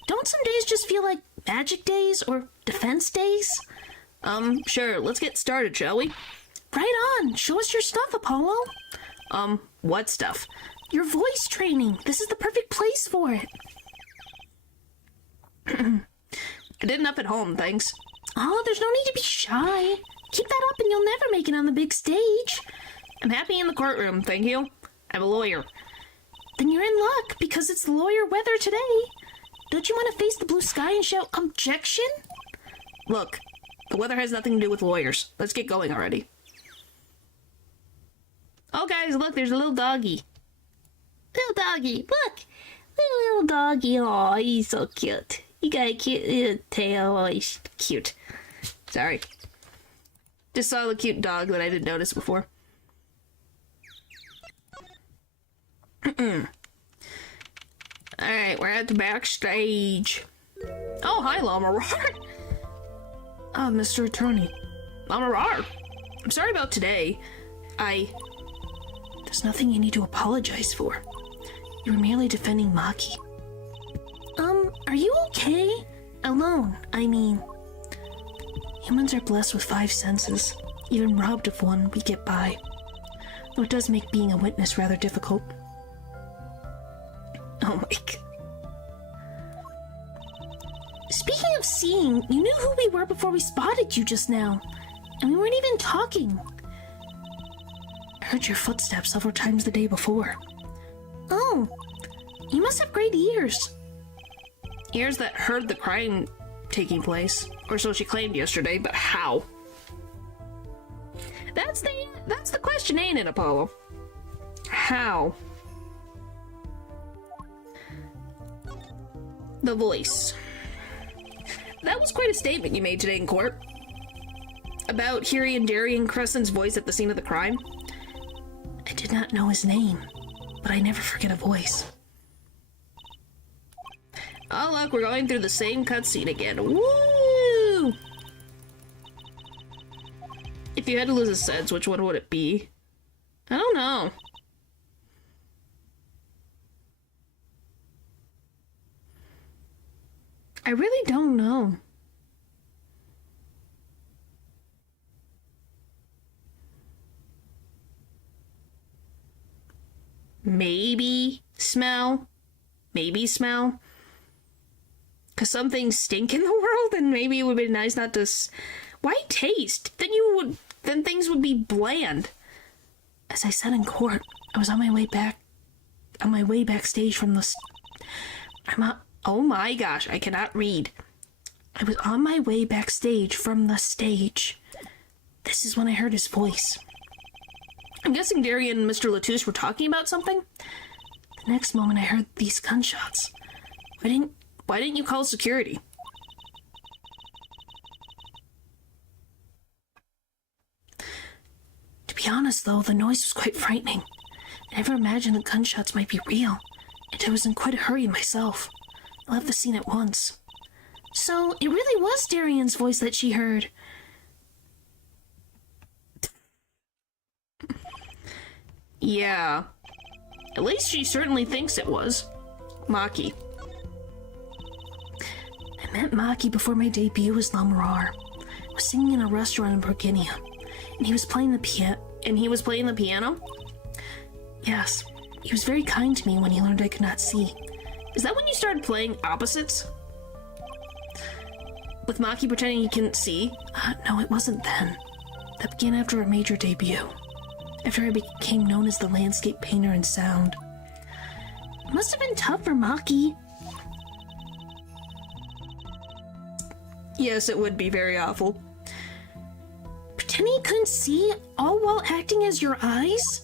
Don't some days just feel like magic days or defense days? Sure. Let's get started, shall we? Right on. Show us your stuff, Apollo. What stuff? Your voice training. This is the perfect place for it. I did enough at home, thanks. Oh, there's no need to be shy. Keep that up and you'll never make it on the big stage. I'm happy in the courtroom, thank you. I'm a lawyer. Then you're in luck, because it's lawyer weather today. Don't you want to face the blue sky and shout objection? Look, the weather has nothing to do with lawyers. Let's get going already. Oh, guys, look, there's a little doggy. Little doggy, look! Little doggy, aw, he's so cute. He got a cute little tail, oh, he's cute. Sorry. Just saw the cute dog that I didn't notice before. Alright, we're at the backstage. Oh, hi, Llama Rar. Oh, Mr. Attorney. Llama Rar. I'm sorry about today. There's nothing you need to apologize for. You were merely defending Maki. Are you okay? Alone, I mean. Humans are blessed with 5 senses. Even robbed of one, we get by. Though it does make being a witness rather difficult. Oh my god. Speaking of seeing, you knew who we were before we spotted you just now. And we weren't even talking. I heard your footsteps several times the day before. Oh, you must have great ears. Ears that heard the crime taking place. Or so she claimed yesterday, but how? That's the question, ain't it, Apollo? How? The voice. That was quite a statement you made today in court. About hearing Darian Crescent's voice at the scene of the crime. I did not know his name, but I never forget a voice. Oh look, we're going through the same cutscene again. Woo! If you had to lose a sense, which one would it be? I don't know. I really don't know. Maybe smell. Maybe smell. Because some things stink in the world, and maybe it would be nice not to. Why taste? Then things would be bland. As I said in court, I was on my way backstage from the. Oh my gosh, I cannot read. I was on my way backstage from the stage. This is when I heard his voice. I'm guessing Darian and Mr. Latouche were talking about something. The next moment I heard these gunshots. Why didn't you call security? To be honest, though, the noise was quite frightening. I never imagined the gunshots might be real, and I was in quite a hurry myself. I left the scene at once. So, it really was Darian's voice that she heard. Yeah. At least she certainly thinks it was. Maki. I met Maki before my debut as Lamarar. I was singing in a restaurant in Burguinia, and he was playing the piano? Yes. He was very kind to me when he learned I could not see. Is that when you started playing opposites? With Maki pretending he couldn't see? No, it wasn't then. That began after a major debut. After I became known as the landscape painter in sound. It must have been tough for Maki. Yes, it would be very awful. Pretending he couldn't see, all while acting as your eyes?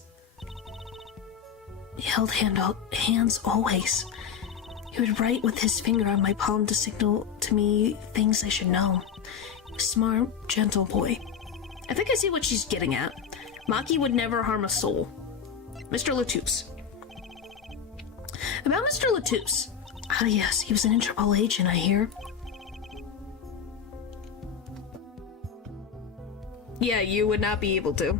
He held hands always. He would write with his finger on my palm to signal to me things I should know. He was a smart, gentle boy. I think I see what she's getting at. Maki would never harm a soul. Mr. Latouche. About Mr. Latouche. Ah yes, he was an Interpol agent, I hear. Yeah, you would not be able to.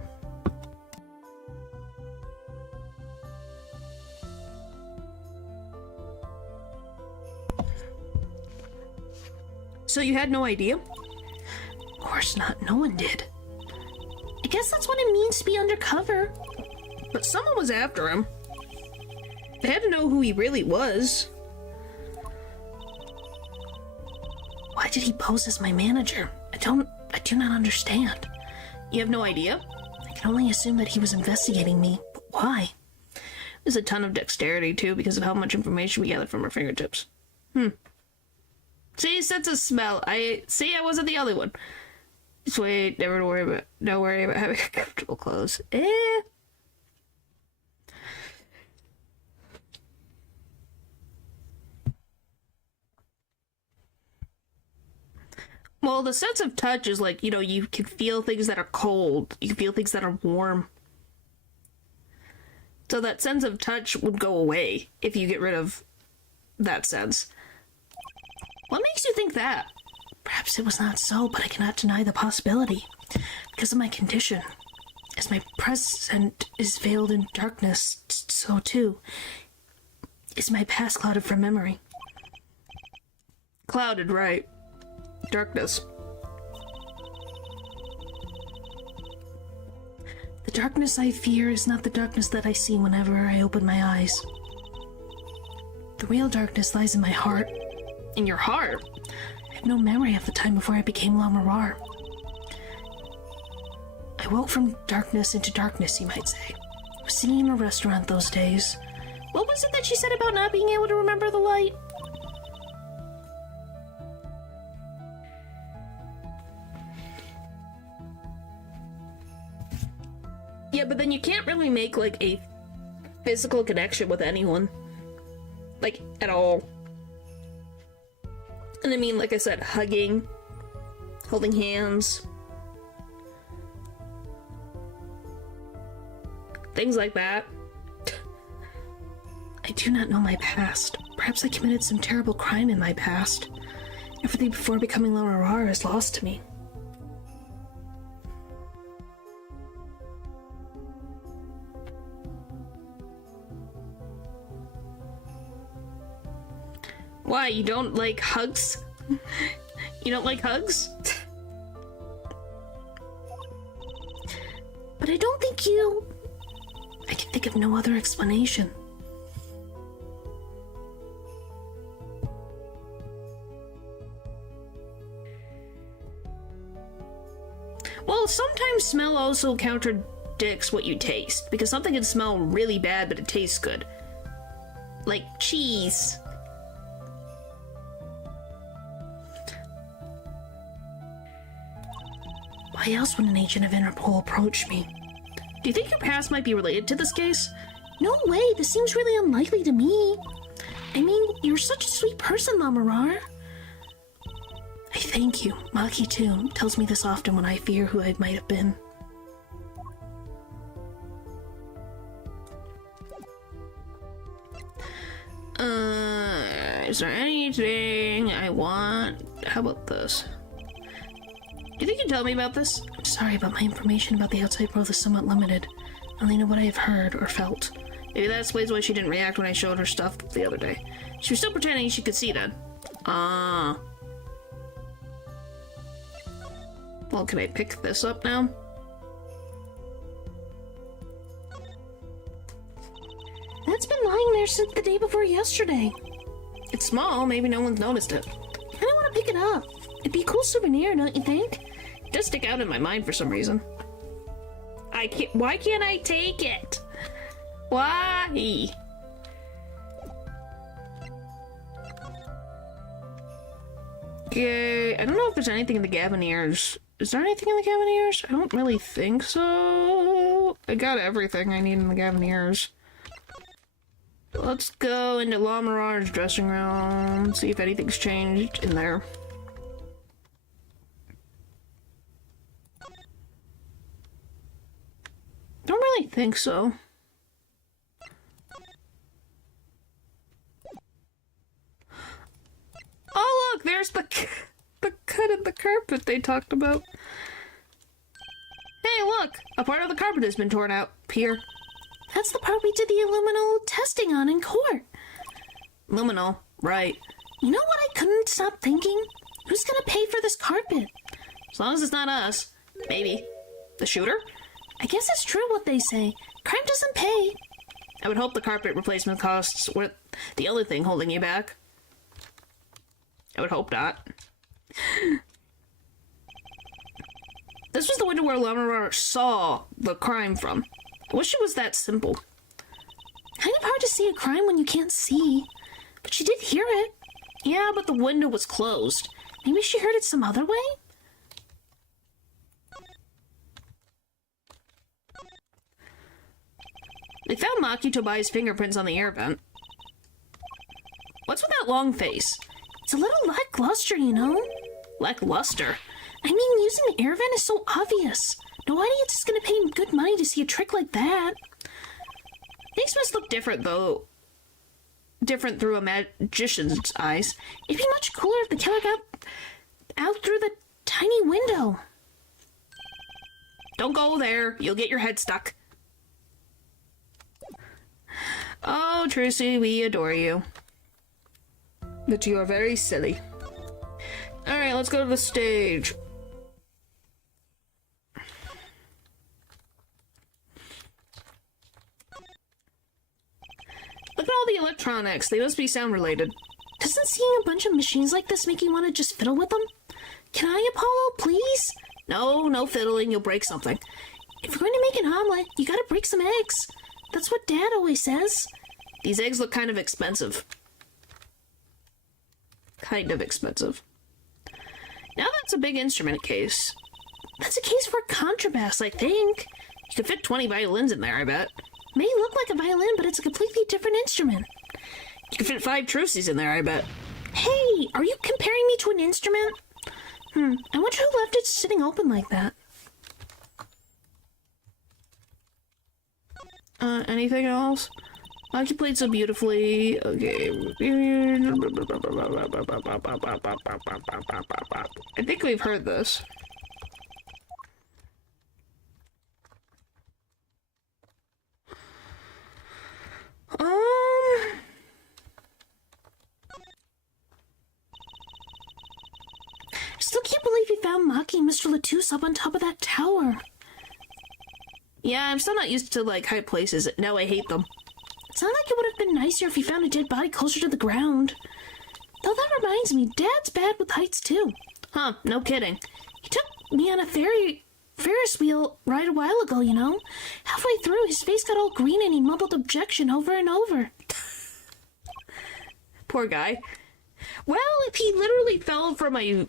So you had no idea? Of course not, no one did. I guess that's what it means to be undercover. But someone was after him. They had to know who he really was. Why did he pose as my manager? I do not understand. You have no idea? I can only assume that he was investigating me, but why? There's a ton of dexterity, too, because of how much information we gathered from our fingertips. See, sense of smell. I wasn't the only one. Just wait, no worry about having comfortable clothes. Well, the sense of touch is like, you can feel things that are cold. You can feel things that are warm. So that sense of touch would go away if you get rid of that sense. What makes you think that? Perhaps it was not so, but I cannot deny the possibility. Because of my condition. As my present is veiled in darkness, so too is my past clouded from memory. Clouded, right. Darkness. The darkness I fear is not the darkness that I see whenever I open my eyes. The real darkness lies in my heart. In your heart? I have no memory of the time before I became La Mirar. I woke from darkness into darkness, you might say. I was sitting in a restaurant those days. What was it that she said about not being able to remember the light? Yeah, but then you can't really make, like, a physical connection with anyone. Like, at all. And I mean, like I said, hugging, holding hands, things like that. I do not know my past. Perhaps I committed some terrible crime in my past. Everything before becoming La Mirar is lost to me. Why, you don't like hugs? You don't like hugs? But I don't think you... I can think of no other explanation. Well, sometimes smell also contradicts what you taste, because something can smell really bad, but it tastes good. Like cheese. Why else would an agent of Interpol approach me? Do you think your past might be related to this case? No way, this seems really unlikely to me. I mean, you're such a sweet person, La Mirar. I thank you. Maki, too, tells me this often when I fear who I might have been. Is there anything I want? How about this? Do you think you can tell me about this? I'm sorry, but my information about the outside world is somewhat limited. I only know what I have heard or felt. Maybe that explains why she didn't react when I showed her stuff the other day. She was still pretending she could see then. Ah. Well, can I pick this up now? That's been lying there since the day before yesterday. It's small, maybe no one's noticed it. I don't want to pick it up. It'd be a cool souvenir, don't you think? It does stick out in my mind for some reason. Why can't I take it? Why? Okay, I don't know if there's anything in the Gaviniers. Is there anything in the Gaviniers? I don't really think so. I got everything I need in the Gaviniers. Let's go into La Mirar's dressing room, see if anything's changed in there. Don't really think so. Oh look, there's the cut in the carpet they talked about. Hey look, a part of the carpet has been torn out here. That's the part we did the luminal testing on in court. Luminal, right. You know what I couldn't stop thinking? Who's gonna pay for this carpet? As long as it's not us. Maybe. The shooter? I guess it's true what they say. Crime doesn't pay. I would hope the carpet replacement costs were the only thing holding you back. I would hope not. This was the window where La Mirar saw the crime from. I wish it was that simple. Kind of hard to see a crime when you can't see. But she did hear it. Yeah, but the window was closed. Maybe she heard it some other way? They found Maki Tobi's fingerprints on the air vent. What's with that long face? It's a little lackluster, you know? Lackluster? I mean, using the air vent is so obvious. No idiot's just gonna pay him good money to see a trick like that. Things must look different, though. Different through a magician's eyes. It'd be much cooler if the killer got out through the tiny window. Don't go there. You'll get your head stuck. Oh, Trucy, we adore you. But you are very silly. Alright, let's go to the stage. Look at all the electronics. They must be sound related. Doesn't seeing a bunch of machines like this make you want to just fiddle with them? Can I, Apollo, please? No, no fiddling. You'll break something. If you're going to make an omelet, you gotta break some eggs. That's what Dad always says. These eggs look kind of expensive. Kind of expensive. Now that's a big instrument case. That's a case for a contrabass, I think. You could fit 20 violins in there, I bet. May look like a violin, but it's a completely different instrument. You could fit 5 Trucies in there, I bet. Hey, are you comparing me to an instrument? I wonder who left it sitting open like that. Anything else? You played so beautifully. Okay. I think we've heard this. Still can't believe you found mocking Mr. Latouche up on top of that tower. Yeah, I'm still not used to, like, high places. Now I hate them. Sounds like it would have been nicer if you found a dead body closer to the ground. Though that reminds me, Dad's bad with heights, too. Huh, no kidding. He took me on a Ferris wheel ride a while ago, you know? Halfway through, his face got all green and he mumbled objection over and over. Poor guy. Well, if he literally fell from a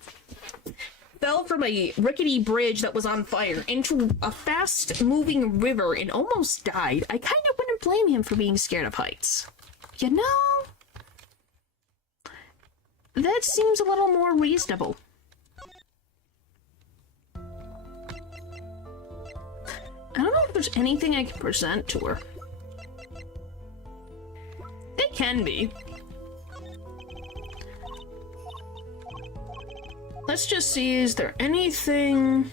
rickety bridge that was on fire into a fast-moving river and almost died, I kind of wouldn't blame him for being scared of heights. You know, that seems a little more reasonable. I don't know if there's anything I can present to her. They can be. Let's just see, is there anything...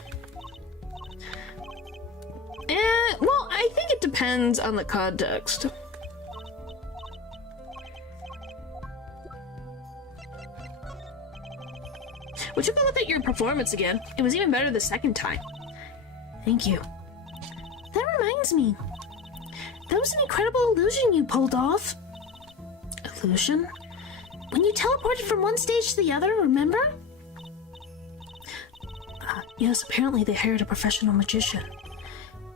well, I think it depends on the context. We took a look at your performance again. It was even better the second time. Thank you. That reminds me. That was an incredible illusion you pulled off. Illusion? When you teleported from one stage to the other, remember? Yes, apparently they hired a professional magician.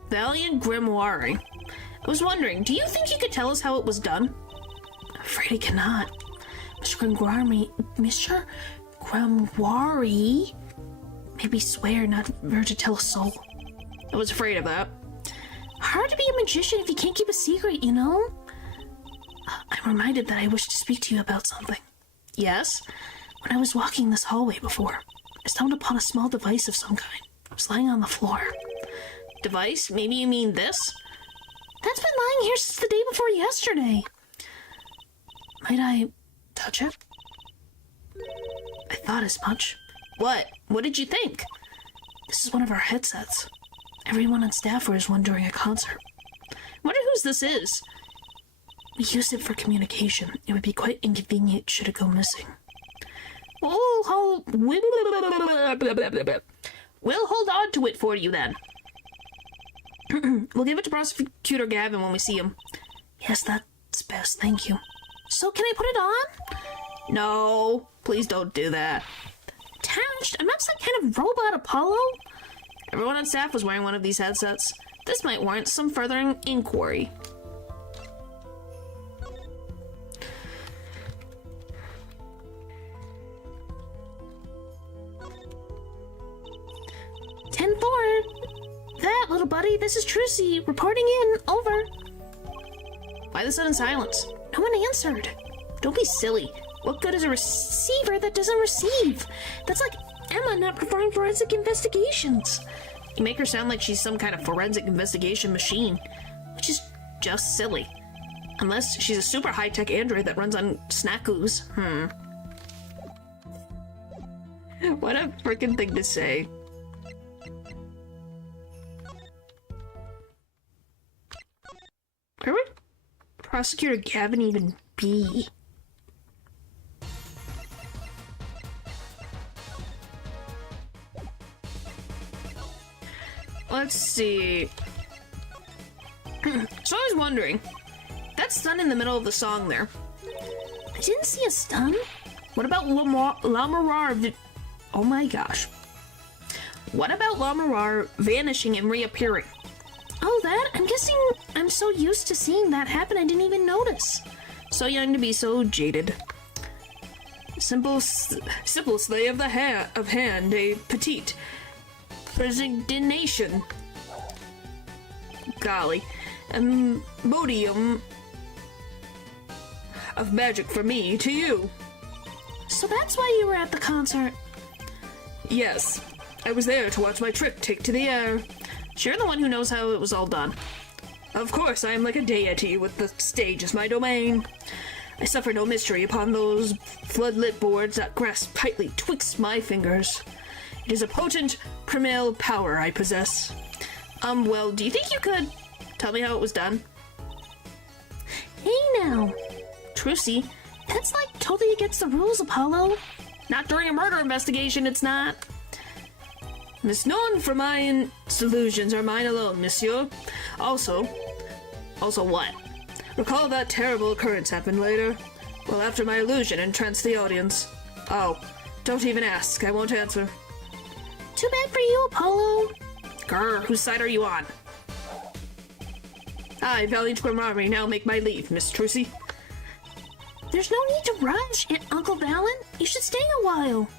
Valiant Grimoire. I was wondering, do you think you could tell us how it was done? I'm afraid I cannot. Mr. Grimoire made me swear not ever to tell a soul. I was afraid of that. Hard to be a magician if you can't keep a secret, you know? I'm reminded that I wish to speak to you about something. Yes? When I was walking this hallway before, I stumbled upon a small device of some kind. It was lying on the floor. Device? Maybe you mean this? That's been lying here since the day before yesterday. Might I touch it? I thought as much. What? What did you think? This is one of our headsets. Everyone on staff wears one during a concert. Wonder whose this is. We use it for communication. It would be quite inconvenient should it go missing. We'll hold on to it for you then. We'll give it to Prosecutor Gavin when we see him. Yes, that's best, thank you. So can I put it on? No, please don't do that. Attached? I'm not some kind of robot, Apollo. Everyone on staff was wearing one of these headsets. This might warrant some further inquiry. That, little buddy, this is Trucy, reporting in, over. Why the sudden silence? No one answered. Don't be silly. What good is a receiver that doesn't receive? That's like Emma not performing forensic investigations. You make her sound like she's some kind of forensic investigation machine, which is just silly. Unless she's a super high-tech android that runs on snackoos. What a freaking thing to say. Where would Prosecutor Gavin even be? Let's see. So I was wondering, that stun in the middle of the song there. I didn't see a stun. What about Lamarar? Oh my gosh. What about Lamarar vanishing and reappearing? Oh, that? I'm guessing I'm so used to seeing that happen I didn't even notice. So young to be so jaded. Simple slay of the hand, a petite resignation. Golly. Modium of magic for me to you. So that's why you were at the concert. Yes, I was there to watch my trick take to the air. You're the one who knows how it was all done. Of course, I am like a deity with the stage as my domain. I suffer no mystery upon those floodlit boards that grasp tightly twixt my fingers. It is a potent primal power I possess. Well, do you think you could tell me how it was done? Hey now, Trucy, that's like totally against the rules, Apollo. not during a murder investigation, it's not. Miss known for my illusions are mine alone, monsieur. Also what? Recall that terrible occurrence happened later? Well, after my illusion entranced the audience. Oh, don't even ask, I won't answer. Too bad for you, Apollo. Grr, whose side are you on? I, Valiant Grimari, now make my leave, Miss Trucy. There's no need to rush, Uncle Valen. You should stay a while.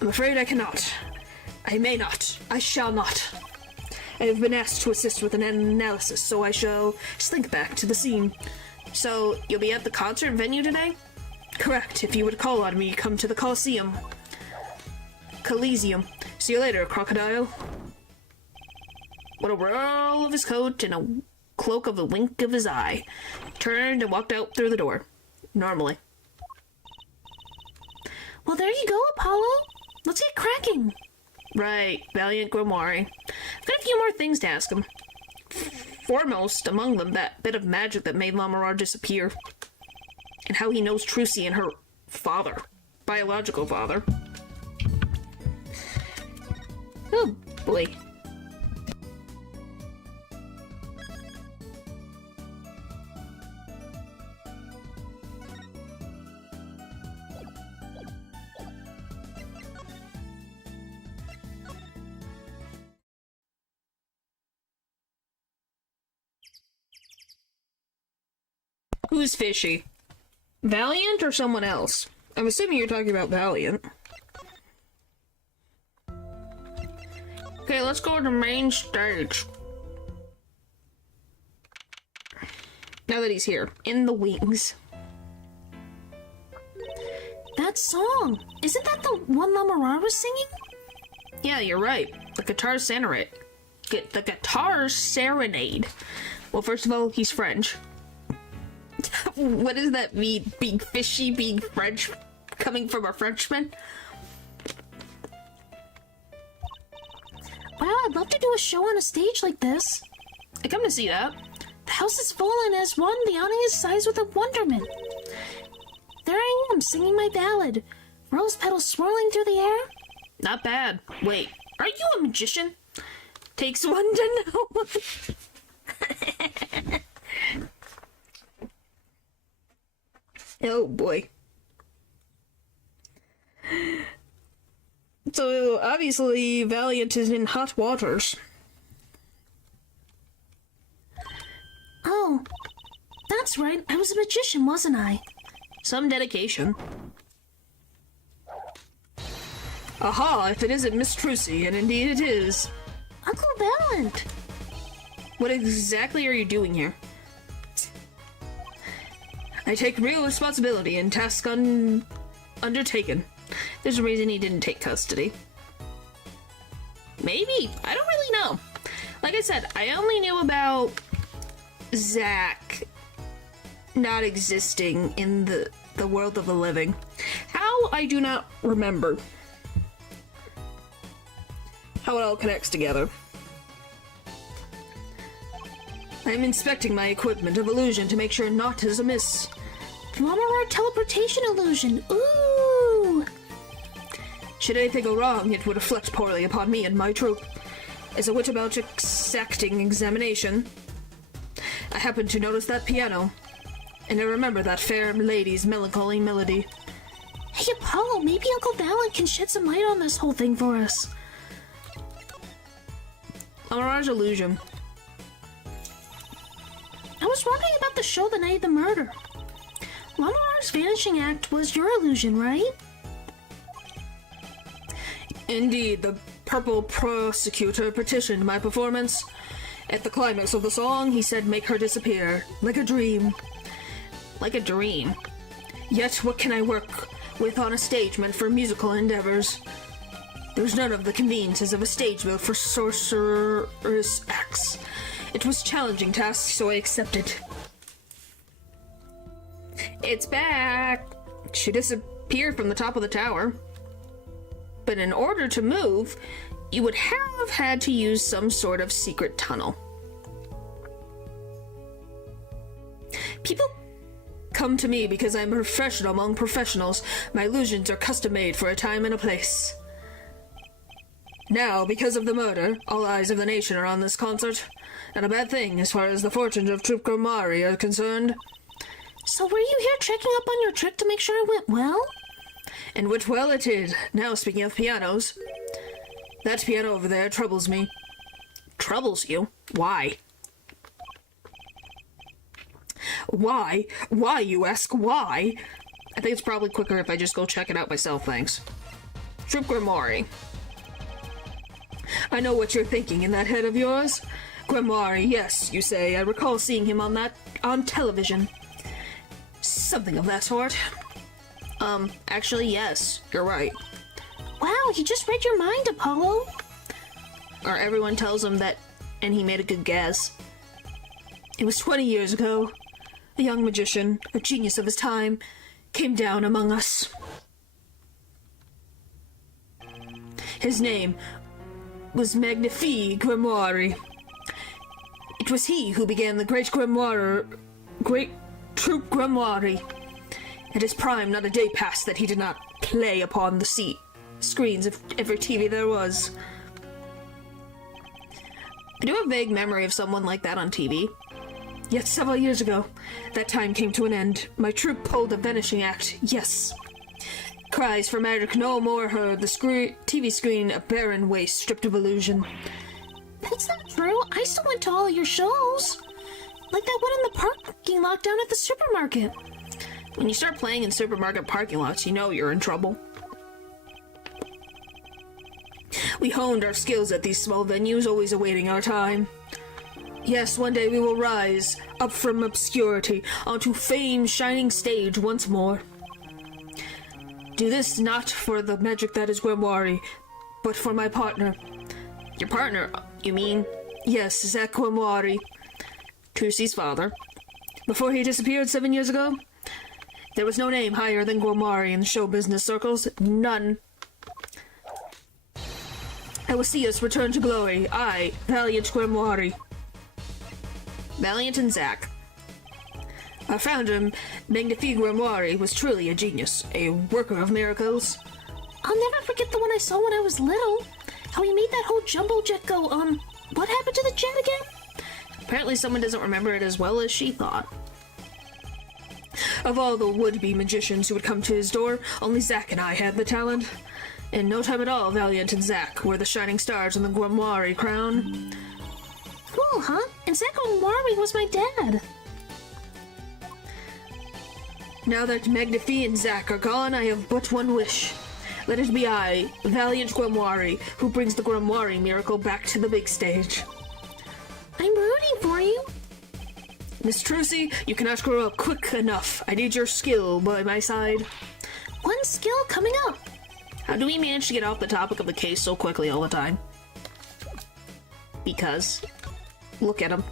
I'm afraid I cannot. I may not. I shall not. I have been asked to assist with an analysis, so I shall slink back to the scene. So, you'll be at the concert venue today? Correct. If you would call on me, come to the Coliseum. Coliseum. See you later, crocodile. With a whirl of his coat and a cloak of a wink of his eye, turned and walked out through the door. Normally. Well, there you go, Apollo. Let's get cracking. Right, Valiant Grimoire. I've got a few more things to ask him. Foremost among them, that bit of magic that made Lamarar disappear. And how he knows Trucy and her father. Biological father. Oh, boy. Who's fishy? Valiant or someone else? I'm assuming you're talking about Valiant. Okay, let's go to the main stage. Now that he's here. In the wings. That song! Isn't that the one Lamarar was singing? Yeah, you're right. The guitar serenade. The guitar serenade. Well, first of all, he's French. What does that mean? Being fishy, being French, coming from a Frenchman? Wow, I'd love to do a show on a stage like this. I come to see that. The house is full, and as one, the awning is sized with a wonderment. There I am, singing my ballad. Rose petals swirling through the air. Not bad. Wait, are you a magician? Takes one to know. Oh boy. So obviously Valiant is in hot waters. Oh, that's right. I was a magician, wasn't I? Some dedication. Aha, if it isn't Miss Trucy, and indeed it is. Uncle Valiant! What exactly are you doing here? I take real responsibility in task undertaken. There's a reason he didn't take custody. Maybe. I don't really know. Like I said, I only knew about Zach not existing in the world of the living. How, I do not remember. How it all connects together. I'm inspecting my equipment of illusion to make sure naught is amiss. Mama, teleportation illusion. Ooh! Should anything go wrong, it would reflect poorly upon me and my troop. As I went about exacting examination, I happened to notice that piano, and I remember that fair lady's melancholy melody. Hey, Apollo, maybe Uncle Valen can shed some light on this whole thing for us. A mirage illusion. I was wondering about the show the night of the murder. Lamar's vanishing act was your illusion, right? Indeed, the purple prosecutor petitioned my performance. At the climax of the song, he said make her disappear, like a dream. Like a dream. Yet what can I work with on a stage meant for musical endeavors? There's none of the conveniences of a stage built for sorcerous acts. It was a challenging task, so I accepted. It's back! She disappeared from the top of the tower. But in order to move, you would have had to use some sort of secret tunnel. People come to me because I'm a professional among professionals. My illusions are custom-made for a time and a place. Now, because of the murder, all eyes of the nation are on this concert. Not a bad thing as far as the fortunes of Troop Gromari are concerned. So were you here checking up on your trick to make sure it went well? And went well it did. Now, speaking of pianos, that piano over there troubles me. Troubles you? Why? Why? Why, you ask? Why? I think it's probably quicker if I just go check it out myself, thanks. Troop Gromari. I know what you're thinking in that head of yours. Gromari, yes, you say. I recall seeing him on television. Something of that sort. Actually, yes, you're right. Wow, he just read your mind, Apollo. Or everyone tells him that, and he made a good guess. It was 20 years ago. A young magician, a genius of his time, came down among us. His name was Magnifique Grimoire. It was he who began the Great Troop Grimoire. At his prime, not a day passed that he did not play upon the screens of every TV there was. I do have a vague memory of someone like that on TV. Yet several years ago, that time came to an end. My troop pulled a vanishing act, yes. Cries for magic no more heard, the TV screen a barren waste stripped of illusion. That's not true. I still went to all your shows. Like that one in the parking lot down at the supermarket. When you start playing in supermarket parking lots, you know you're in trouble. We honed our skills at these small venues, always awaiting our time. Yes, one day we will rise up from obscurity onto fame's shining stage once more. Do this not for the magic that is Grimoire, but for my partner. Your partner, you mean? Yes, Zach Grimoire, Tusi's father. Before he disappeared 7 years ago, there was no name higher than Grimoire in the show business circles. None. I will see us return to glory. I, valiant Grimoire. Valiant and Zach. Our founder, Magnifique Grimoire, was truly a genius, a worker of miracles. I'll never forget the one I saw when I was little. How he made that whole jumbo jet go, what happened to the jet again? Apparently someone doesn't remember it as well as she thought. Of all the would-be magicians who would come to his door, only Zach and I had the talent. In no time at all, Valiant and Zach were the shining stars in the Grimoire crown. Cool, huh? And Zach Grimoire was my dad. Now that Magnifique and Zach are gone, I have but one wish. Let it be I, Valiant Grimoire, who brings the Grimoire miracle back to the big stage. I'm rooting for you. Miss Trucy, you cannot grow up quick enough. I need your skill by my side. One skill coming up. How do we manage to get off the topic of the case so quickly all the time? Because... look at him.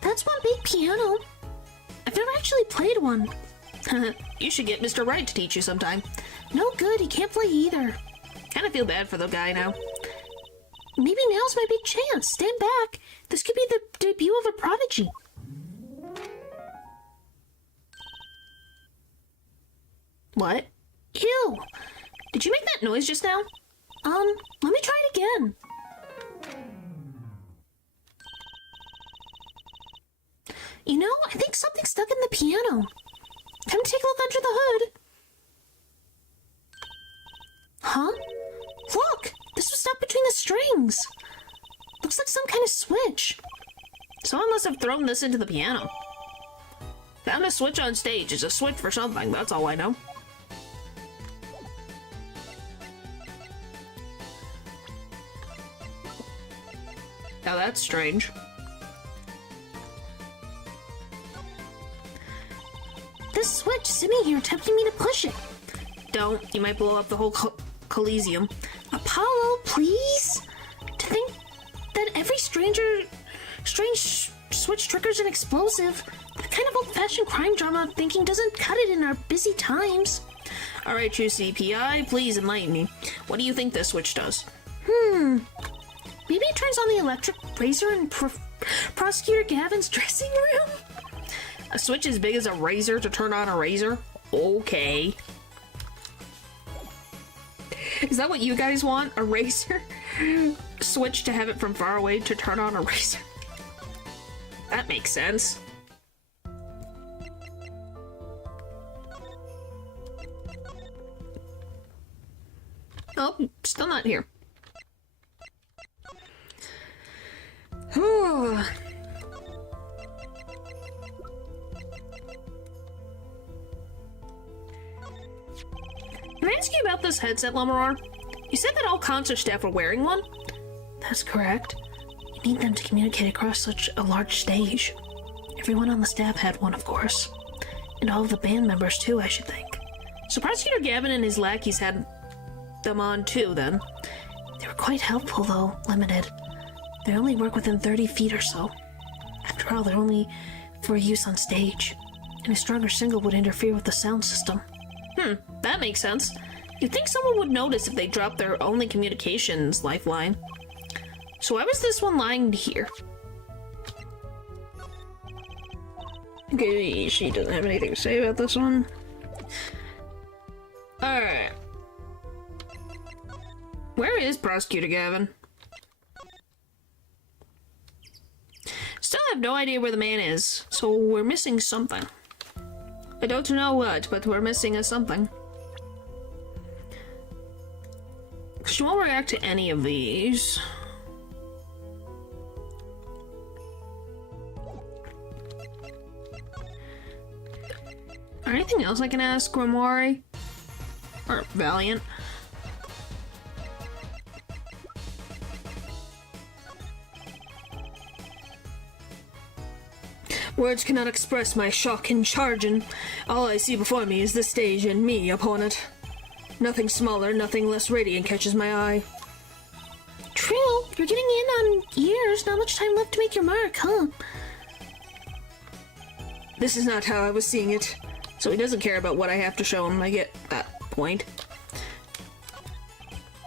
That's one big piano. I've never actually played one. You should get Mr. Wright to teach you sometime. No good, he can't play either. Kinda feel bad for the guy now. Maybe now's my big chance. Stand back. This could be the debut of a prodigy. What? Ew. Did you make that noise just now? Let me try it again. You know, I think something's stuck in the piano. Time to take a look under the hood. Huh? Look! This was stuck between the strings. Looks like some kind of switch. Someone must have thrown this into the piano. Found a switch on stage. It's a switch for something, that's all I know. Now that's strange. This switch sitting here tempting me to push it. Don't. You might blow up the whole Coliseum. Apollo, please? To think that every strange switch triggers an explosive. That kind of old-fashioned crime drama thinking doesn't cut it in our busy times. Alright, true CPI, please enlighten me. What do you think this switch does? Maybe it turns on the electric razor in Prosecutor Gavin's dressing room? A switch as big as a razor to turn on a razor? Okay. Is that what you guys want? A razor? Switch to have it from far away to turn on a razor? That makes sense. Oh, still not here. Whew. Can I ask you about this headset, Lamar? You said that all concert staff were wearing one? That's correct. You need them to communicate across such a large stage. Everyone on the staff had one, of course. And all of the band members, too, I should think. So Prosecutor Gavin and his lackeys had them on, too, then? They were quite helpful, though limited. They only work within 30 feet or so. After all, they're only for use on stage. And a stronger signal would interfere with the sound system. That makes sense. You'd think someone would notice if they dropped their only communications lifeline. So why was this one lying here? Okay, she doesn't have anything to say about this one. Alright. Where is Prosecutor Gavin? Still have no idea where the man is, so we're missing something. I don't know what, but we're missing a something. She won't react to any of these. Anything else I can ask Grimoire? Or Valiant? Words cannot express my shock and charging. All I see before me is the stage and me upon it. Nothing smaller, nothing less radiant catches my eye. Trill, you're getting in on years. Not much time left to make your mark, huh? This is not how I was seeing it. So he doesn't care about what I have to show him. I get that point.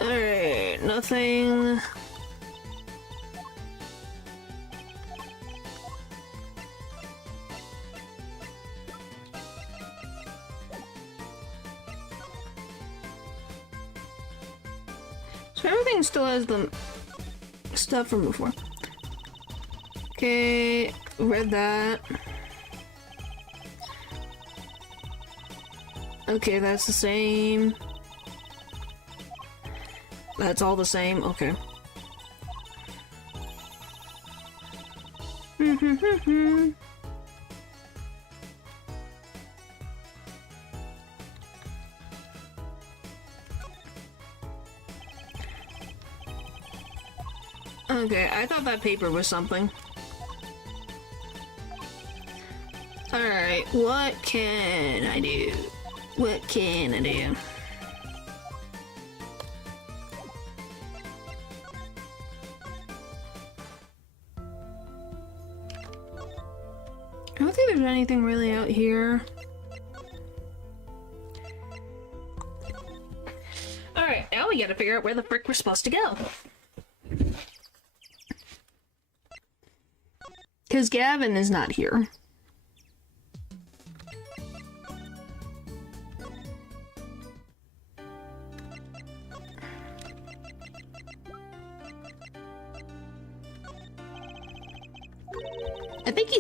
Alright, nothing. So everything still has the stuff from before. Okay, read that. Okay, that's the same. That's all the same, okay. Okay, I thought that paper was something. Alright, what can I do? What can I do? I don't think there's anything really out here. Alright, now we gotta figure out where the frick we're supposed to go. Because Gavin is not here. I think he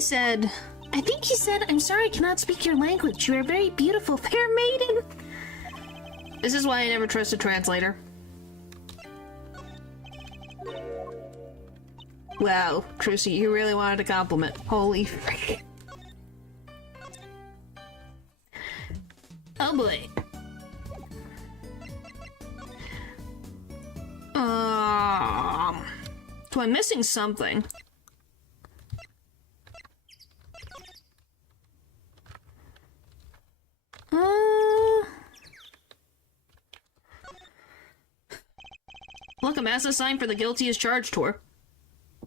said, I'm sorry I cannot speak your language. You are very beautiful, fair maiden. This is why I never trust a translator. Wow, Trucy, you really wanted a compliment. Holy frick. Oh boy. So I'm missing something. Look, a massive sign for the guilty is charged tour.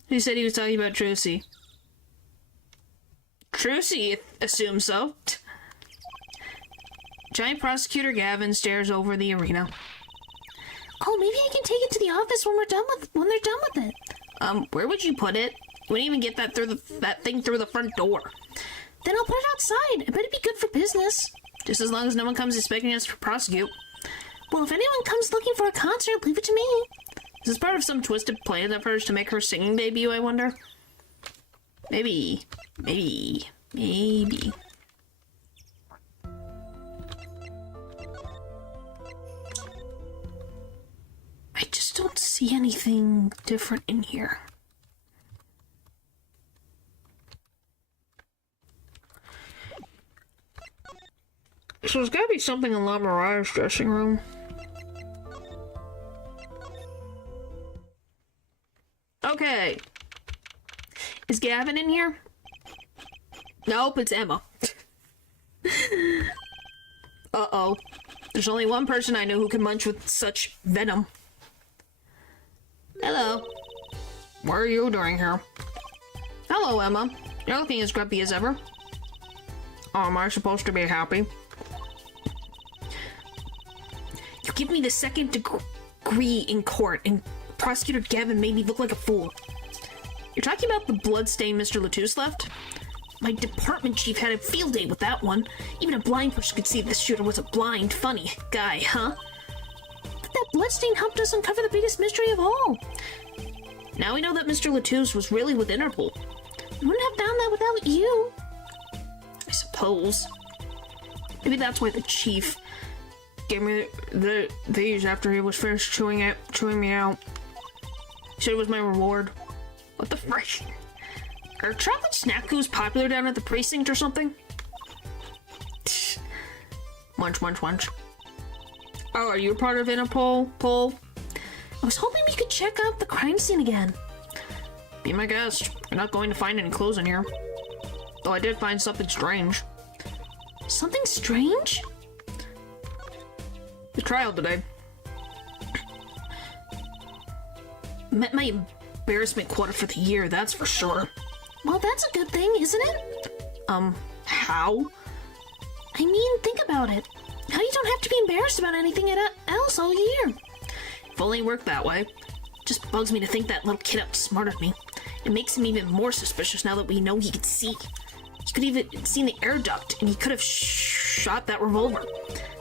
He said he was talking about Trucy. Trucy assumes so. Giant prosecutor Gavin stares over the arena. Oh, maybe I can take it to the office when they're done with it. Where would you put it? You wouldn't even get that thing through the front door. Then I'll put it outside. I bet it'd be good for business. Just as long as no one comes expecting us to prosecute. Well, if anyone comes looking for a concert, leave it to me. Is this part of some twisted plan of hers to make her singing debut, I wonder? Maybe. I just don't see anything different in here. So there's gotta be something in La Mariah's dressing room. Okay. Is Gavin in here? Nope, it's Emma. Uh-oh. There's only one person I know who can munch with such venom. Hello. What are you doing here? Hello, Emma. You're looking as grumpy as ever. Oh, am I supposed to be happy? You give me the second degree in court, and Prosecutor Gavin made me look like a fool. You're talking about the blood-stained Mr. Latouche left? My department chief had a field day with that one. Even a blind person could see this shooter was a blind, funny guy, huh? But that bloodstained hump does uncover the biggest mystery of all. Now we know that Mr. Latouche was really with Interpol. We wouldn't have found that without you. I suppose. Maybe that's why the chief gave me these after he was finished chewing me out. He said it was my reward. What the frick? Are chocolate snackoos popular down at the precinct or something? Munch, munch, munch. Oh, are you a part of Interpol, Pol? I was hoping we could check out the crime scene again. Be my guest. You're not going to find any clothes in here. Though I did find something strange. Something strange? The trial today. Met my embarrassment quota for the year, that's for sure. Well, that's a good thing, isn't it? How? I mean, think about it. Now you don't have to be embarrassed about anything else all year. If only it worked that way. Just bugs me to think that little kid outsmarted me. It makes him even more suspicious now that we know he could see. He could even seen the air duct, and he could have shot that revolver.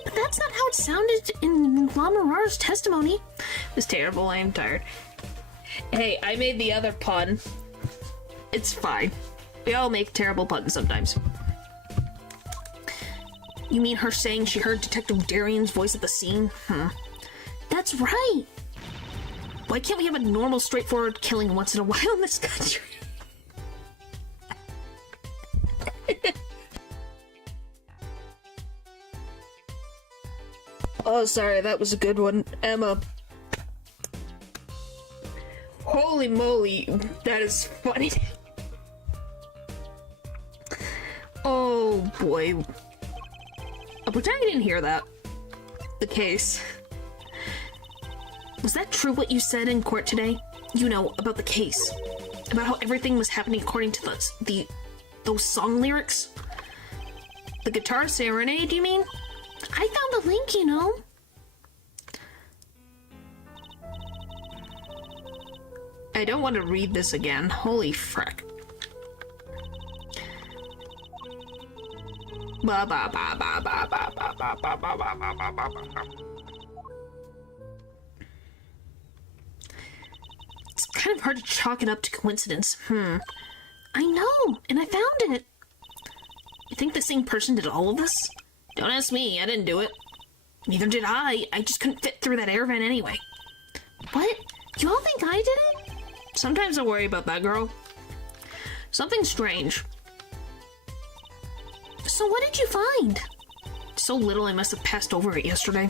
But that's not how it sounded in Lamarar's testimony. It was terrible, I am tired. Hey, I made the other pun. It's fine. We all make terrible puns sometimes. You mean her saying she heard Detective Darian's voice at the scene? That's right. Why can't we have a normal, straightforward killing once in a while in this country? Oh, sorry, that was a good one. Emma. Holy moly, that is funny. Oh boy. I'll pretend I didn't hear that. The case. Was that true what you said in court today? You know, about the case. About how everything was happening according to those song lyrics? The guitar serenade, you mean? I found the link, you know. I don't want to read this again. Holy frick. Ba ba ba ba ba ba ba ba ba ba ba ba ba ba. It's kind of hard to chalk it up to coincidence. I know, and I found it. You think the same person did all of this? Don't ask me, I didn't do it. Neither did I. I just couldn't fit through that air vent anyway. What? You all think I did it? Sometimes I worry about that girl. Something strange. So what did you find? So little I must have passed over it yesterday.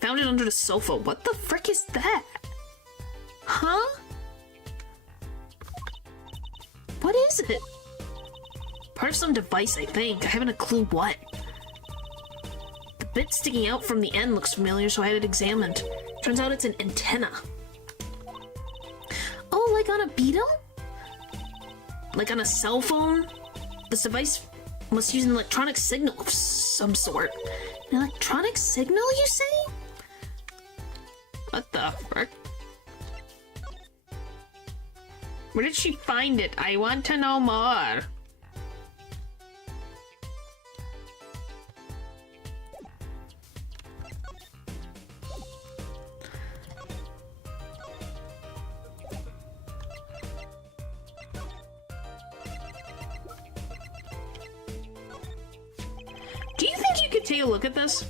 Found it under the sofa. What the frick is that? Huh? What is it? Part of some device, I think. I haven't a clue what. The bit sticking out from the end looks familiar, so I had it examined. Turns out it's an antenna. Oh, like on a Beetle? Like on a cell phone? This device must use an electronic signal of some sort. An electronic signal, you say? What the frick? Where did she find it? I want to know more. Do you think you could take a look at this?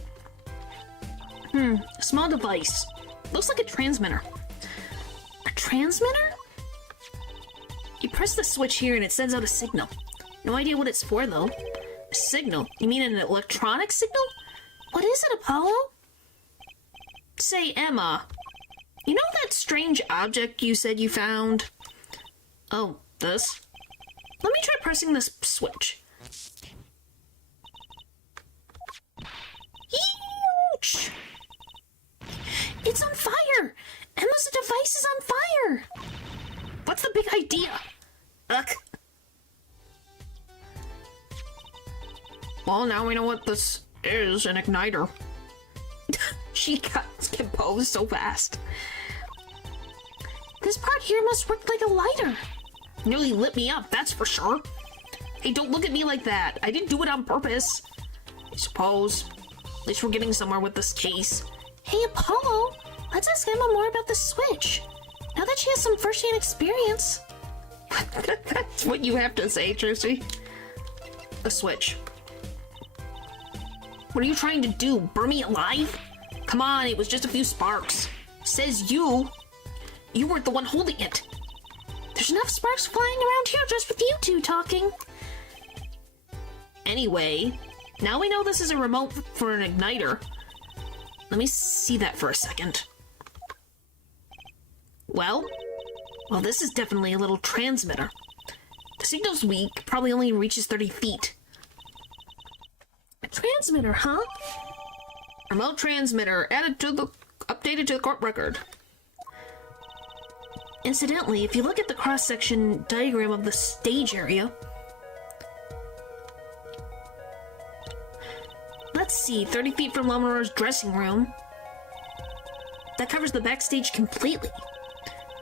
A small device. Looks like a transmitter. A transmitter? You press the switch here and it sends out a signal. No idea what it's for, though. A signal? You mean an electronic signal? What is it, Apollo? Say, Emma, you know that strange object you said you found? Oh, this? Let me try pressing this switch. Yeesh! It's on fire! Emma's device is on fire! What's the big idea? Ugh. Well, now we know what this is, an igniter. She got composed so fast. This part here must work like a lighter. Nearly lit me up, that's for sure. Hey, don't look at me like that. I didn't do it on purpose. I suppose. At least we're getting somewhere with this case. Hey, Apollo, let's ask Emma more about the switch. Now that she has some first-hand experience. That's what you have to say, Tracy. A switch. What are you trying to do? Burn me alive? Come on, it was just a few sparks. Says you. You weren't the one holding it. There's enough sparks flying around here just with you two talking. Anyway, now we know this is a remote for an igniter. Let me see that for a second. Well, this is definitely a little transmitter. The signal's weak, probably only reaches 30 feet. A transmitter, huh? Remote transmitter updated to the court record. Incidentally, if you look at the cross-section diagram of the stage area, let's see, 30 feet from Lamora's dressing room. That covers the backstage completely.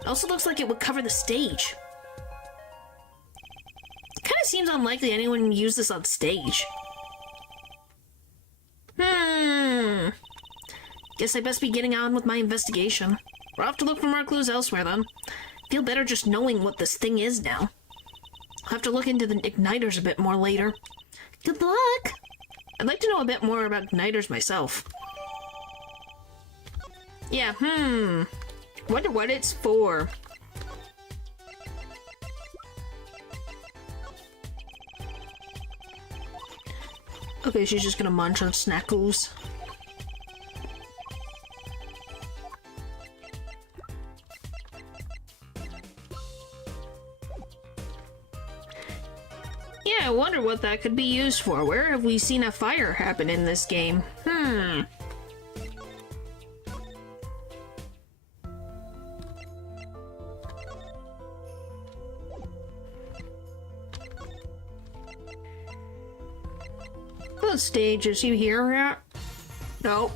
It also looks like it would cover the stage. It kind of seems unlikely anyone would use this on stage. Guess I best be getting on with my investigation. We'll have to look for more clues elsewhere then. Feel better just knowing what this thing is now. I'll have to look into the igniters a bit more later. Good luck! I'd like to know a bit more about igniters myself. Yeah, wonder what it's for. Okay, she's just gonna munch on snackles. Yeah, I wonder what that could be used for. Where have we seen a fire happen in this game? What stages you hear at? Nope.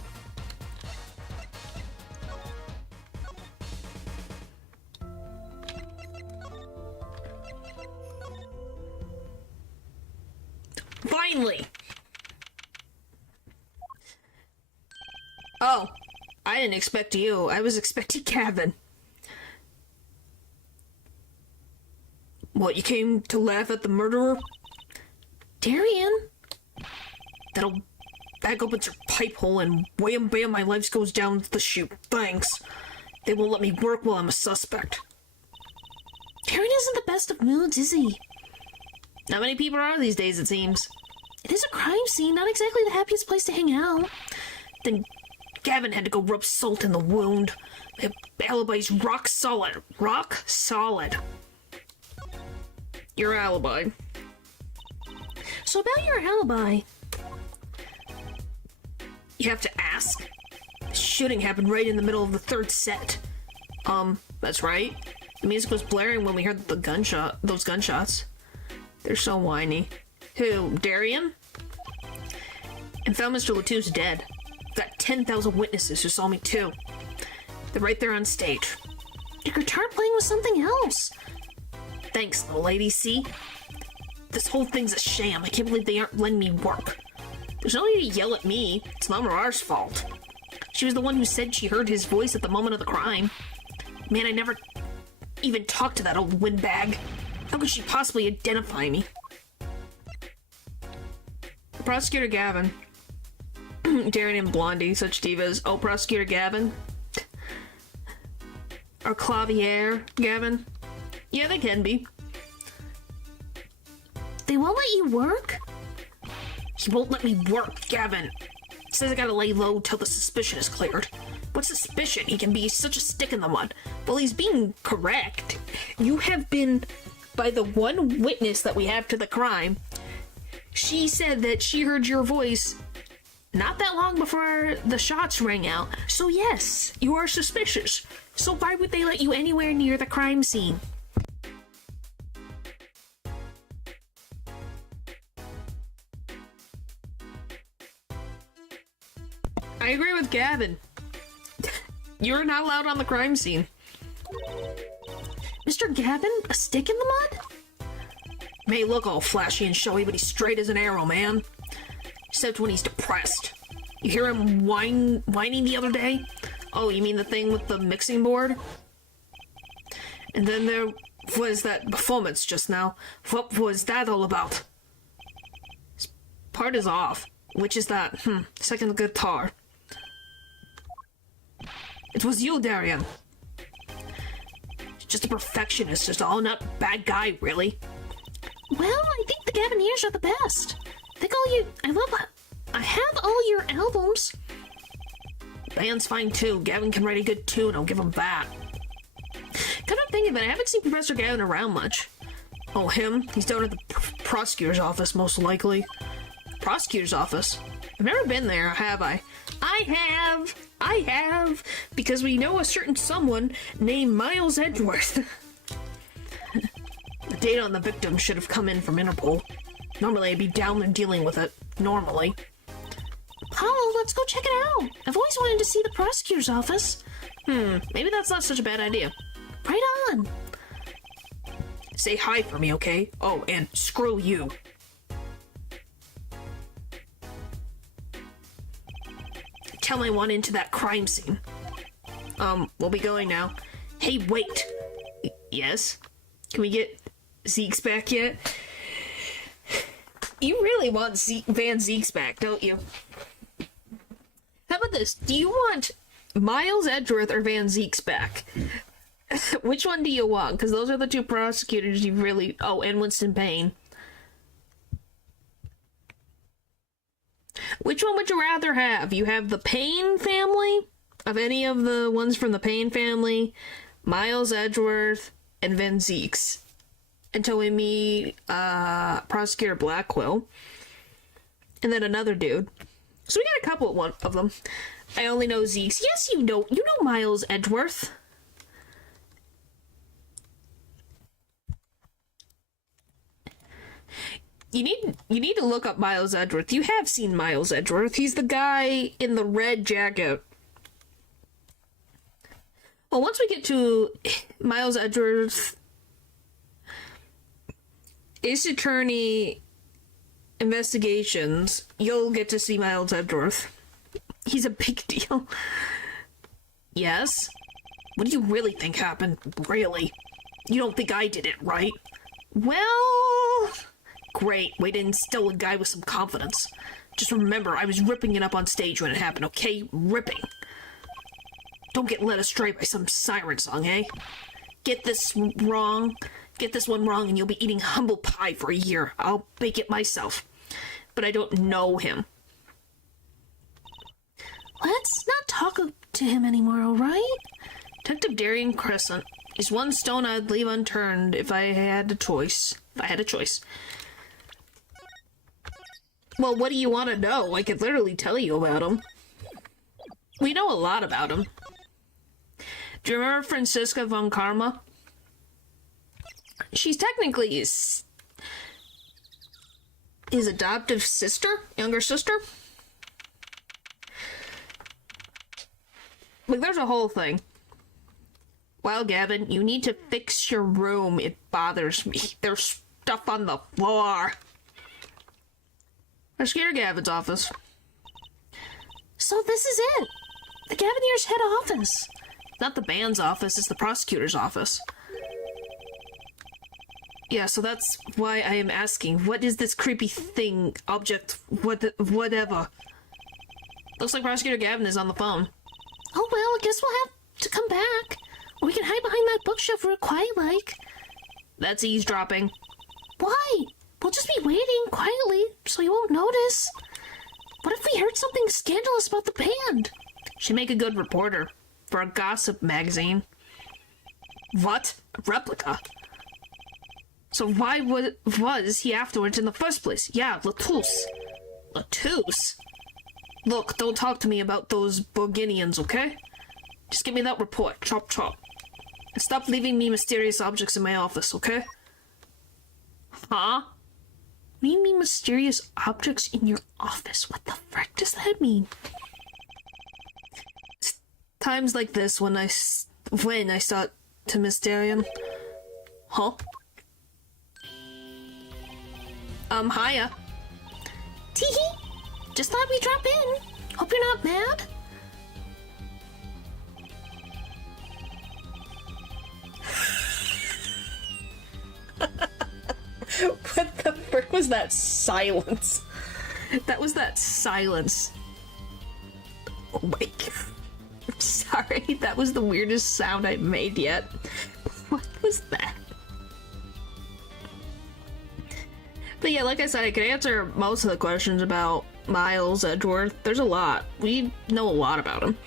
Finally! Oh, I didn't expect you. I was expecting Gavin. What, you came to laugh at the murderer? Darian? That'll back opens her pipe hole and wham bam my life goes down the chute. Thanks. They won't let me work while I'm a suspect. Darian isn't the best of moods, is he? Not many people are these days, it seems. It is a crime scene, not exactly the happiest place to hang out. Then Gavin had to go rub salt in the wound. My alibi's rock solid. Rock solid. Your alibi. So about your alibi. You have to ask? The shooting happened right in the middle of the third set. That's right. The music was blaring when we heard those gunshots. They're so whiny. Who, Darian? And found Mr. Latou's dead. Got 10,000 witnesses who saw me too. They're right there on stage. Your guitar playing was something else. Thanks, little lady, see? This whole thing's a sham. I can't believe they aren't letting me work. There's no need to yell at me. It's Mama R's fault. She was the one who said she heard his voice at the moment of the crime. Man, I never even talked to that old windbag. How could she possibly identify me? Prosecutor Gavin. Darian and Blondie, such divas. Oh, Prosecutor Gavin? Or Clavier Gavin? Yeah, they can be. They won't let you work? He won't let me work, Gavin. He says I gotta lay low till the suspicion is cleared. What suspicion? He can be such a stick in the mud. Well, he's being correct. You have been, by the one witness that we have to the crime, she said that she heard your voice not that long before the shots rang out. So yes, you are suspicious. So why would they let you anywhere near the crime scene? I agree with Gavin. You're not allowed on the crime scene. Mr. Gavin? A stick in the mud? May look all flashy and showy, but he's straight as an arrow, man. Except when he's depressed. You hear him whining the other day? Oh, you mean the thing with the mixing board? And then there was that performance just now. What was that all about? His part is off. Which is that? Second guitar. It was you, Darian. Just a perfectionist, just all not bad guy, really. Well, I think the Gavineers are the best. I have all your albums. Band's fine too. Gavin can write a good tune, I'll give him that. Come on thinking of it, I haven't seen Professor Gavin around much. Oh, him? He's down at the prosecutor's office, most likely. Prosecutor's office? I've never been there, have I? I have! Because we know a certain someone named Miles Edgeworth. The data on the victim should have come in from Interpol. Normally I'd be down there dealing with it. Normally. Apollo, let's go check it out. I've always wanted to see the prosecutor's office. Maybe that's not such a bad idea. Right on. Say hi for me, okay? Oh, and screw you. Tell me I want into that crime scene. We'll be going now. Hey, wait. Yes? Can we get Zeke's back yet? You really want Van Zeke's back, don't you? How about this? Do you want Miles Edgeworth or Van Zeke's back? Which one do you want? Because those are the two prosecutors you really... Oh, and Winston Payne. Which one would you rather have? You have the Payne family? Of any of the ones from the Payne family? Miles Edgeworth and Van Zeke's. until we meet Prosecutor Blackwell, and then another dude. So we got a couple of them. I only know Zeke's. Yes, you know Miles Edgeworth. You need to look up Miles Edgeworth. You have seen Miles Edgeworth. He's the guy in the red jacket. Well, once we get to Miles Edgeworth, Ace Attorney Investigations, you'll get to see Miles Edgeworth. He's a big deal. Yes? What do you really think happened? Really? You don't think I did it, right? Well... Great, way to instill a guy with some confidence. Just remember, I was ripping it up on stage when it happened, okay? Ripping. Don't get led astray by some siren song, eh? Get this one wrong, and you'll be eating humble pie for a year. I'll bake it myself. But I don't know him. Let's not talk to him anymore, alright? Detective Darian Crescent is one stone I'd leave unturned if I had a choice. Well, what do you want to know? I could literally tell you about him. We know a lot about him. Do you remember Franziska von Karma? She's technically his adoptive sister? Younger sister? Like, there's a whole thing. Well, Gavin, you need to fix your room. It bothers me. There's stuff on the floor. Prosecutor Gavin's office. So this is it. The Gavineer's head office. Not the band's office, it's the prosecutor's office. Yeah, so that's why I am asking, what is this creepy thing, object, whatever? Looks like Prosecutor Gavin is on the phone. Oh well, I guess we'll have to come back. Or we can hide behind that bookshelf real quiet like. That's eavesdropping. Why? We'll just be waiting quietly, so you won't notice. What if we heard something scandalous about the band? She'd make a good reporter for a gossip magazine. What? A replica? So why was he afterwards in the first place? Yeah, Latouche. Latouche? Look, don't talk to me about those Borginians, okay? Just give me that report. Chop chop. And stop leaving me mysterious objects in my office, okay? Huh? What do you mean mysterious objects in your office? What the frick does that mean? It's times like this when I start to Mysterian. Huh? Hiya. Teehee! Just thought we'd drop in. Hope you're not mad. What the frick was that silence? That was that silence. Oh my god. I'm sorry, that was the weirdest sound I've made yet. What was that? But yeah, like I said, I could answer most of the questions about Miles Edgeworth. There's a lot. We know a lot about him.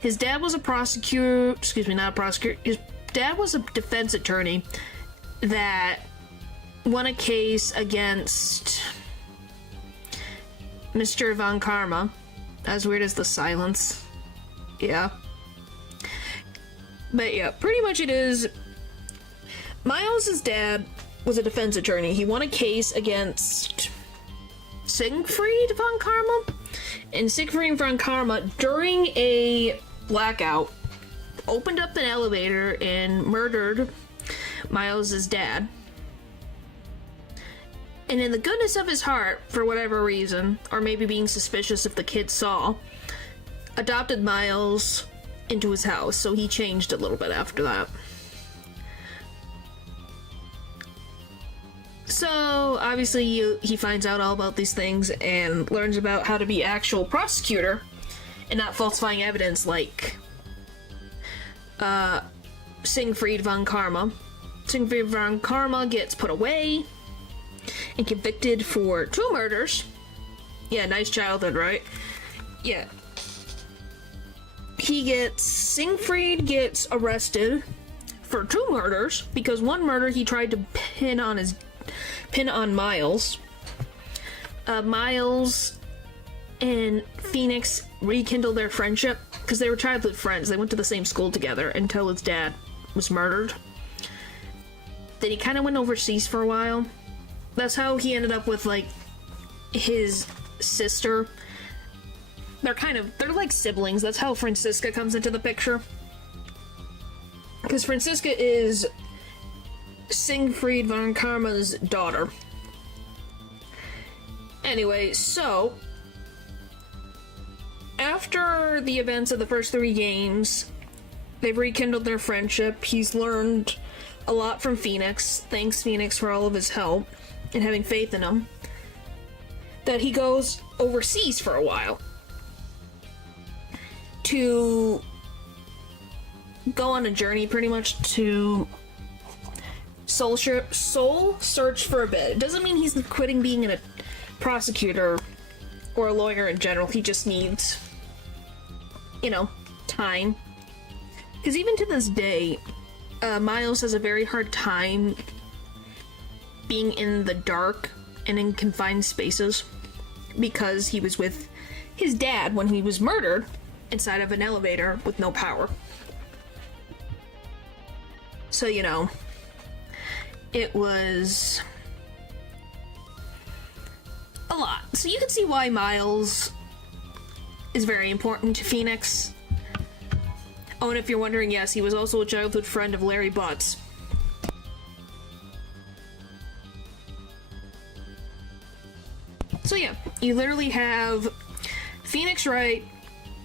His dad was a prosecutor, excuse me, not a prosecutor. His dad was a defense attorney that won a case against Mr. Von Karma. As weird as the silence. Yeah. But yeah, pretty much it is. Miles' dad was a defense attorney. He won a case against Siegfried von Karma. And Siegfried von Karma, during a blackout, opened up an elevator and murdered Miles' dad. And in the goodness of his heart, for whatever reason, or maybe being suspicious if the kids saw, adopted Miles into his house, so he changed a little bit after that. So, obviously, he finds out all about these things and learns about how to be actual prosecutor and not falsifying evidence like Siegfried von Karma. Siegfried von Karma gets put away and convicted for 2 murders. Yeah, nice childhood, right? Yeah. Siegfried gets arrested for 2 murders, because one murder he tried to pin on Miles. Miles and Phoenix rekindled their friendship because they were childhood friends. They went to the same school together until his dad was murdered. Then he kind of went overseas for a while. That's how he ended up with, like, his sister. They're like siblings. That's how Franziska comes into the picture. Because Franziska is Siegfried von Karma's daughter. Anyway, so after the events of the first 3 games, they've rekindled their friendship. He's learned a lot from Phoenix. Thanks, Phoenix, for all of his help and having faith in him. That he goes overseas for a while to go on a journey, pretty much, to soul search for a bit. It doesn't mean he's quitting being a prosecutor or a lawyer in general. He just needs, time. Because even to this day, Miles has a very hard time being in the dark and in confined spaces because he was with his dad when he was murdered inside of an elevator with no power. So, it was a lot. So you can see why Miles is very important to Phoenix. Oh, and if you're wondering, yes, he was also a childhood friend of Larry Butts. So yeah, you literally have Phoenix Wright,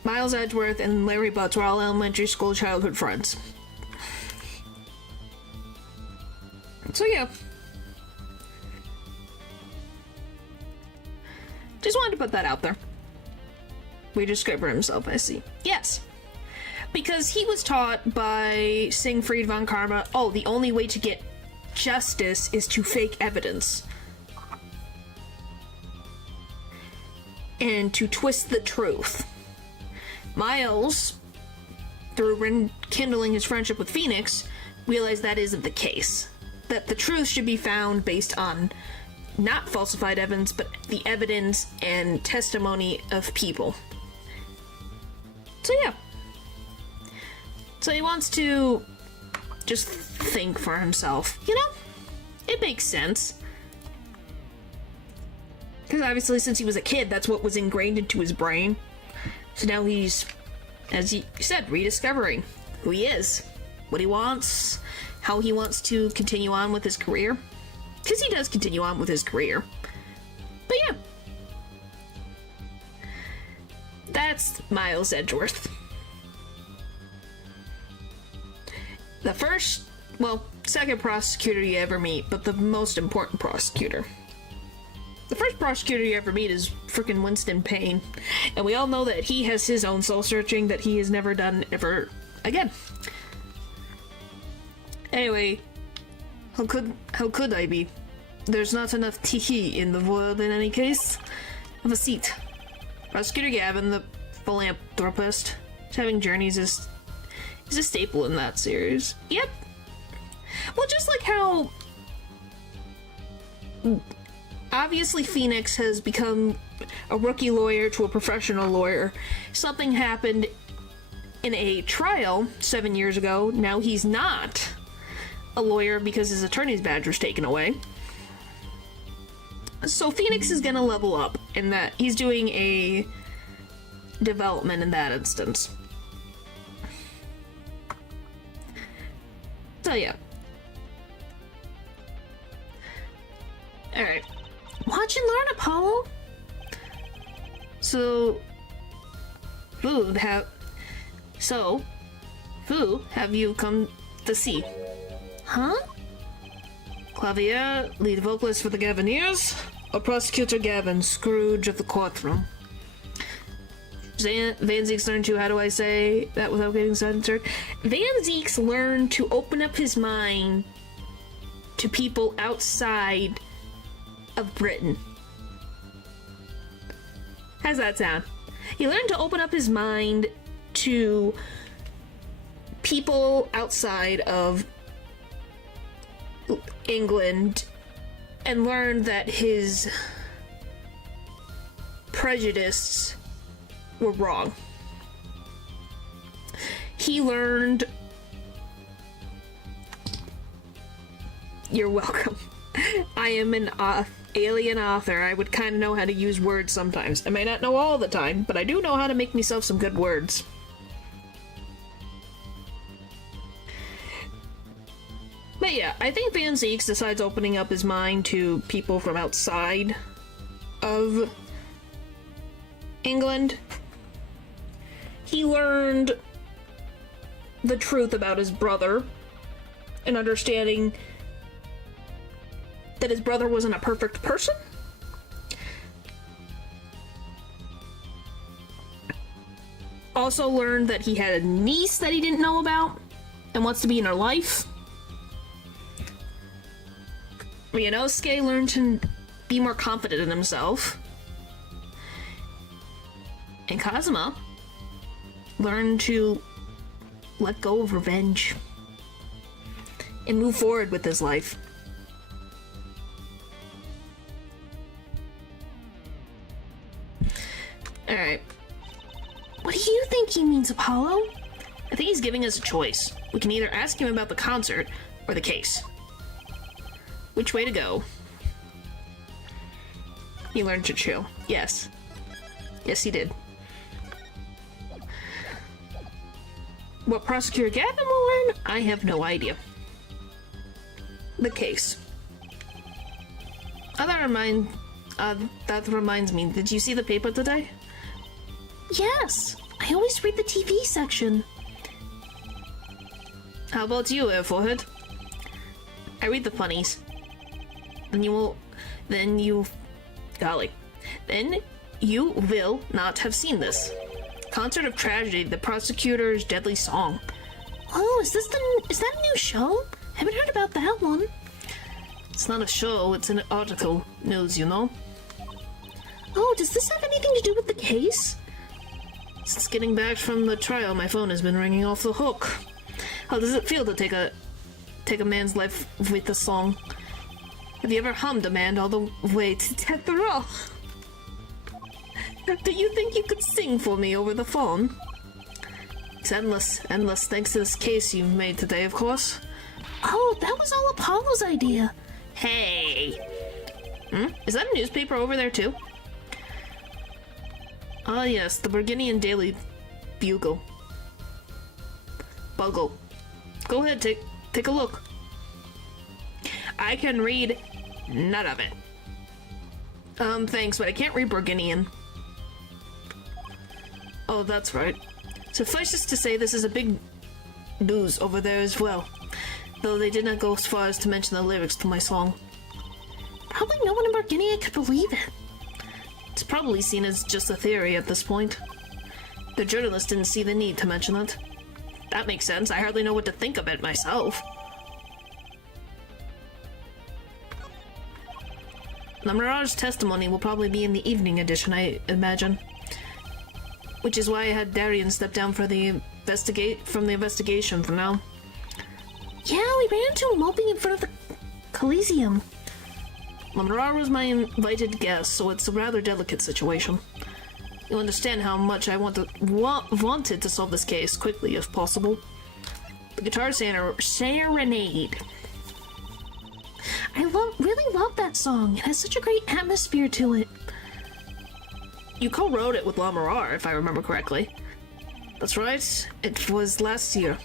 Miles Edgeworth, and Larry Butts were all elementary school childhood friends. So yeah. Just wanted to put that out there. Reader Scriber himself, I see. Yes. Because he was taught by Siegfried von Karma, the only way to get justice is to fake evidence. And to twist the truth. Miles, through rekindling his friendship with Phoenix, realized that isn't the case. That the truth should be found based on not falsified evidence, but the evidence and testimony of people. So yeah. So he wants to just think for himself. It makes sense. Because obviously since he was a kid, that's what was ingrained into his brain. So now he's, as he said, rediscovering who he is, what he wants, how he wants to continue on with his career. Because he does continue on with his career. But yeah. That's Miles Edgeworth. The second prosecutor you ever meet, but the most important prosecutor. The first prosecutor you ever meet is frickin' Winston Payne. And we all know that he has his own soul searching that he has never done ever again. Anyway, how could I be? There's not enough tee in the world in any case. Have a seat. Prosecutor Gavin, the philanthropist, having journeys is a staple in that series. Yep. Well, just like how obviously Phoenix has become a rookie lawyer to a professional lawyer. Something happened in a trial 7 years ago. Now he's not a lawyer because his attorney's badge was taken away. So Phoenix is gonna level up in that he's doing a development in that instance. So yeah. Alright. Watch and learn, Apollo. So, who have you come to see? Huh? Clavier, lead vocalist for the Gavineers, or Prosecutor Gavin, Scrooge of the courtroom? Van Zeek's learned to, how do I say that without getting censored? Van Zeek's learned to open up his mind to people outside of Britain. How's that sound? He learned to open up his mind to people outside of England and learned that his prejudices were wrong. He learned... You're welcome. I am an alien author. I would kind of know how to use words sometimes. I may not know all the time, but I do know how to make myself some good words. But yeah, I think Van Zieks decides opening up his mind to people from outside of England. He learned the truth about his brother and understanding that his brother wasn't a perfect person. Also learned that he had a niece that he didn't know about and wants to be in her life. Ryunosuke learned to be more confident in himself. And Kazuma learned to let go of revenge and move forward with his life. Alright. What do you think he means, Apollo? I think he's giving us a choice. We can either ask him about the concert or the case. Which way to go? He learned to chill. Yes. Yes, he did. What Prosecutor Gavin will learn? I have no idea. The case. That reminds me, did you see the paper today? Yes, I always read the TV section. How about you, Air Forehead? I read the funnies. Then you will not have seen this. Concert of Tragedy, the prosecutor's deadly song. Oh, is that a new show? Haven't heard about that one. It's not a show, it's an article. News, you know? Oh, does this have anything to do with the case? Since getting back from the trial, my phone has been ringing off the hook. How does it feel to take a man's life with a song? Have you ever hummed a man all the way to death row? Do you think you could sing for me over the phone? It's endless thanks to this case you've made today, of course. Oh, that was all Apollo's idea. Hey! Is that a newspaper over there, too? Ah, yes, the Burgundian Daily Bugle. Bugle. Go ahead, take a look. I can read none of it. Thanks, but I can't read Burgundian. Oh, that's right. Suffices to say this is a big news over there as well. Though they did not go as far as to mention the lyrics to my song. Probably no one in Burgundy could believe it. It's probably seen as just a theory at this point. The journalist didn't see the need to mention it. That makes sense. I hardly know what to think of it myself. Namura's testimony will probably be in the evening edition, I imagine. Which is why I had Darien step down from the investigation for now. Yeah, we ran into him moping in front of the Coliseum. Namura was my invited guest, so it's a rather delicate situation. You'll understand how much I wanted to solve this case quickly if possible. The guitar serenade. I really love that song. It has such a great atmosphere to it. You co-wrote it with Lamourar, if I remember correctly. That's right. It was last year.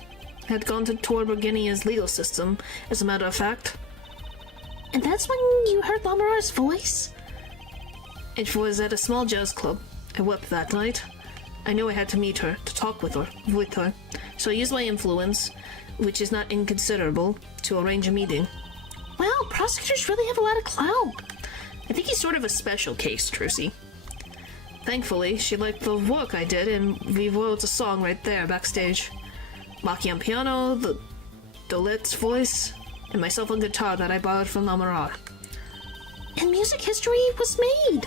I had gone to tour Burgundy's legal system, as a matter of fact. And that's when you heard Lamourar's voice? It was at a small jazz club. I wept that night. I knew I had to meet her, to talk with her. So I used my influence, which is not inconsiderable, to arrange a meeting. Wow, prosecutors really have a lot of clout. I think he's sort of a special case, Trucy. Thankfully, she liked the work I did, and we wrote a song right there, backstage. Maki on piano, the Dolet's voice, and myself on guitar that I borrowed from Lamourar. And music history was made.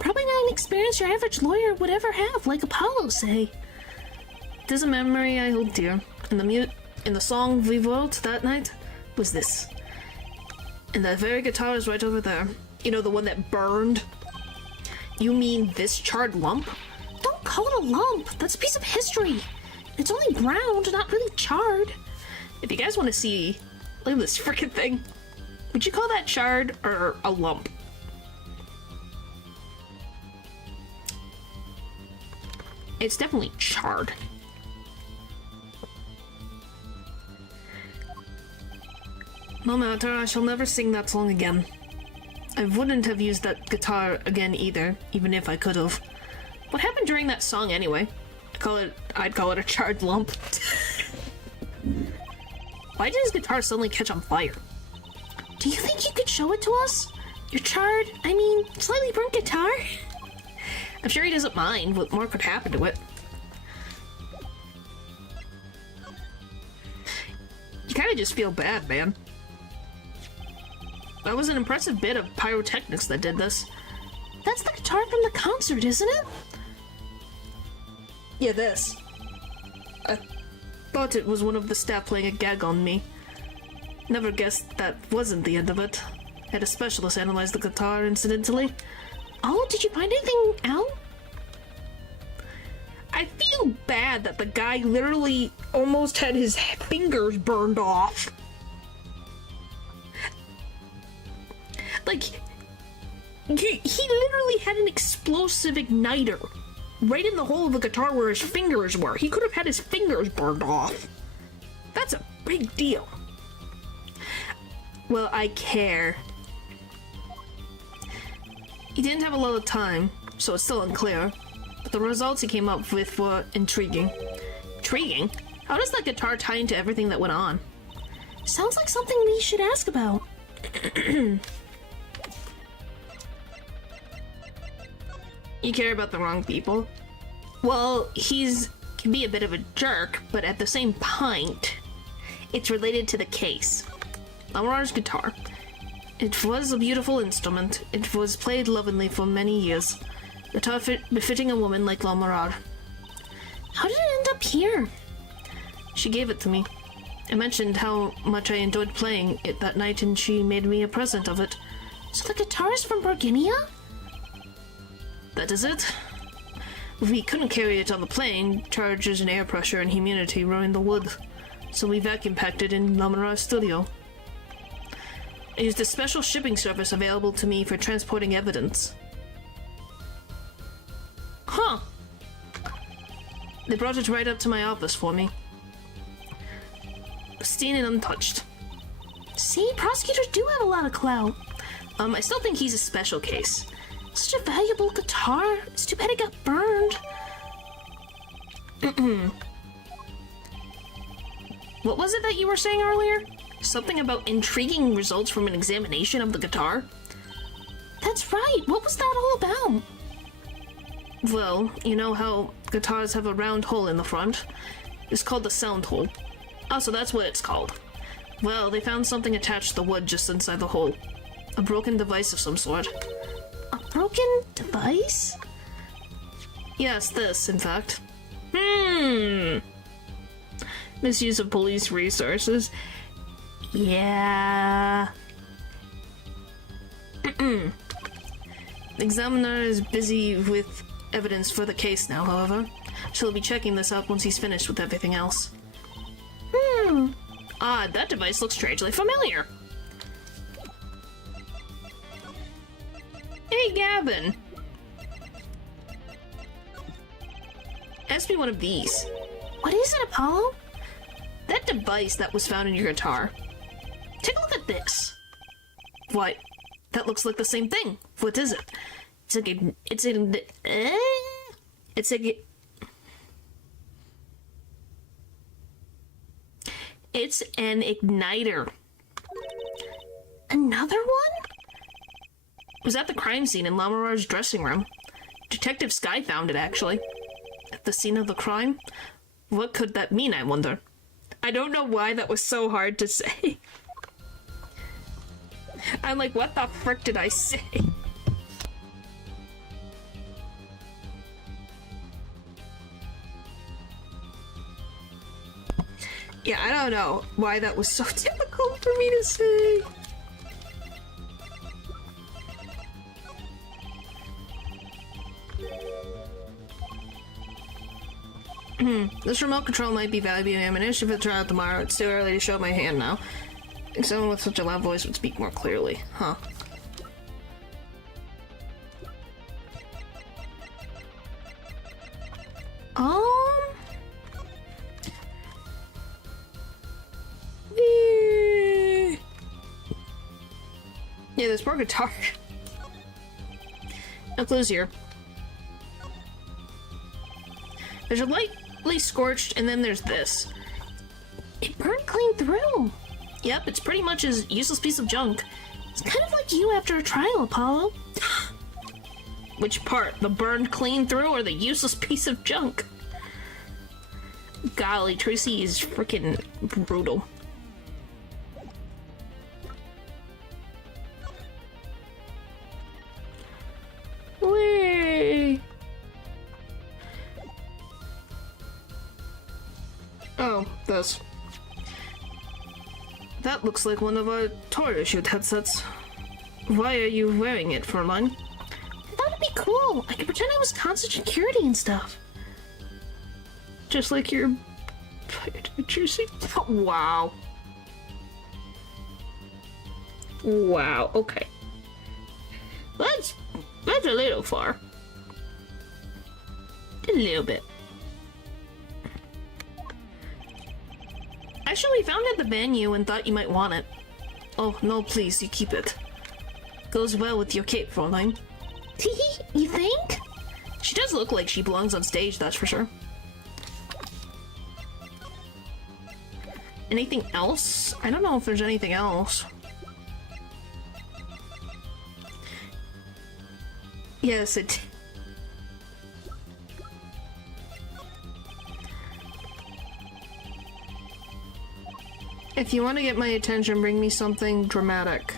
Probably not an experience your average lawyer would ever have, like Apollo, say. It is a memory I hold dear. In the song we wrote that night, was this. And that very guitar is right over there. You know, the one that burned? You mean this charred lump? Don't call it a lump. That's a piece of history. It's only browned, not really charred. If you guys want to see, look at this freaking thing. Would you call that charred or a lump? It's definitely charred. No matter, I shall never sing that song again. I wouldn't have used that guitar again either, even if I could have. What happened during that song anyway? I'd call it a charred lump. Why did his guitar suddenly catch on fire? Do you think you could show it to us? Your charred, slightly burnt guitar? I'm sure he doesn't mind what more could happen to it. You kinda just feel bad, man. That was an impressive bit of pyrotechnics that did this. That's the guitar from the concert, isn't it? Yeah, this. I thought it was one of the staff playing a gag on me. Never guessed that wasn't the end of it. Had a specialist analyze the guitar, incidentally. Oh, did you find anything out? I feel bad that the guy literally almost had his fingers burned off. Like, he literally had an explosive igniter right in the hole of the guitar where his fingers were. He could have had his fingers burned off. That's a big deal. Well, I care. He didn't have a lot of time, so it's still unclear. But the results he came up with were intriguing. Intriguing? How does that guitar tie into everything that went on? Sounds like something we should ask about. You care about the wrong people. Well, can be a bit of a jerk, but at the same point, it's related to the case. Lamar's guitar. It was a beautiful instrument. It was played lovingly for many years. Guitar befitting a woman like Lamar. How did it end up here? She gave it to me. I mentioned how much I enjoyed playing it that night, and she made me a present of it. So the guitar is from Burginia? That is it. We couldn't carry it on the plane. Charges and air pressure and humidity ruined the wood. So we vacuum packed it in Lamar's studio. I used a special shipping service available to me for transporting evidence. Huh. They brought it right up to my office for me. Pristine and untouched. See, prosecutors do have a lot of clout. I still think he's a special case. Such a valuable guitar. It's too bad it got burned. What was it that you were saying earlier? Something about intriguing results from an examination of the guitar? That's right. What was that all about? Well, you know how guitars have a round hole in the front? It's called the sound hole. Oh, so that's what it's called. Well, they found something attached to the wood just inside the hole. A broken device of some sort. A broken device? Yes, this, in fact. Misuse of police resources. Yeah. The examiner is busy with evidence for the case now, however. She'll be checking this up once he's finished with everything else. Odd, that device looks strangely familiar. Hey, Gavin. Ask me one of these. What is it, Apollo? That device that was found in your guitar. Take a look at this. What? That looks like the same thing. What is it? It's an igniter. Another one? It was at the crime scene in Lamar's dressing room. Detective Sky found it, actually. At the scene of the crime? What could that mean, I wonder? I don't know why that was so hard to say. I'm like, what the frick did I say? Yeah, I don't know why that was so difficult for me to say. This remote control might be valuable ammunition for the trial tomorrow. It's too early to show my hand now. I think someone with such a loud voice would speak more clearly. Huh. Yeah, there's more guitar. No clues here. There's a lightly scorched, and then there's this. It burned clean through. Yep, it's pretty much a useless piece of junk. It's kind of like you after a trial, Apollo. Which part? The burned clean through or the useless piece of junk? Golly, Tracy is freaking brutal. Whee! Oh, this. That looks like one of our toy shoot headsets. Why are you wearing it, Fräulein? I thought it'd be cool. I could pretend I was constant security and stuff. Just like your juicy. Wow. Wow. Okay. That's a little far. A little bit. Actually, we found it at the venue and thought you might want it. Oh, no, please, you keep it. Goes well with your cape, Fräulein. Teehee, you think? She does look like she belongs on stage, that's for sure. Anything else? I don't know if there's anything else. Yes, it... If you want to get my attention, bring me something dramatic.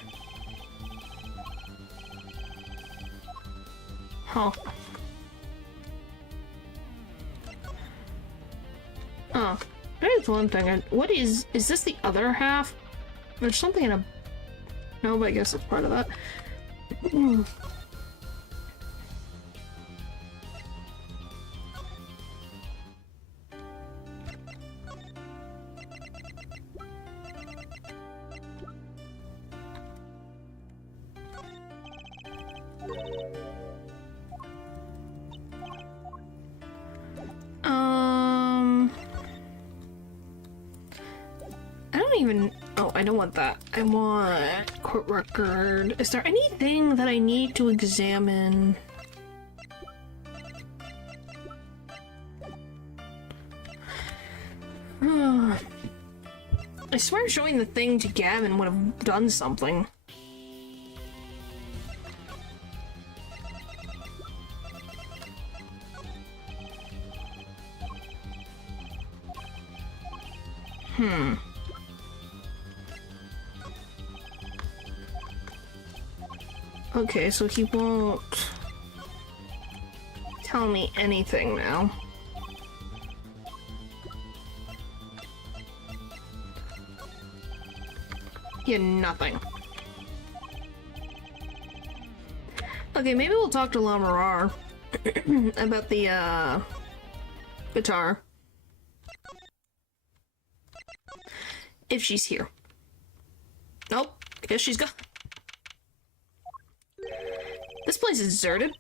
Huh. Oh, there's one thing. What is this the other half? There's something in a... No, but I guess it's part of that. I don't even... Oh, I don't want that. I want court record. Is there anything that I need to examine? I swear showing the thing to Gavin would have done something. Okay, so he won't tell me anything now. Yeah, nothing. Okay, maybe we'll talk to Lamarar about the guitar. If she's here. Nope, I guess she's gone. This place is deserted.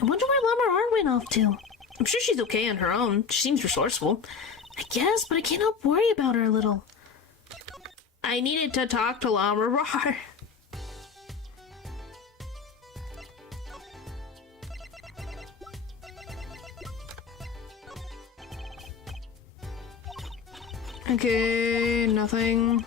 I wonder where Lamarar went off to. I'm sure she's okay on her own. She seems resourceful. I guess, but I can't help worry about her a little. I needed to talk to Lamarar. Okay, nothing.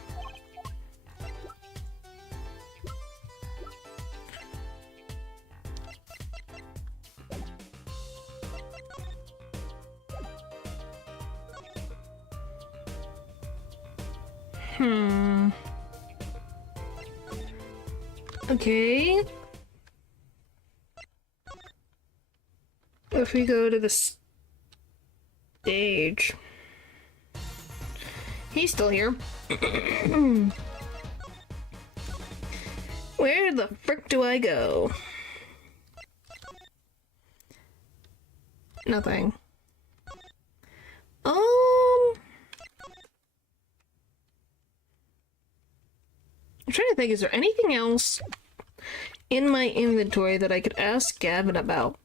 Okay. If we go to the stage... He's still here. Where the frick do I go? Nothing. I'm trying to think, is there anything else in my inventory that I could ask Gavin about?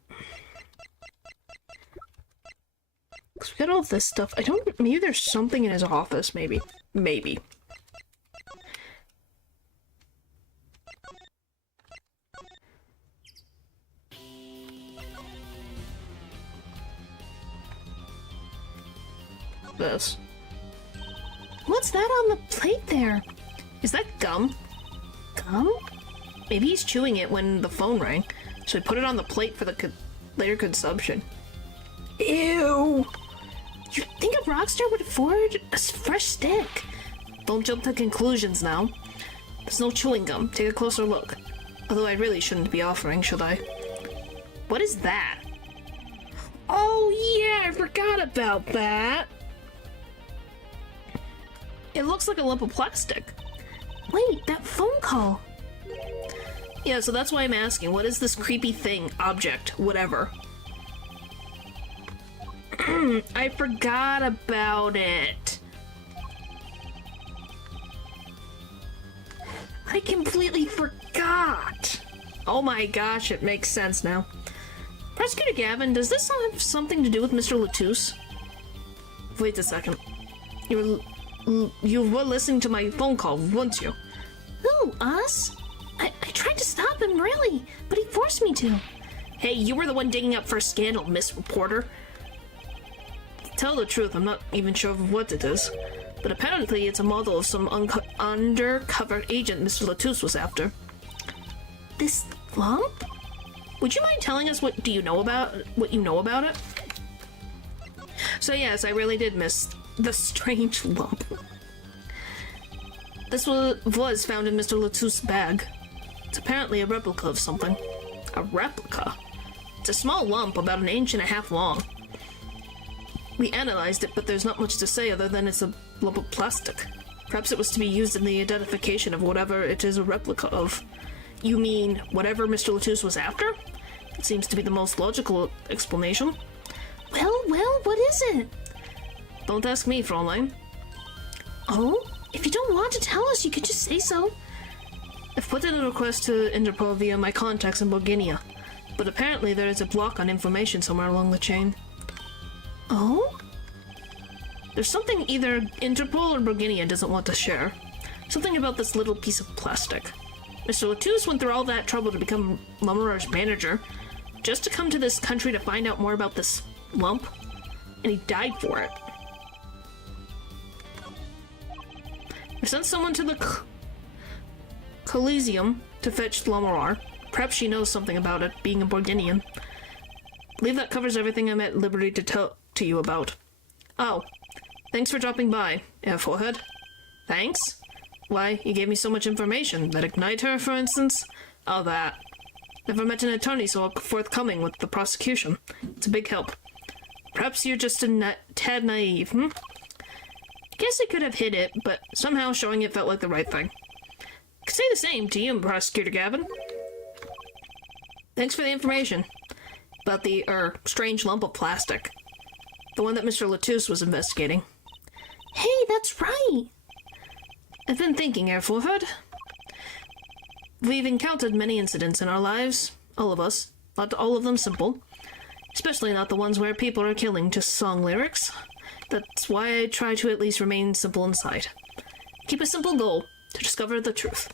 Because we got all this stuff. Maybe there's something in his office, maybe. Maybe. This. What's that on the plate there? Is that gum? Gum? Maybe he's chewing it when the phone rang, so he put it on the plate for the later consumption. Ew! You think a rockstar would afford a fresh stick? Don't jump to conclusions now. There's no chewing gum. Take a closer look. Although I really shouldn't be offering, should I? What is that? Oh yeah, I forgot about that! It looks like a lump of plastic. Wait, that phone call. Yeah, so that's why I'm asking, what is this creepy thing, object, whatever? I forgot about it. I completely forgot. Oh my gosh, it makes sense now. Prosecutor Gavin, does this have something to do with Mr. Latouche? Wait a second. You were listening to my phone call, weren't you? Who, us? I tried to stop him, really, but he forced me to. Hey, you were the one digging up for a scandal, Miss Reporter. To tell the truth, I'm not even sure of what it is, but apparently it's a model of some undercover agent Mr. Latouche was after. This lump? Would you mind telling us what you know about it? So yes, I really did miss the strange lump. This was found in Mr. Latouche's bag. It's apparently a replica of something. A replica? It's a small lump about 1.5 inches long. We analyzed it, but there's not much to say other than it's a lump of plastic. Perhaps it was to be used in the identification of whatever it is a replica of. You mean whatever Mr. Latouche was after? It seems to be the most logical explanation. Well, what is it? Don't ask me, Fraulein. Oh? If you don't want to tell us, you could just say so. I've put in a request to Interpol via my contacts in Bulgaria, but apparently there is a block on information somewhere along the chain. Oh? There's something either Interpol or Bulgaria doesn't want to share. Something about this little piece of plastic. Mr. Latouche went through all that trouble to become Lumberar's manager, just to come to this country to find out more about this lump, and he died for it. I sent someone to the Coliseum to fetch Lumberar. Perhaps she knows something about it, being a Borginian. I believe that covers everything I'm at liberty to tell to you about. Oh, thanks for dropping by, Forehead. Thanks? Why, you gave me so much information. That Igniter, for instance? All that. Never met an attorney so forthcoming with the prosecution. It's a big help. Perhaps you're just a tad naive, Guess I could have hid it, but somehow showing it felt like the right thing. I could say the same to you, Prosecutor Gavin. Thanks for the information about the, strange lump of plastic. The one that Mr. Latouche was investigating. Hey, that's right! I've been thinking, Herr Forford. We've encountered many incidents in our lives, all of us. Not all of them simple. Especially not the ones where people are killing to song lyrics. That's why I try to at least remain simple inside. Keep a simple goal, to discover the truth.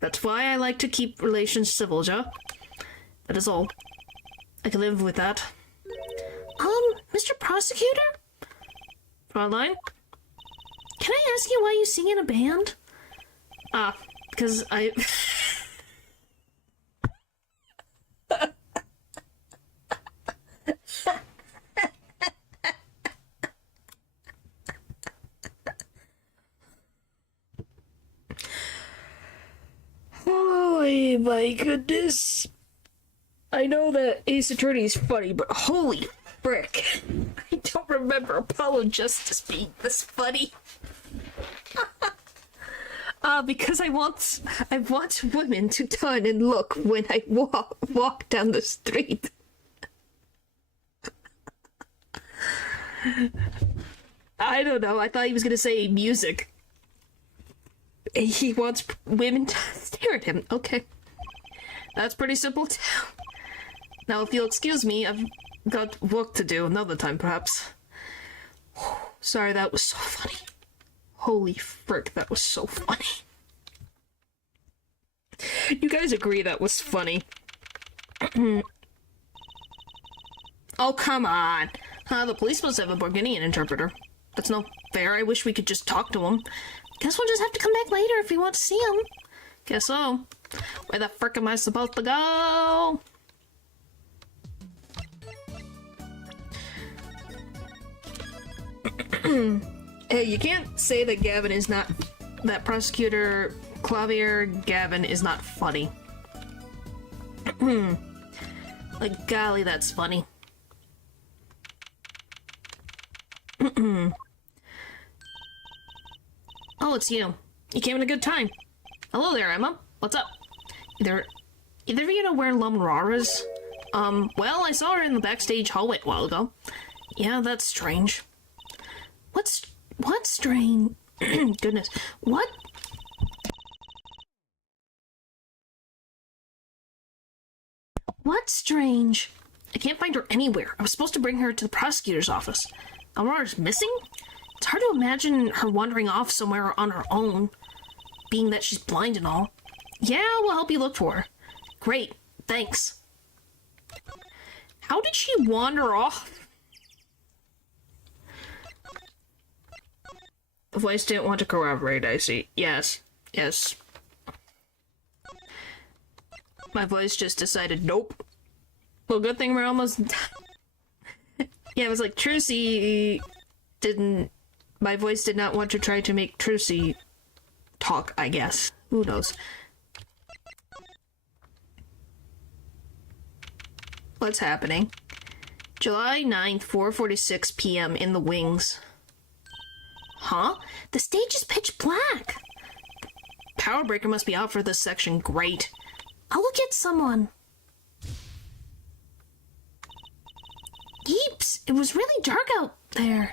That's why I like to keep relations civil, Ja. That is all. I can live with that. Mr. Prosecutor? Fraulein? Can I ask you why you sing in a band? Because I... Oh my goodness. I know that Ace Attorney is funny, but holy frick. I don't remember Apollo Justice being this funny. Because I want women to turn and look when I walk down the street. I don't know, I thought he was gonna say music. He wants women to stare at him. Okay. That's pretty simple too. Now if you'll excuse me, I've got work to do another time perhaps. Sorry, that was so funny. Holy frick, that was so funny. You guys agree that was funny? Oh, come on. The police must have a Burgundian interpreter. That's no fair. I wish we could just talk to him. Guess we'll just have to come back later if we want to see him. Guess so. Where the frick am I supposed to go? Hey, you can't say that Gavin is not... that prosecutor Clavier Gavin is not funny. Like, golly, that's funny. Oh, it's you. You came at a good time. Hello there, Emma. What's up? Either of you know where Lamrara is? Well, I saw her in the backstage hallway a while ago. Yeah, that's strange. What's strange? Goodness. What? What's strange? I can't find her anywhere. I was supposed to bring her to the prosecutor's office. Lamrara's missing? It's hard to imagine her wandering off somewhere on her own, being that she's blind and all. Yeah, we'll help you look for her. Great, thanks. How did she wander off? The voice didn't want to corroborate, I see. Yes. My voice just decided, nope. Well, good thing we're almost done. Yeah, it was like, Trucy didn't... My voice did not want to try to make Trucy talk, I guess. Who knows? What's happening? July 9th, 4:46 p.m. in the wings. Huh? The stage is pitch black. Power breaker must be out for this section. Great. I'll look at someone. Yeeps, it was really dark out there.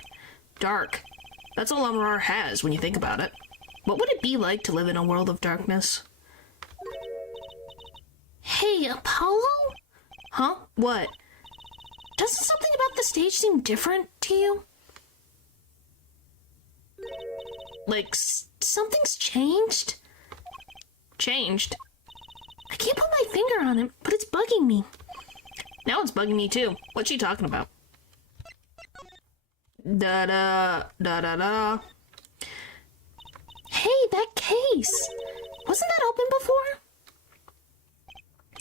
Dark. That's all Lamrara has when you think about it. What would it be like to live in a world of darkness? Hey, Apollo? Huh? What? Doesn't something about the stage seem different to you? Like, something's changed? Changed? I can't put my finger on it, but it's bugging me. Now it's bugging me too. What's she talking about? Da-da. Hey, that case! Wasn't that open before?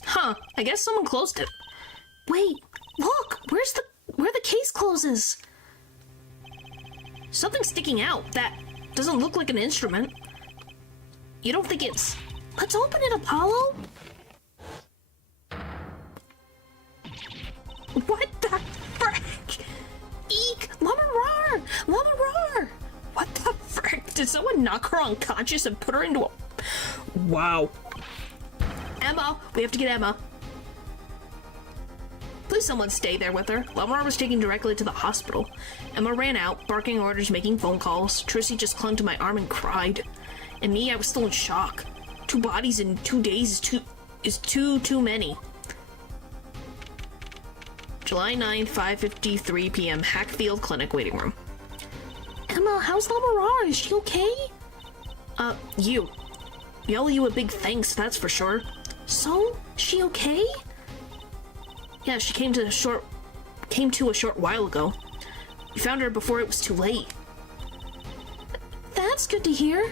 Huh, I guess someone closed it. Wait, look! Where the case closes? Something's sticking out. That doesn't look like an instrument. You don't think it's... Let's open it, Apollo! What the frick? Eek! Lamrara! Lamrara! What the frick? Did someone knock her unconscious and put her into a... Wow. Emma! We have to get Emma. Please someone stay there with her. Lamrara was taken directly to the hospital. Emma ran out, barking orders, making phone calls. Trissy just clung to my arm and cried. And me, I was still in shock. 2 bodies in 2 days is too many. July 9th, 5:53 p.m. Hackfield Clinic waiting room. Emma, how's Lamrara? Is she okay? You. We owe you a big thanks, that's for sure. So, she okay? Yeah, she came to a short while ago. We found her before it was too late. That's good to hear.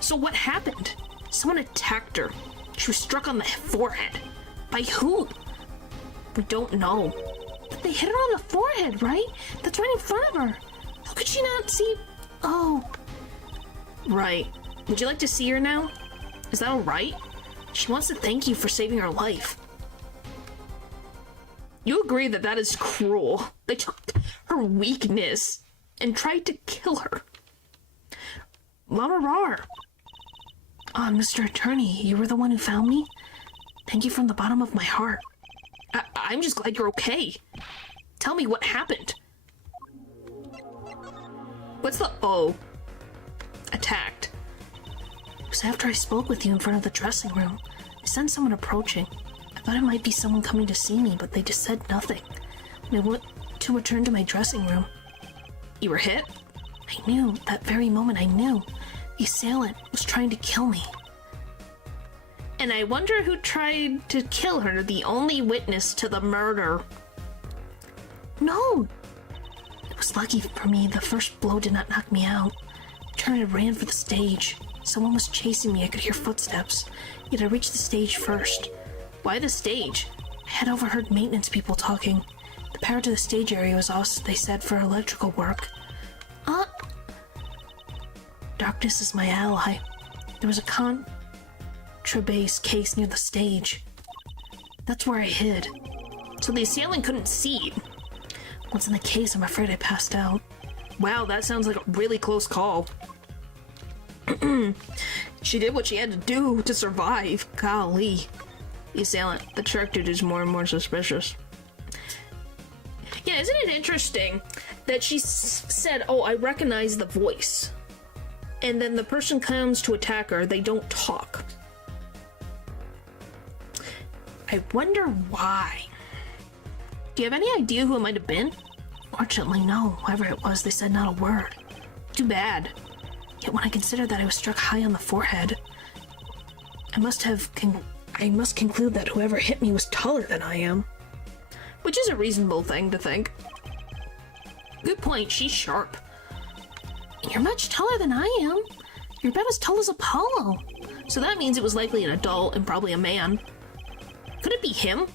So what happened? Someone attacked her. She was struck on the forehead. By who? We don't know. But they hit her on the forehead, right? That's right in front of her. How could she not see? Oh. Right. Would you like to see her now? Is that alright? She wants to thank you for saving her life. You agree that that is cruel. They took her weakness and tried to kill her. Mama Rar. Mr. Attorney, you were the one who found me? Thank you from the bottom of my heart. I'm just glad you're okay. Tell me what happened. What's the O? Attacked. It was after I spoke with you in front of the dressing room. I sensed someone approaching. I thought it might be someone coming to see me, but they just said nothing. When I went to return to my dressing room. You were hit? I knew. That very moment I knew. The assailant was trying to kill me. And I wonder who tried to kill her, the only witness to the murder. No! It was lucky for me the first blow did not knock me out. I turned and ran for the stage. Someone was chasing me. I could hear footsteps. Yet I reached the stage first. Why the stage? I had overheard maintenance people talking. The power to the stage area was off, they said, for electrical work. Darkness is my ally. There was a contrabass case near the stage. That's where I hid. So the assailant couldn't see. Once in the case, I'm afraid I passed out. Wow, that sounds like a really close call. She did what she had to do to survive. Golly. The assailant, the shark dude, is more and more suspicious. Yeah, isn't it interesting that she said, oh, I recognize the voice. And then the person comes to attack her, they don't talk. I wonder why. Do you have any idea who it might have been? Fortunately, no. Whoever it was, they said not a word. Too bad. Yet when I consider that I was struck high on the forehead, I must conclude that whoever hit me was taller than I am. Which is a reasonable thing to think. Good point, she's sharp. You're much taller than I am. You're about as tall as Apollo. So that means it was likely an adult and probably a man. Could it be him?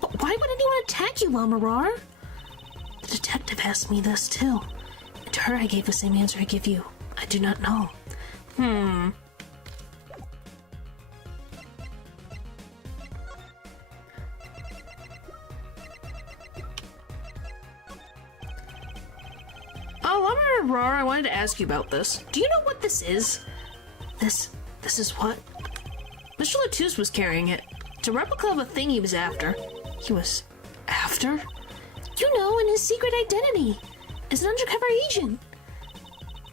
But why would anyone attack you, Lamarar? The detective asked me this too. And to her I gave the same answer I give you. I do not know. Oh, Lamarar, I wanted to ask you about this. Do you know what this is? This is what? Mr. Latus was carrying it. It's a replica of a thing he was after. He was after? You know, in his secret identity. As an undercover agent.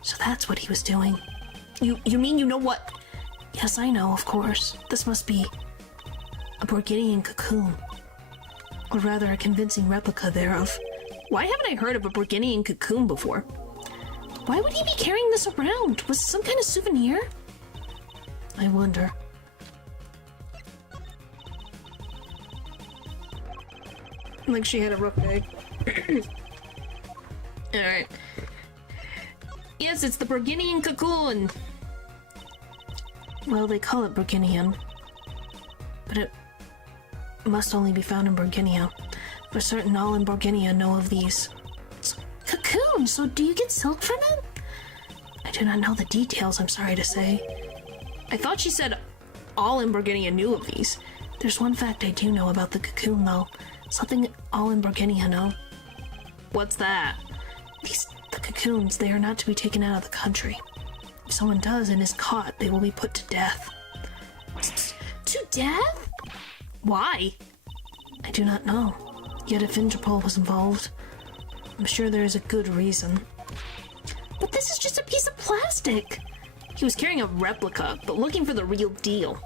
So that's what he was doing. You mean you know what? Yes, I know, of course. This must be a Borginian cocoon. Or rather, a convincing replica thereof. Why haven't I heard of a Borginian cocoon before? Why would he be carrying this around? Was it some kind of souvenir? I wonder. Like she had a rough day. Alright. Yes, it's the Borginian cocoon! Well, they call it Borginian. But it must only be found in Borginia. For certain, all in Borginia know of these. It's cocoon, so do you get silk from it? I do not know the details, I'm sorry to say. I thought she said all in Borginia knew of these. There's one fact I do know about the cocoon, though. Something all in Borginia know. What's that? The cocoons, they are not to be taken out of the country. If someone does and is caught, they will be put to death. To death? Why? I do not know. Yet if Interpol was involved, I'm sure there is a good reason. But this is just a piece of plastic! He was carrying a replica, but looking for the real deal.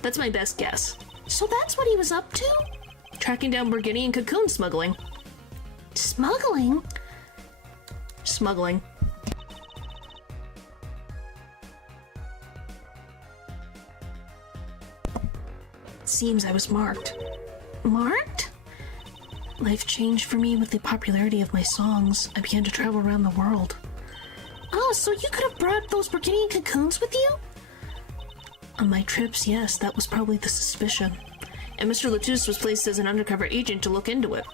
That's my best guess. So that's what he was up to? Tracking down Borginian cocoon smuggling. Smuggling? Smuggling. Seems I was marked. Marked? Life changed for me with the popularity of my songs. I began to travel around the world. Oh, so you could have brought those Borginian cocoons with you? On my trips, yes, that was probably the suspicion. And Mr. Latus was placed as an undercover agent to look into it.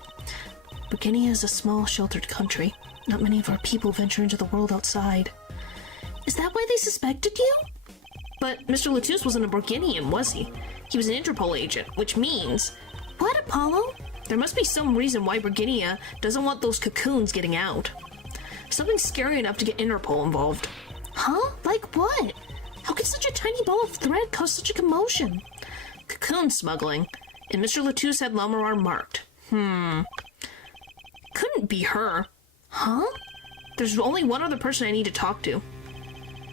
Borginia is a small, sheltered country. Not many of our people venture into the world outside. Is that why they suspected you? But Mr. Latus wasn't a Borginian, was he? He was an Interpol agent, which means... What, Apollo? There must be some reason why Virginia doesn't want those cocoons getting out. Something scary enough to get Interpol involved. Huh? Like what? How could such a tiny ball of thread cause such a commotion? Cocoon smuggling. And Mr. Latouche had Lamourar marked. Couldn't be her. Huh? There's only one other person I need to talk to.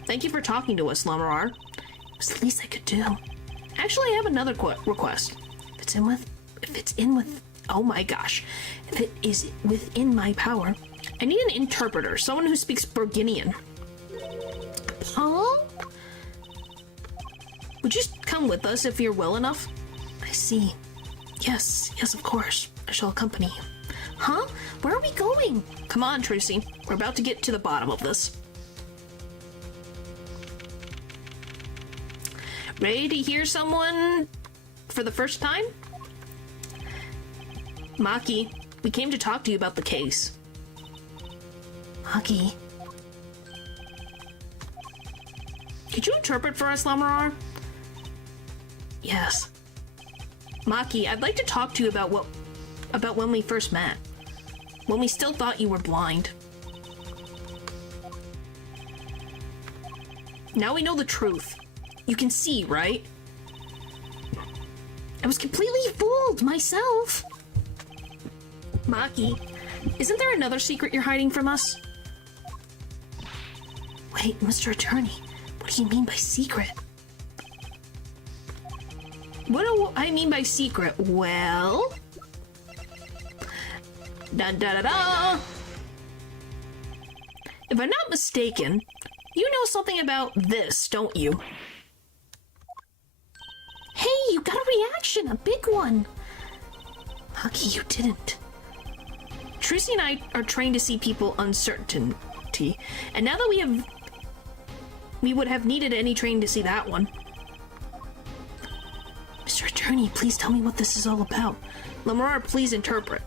Thank you for talking to us, Lamourar. It was the least I could do. Actually, I have another request. If it's in with, Oh my gosh. if it is within my power. I need an interpreter, someone who speaks Burgundian. Huh? Would you come with us if you're well enough? I see. Yes, of course. I shall accompany you. Huh? Where are we going? Come on, Trucy. We're about to get to the bottom of this. Ready to hear someone for the first time? Maki, we came to talk to you about the case. Maki. Could you interpret for us, Lamourar? Yes. Maki, I'd like to talk to you about when we first met. When we still thought you were blind. Now we know the truth. You can see, right? I was completely fooled myself. Maki, isn't there another secret you're hiding from us? Wait, Mr. Attorney, what do you mean by secret? What do I mean by secret? Well... Da-da-da-da! If I'm not mistaken, you know something about this, don't you? Hey, you got a reaction, a big one. Maki, you didn't. Trucy and I are trained to see people uncertainty, and now that we would have needed any training to see that one. Mr. Attorney, please tell me what this is all about. Lamourar, please interpret.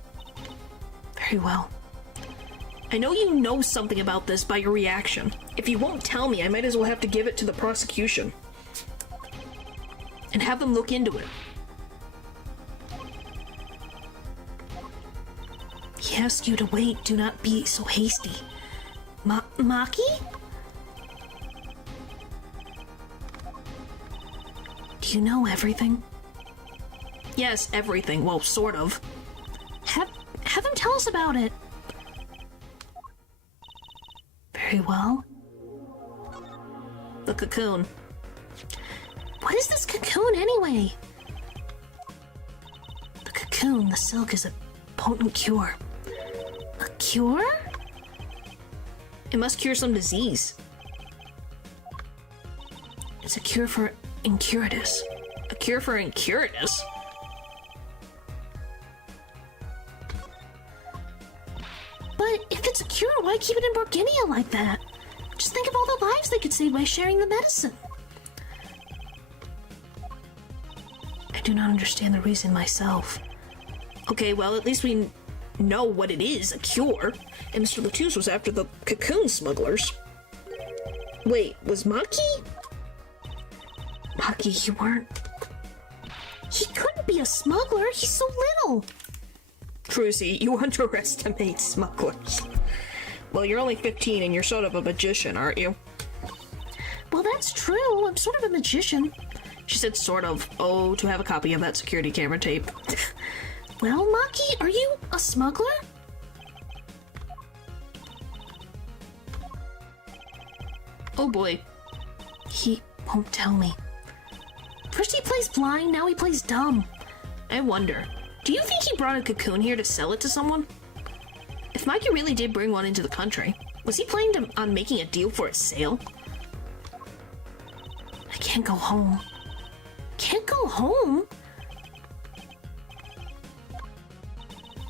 Very well. I know you know something about this by your reaction. If you won't tell me, I might as well have to give it to the prosecution. And have them look into it. He asked you to wait. Do not be so hasty. Maki? Do you know everything? Yes, everything. Well, sort of. Have him tell us about it. Very well. The cocoon. What is this cocoon anyway? The cocoon, the silk, is a potent cure. A cure? It must cure some disease. It's a cure for incuratus. A cure for incuratus? But if it's a cure, why keep it in Burgundia like that? Just think of all the lives they could save by sharing the medicine. I do not understand the reason myself. Okay, well, at least we know what it is, a cure. And Mr. Latouche was after the cocoon smugglers. Wait, was Maki? Maki, you weren't... He couldn't be a smuggler, he's so little. Trucy, you underestimate smugglers. Well, you're only 15 and you're sort of a magician, aren't you? Well, that's true. I'm sort of a magician. She said sort of. Oh, to have a copy of that security camera tape. Well, Maki, are you a smuggler? Oh boy. He won't tell me. First he plays blind, now he plays dumb. I wonder, do you think he brought a cocoon here to sell it to someone? If Mikey really did bring one into the country, was he planning on making a deal for its sale? I can't go home. Can't go home?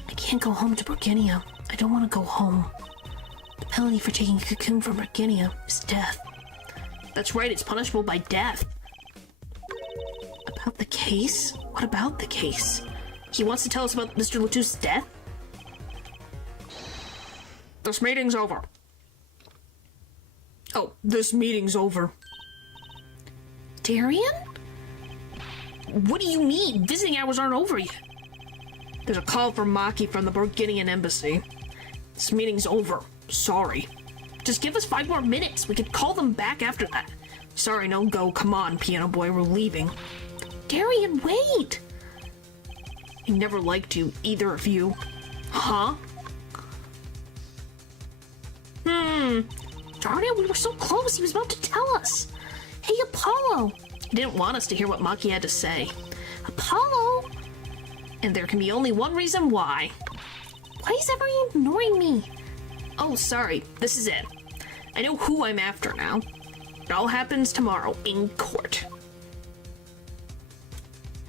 I can't go home to Burgundia. I don't want to go home. The penalty for taking a cocoon from Burgundia is death. That's right, it's punishable by death. About the case? What about the case? He wants to tell us about Mr. Latouche's death? This meeting's over. Oh, this meeting's over. Darian? What do you mean? Visiting hours aren't over yet. There's a call for Maki from the Burgundian embassy. This meeting's over. Sorry. Just give us 5 more minutes. We could call them back after that. Sorry, no go. Come on, piano boy, we're leaving. Darian, wait! He never liked you, either of you. Huh? Darn it, we were so close. He was about to tell us. Hey, Apollo! He didn't want us to hear what Maki had to say. Apollo! And there can be only one reason why. Why is everyone ignoring me? Oh, sorry. This is it. I know who I'm after now. It all happens tomorrow in court.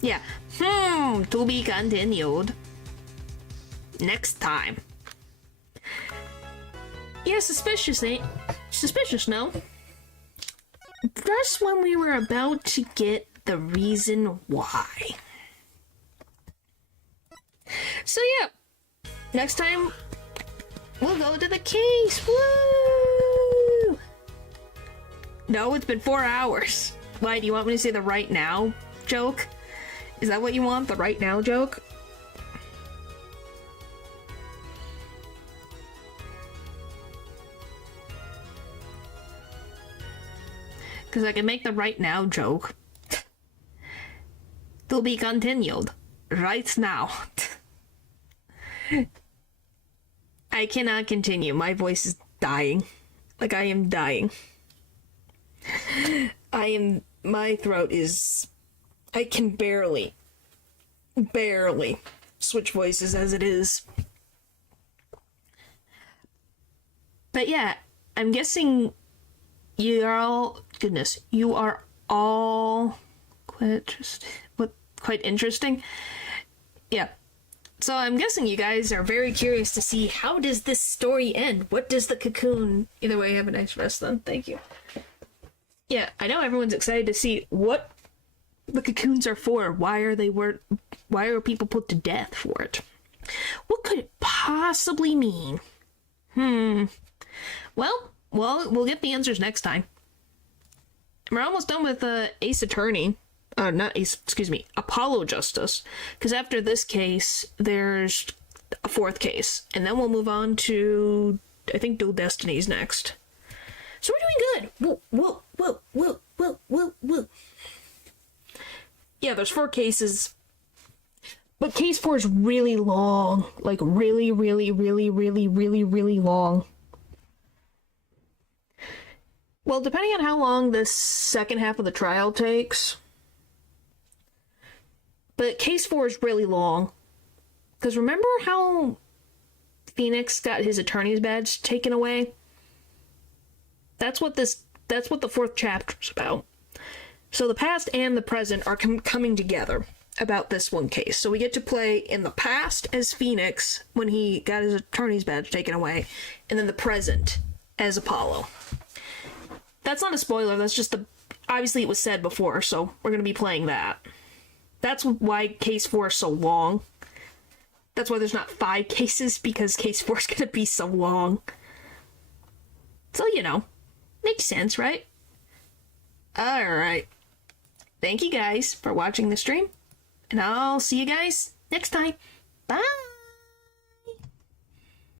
Yeah. To be continued. Next time. Yeah, suspicious, eh? Suspicious, no? Just when we were about to get the reason why. So yeah, next time we'll go to the case. Woo! No, it's been 4 hours. Why, do you want me to say the right now joke? Is that what you want, the right now joke? Because I can make the right now joke. To be continued. Right now. I cannot continue. My voice is dying. Like, I am dying. My throat is... I can barely switch voices as it is. But yeah, I'm guessing you are all... Goodness, you are all quite interesting. Yeah. So I'm guessing you guys are very curious to see, how does this story end? What does the cocoon... Either way, have a nice rest then. Thank you. Yeah, I know everyone's excited to see what the cocoons are for. Why are people put to death for it? What could it possibly mean? Well, we'll get the answers next time. We're almost done with Ace Attorney. Apollo Justice. Because after this case, there's a 4th case. And then we'll move on to, I think, Dual Destinies next. So we're doing good. Woo. Yeah, there's 4 cases. But case 4 is really long. Like, really long. Well, depending on how long this second half of the trial takes. But case 4 is really long. Because remember how Phoenix got his attorney's badge taken away? That's what the 4th chapter's about. So the past and the present are coming together about this one case. So we get to play in the past as Phoenix when he got his attorney's badge taken away, and then the present as Apollo. That's not a spoiler, that's just obviously it was said before, so we're going to be playing that. That's why case 4 is so long. That's why there's not 5 cases, because case 4 is going to be so long. So, you know, makes sense, right? Alright. Thank you guys for watching the stream, and I'll see you guys next time. Bye!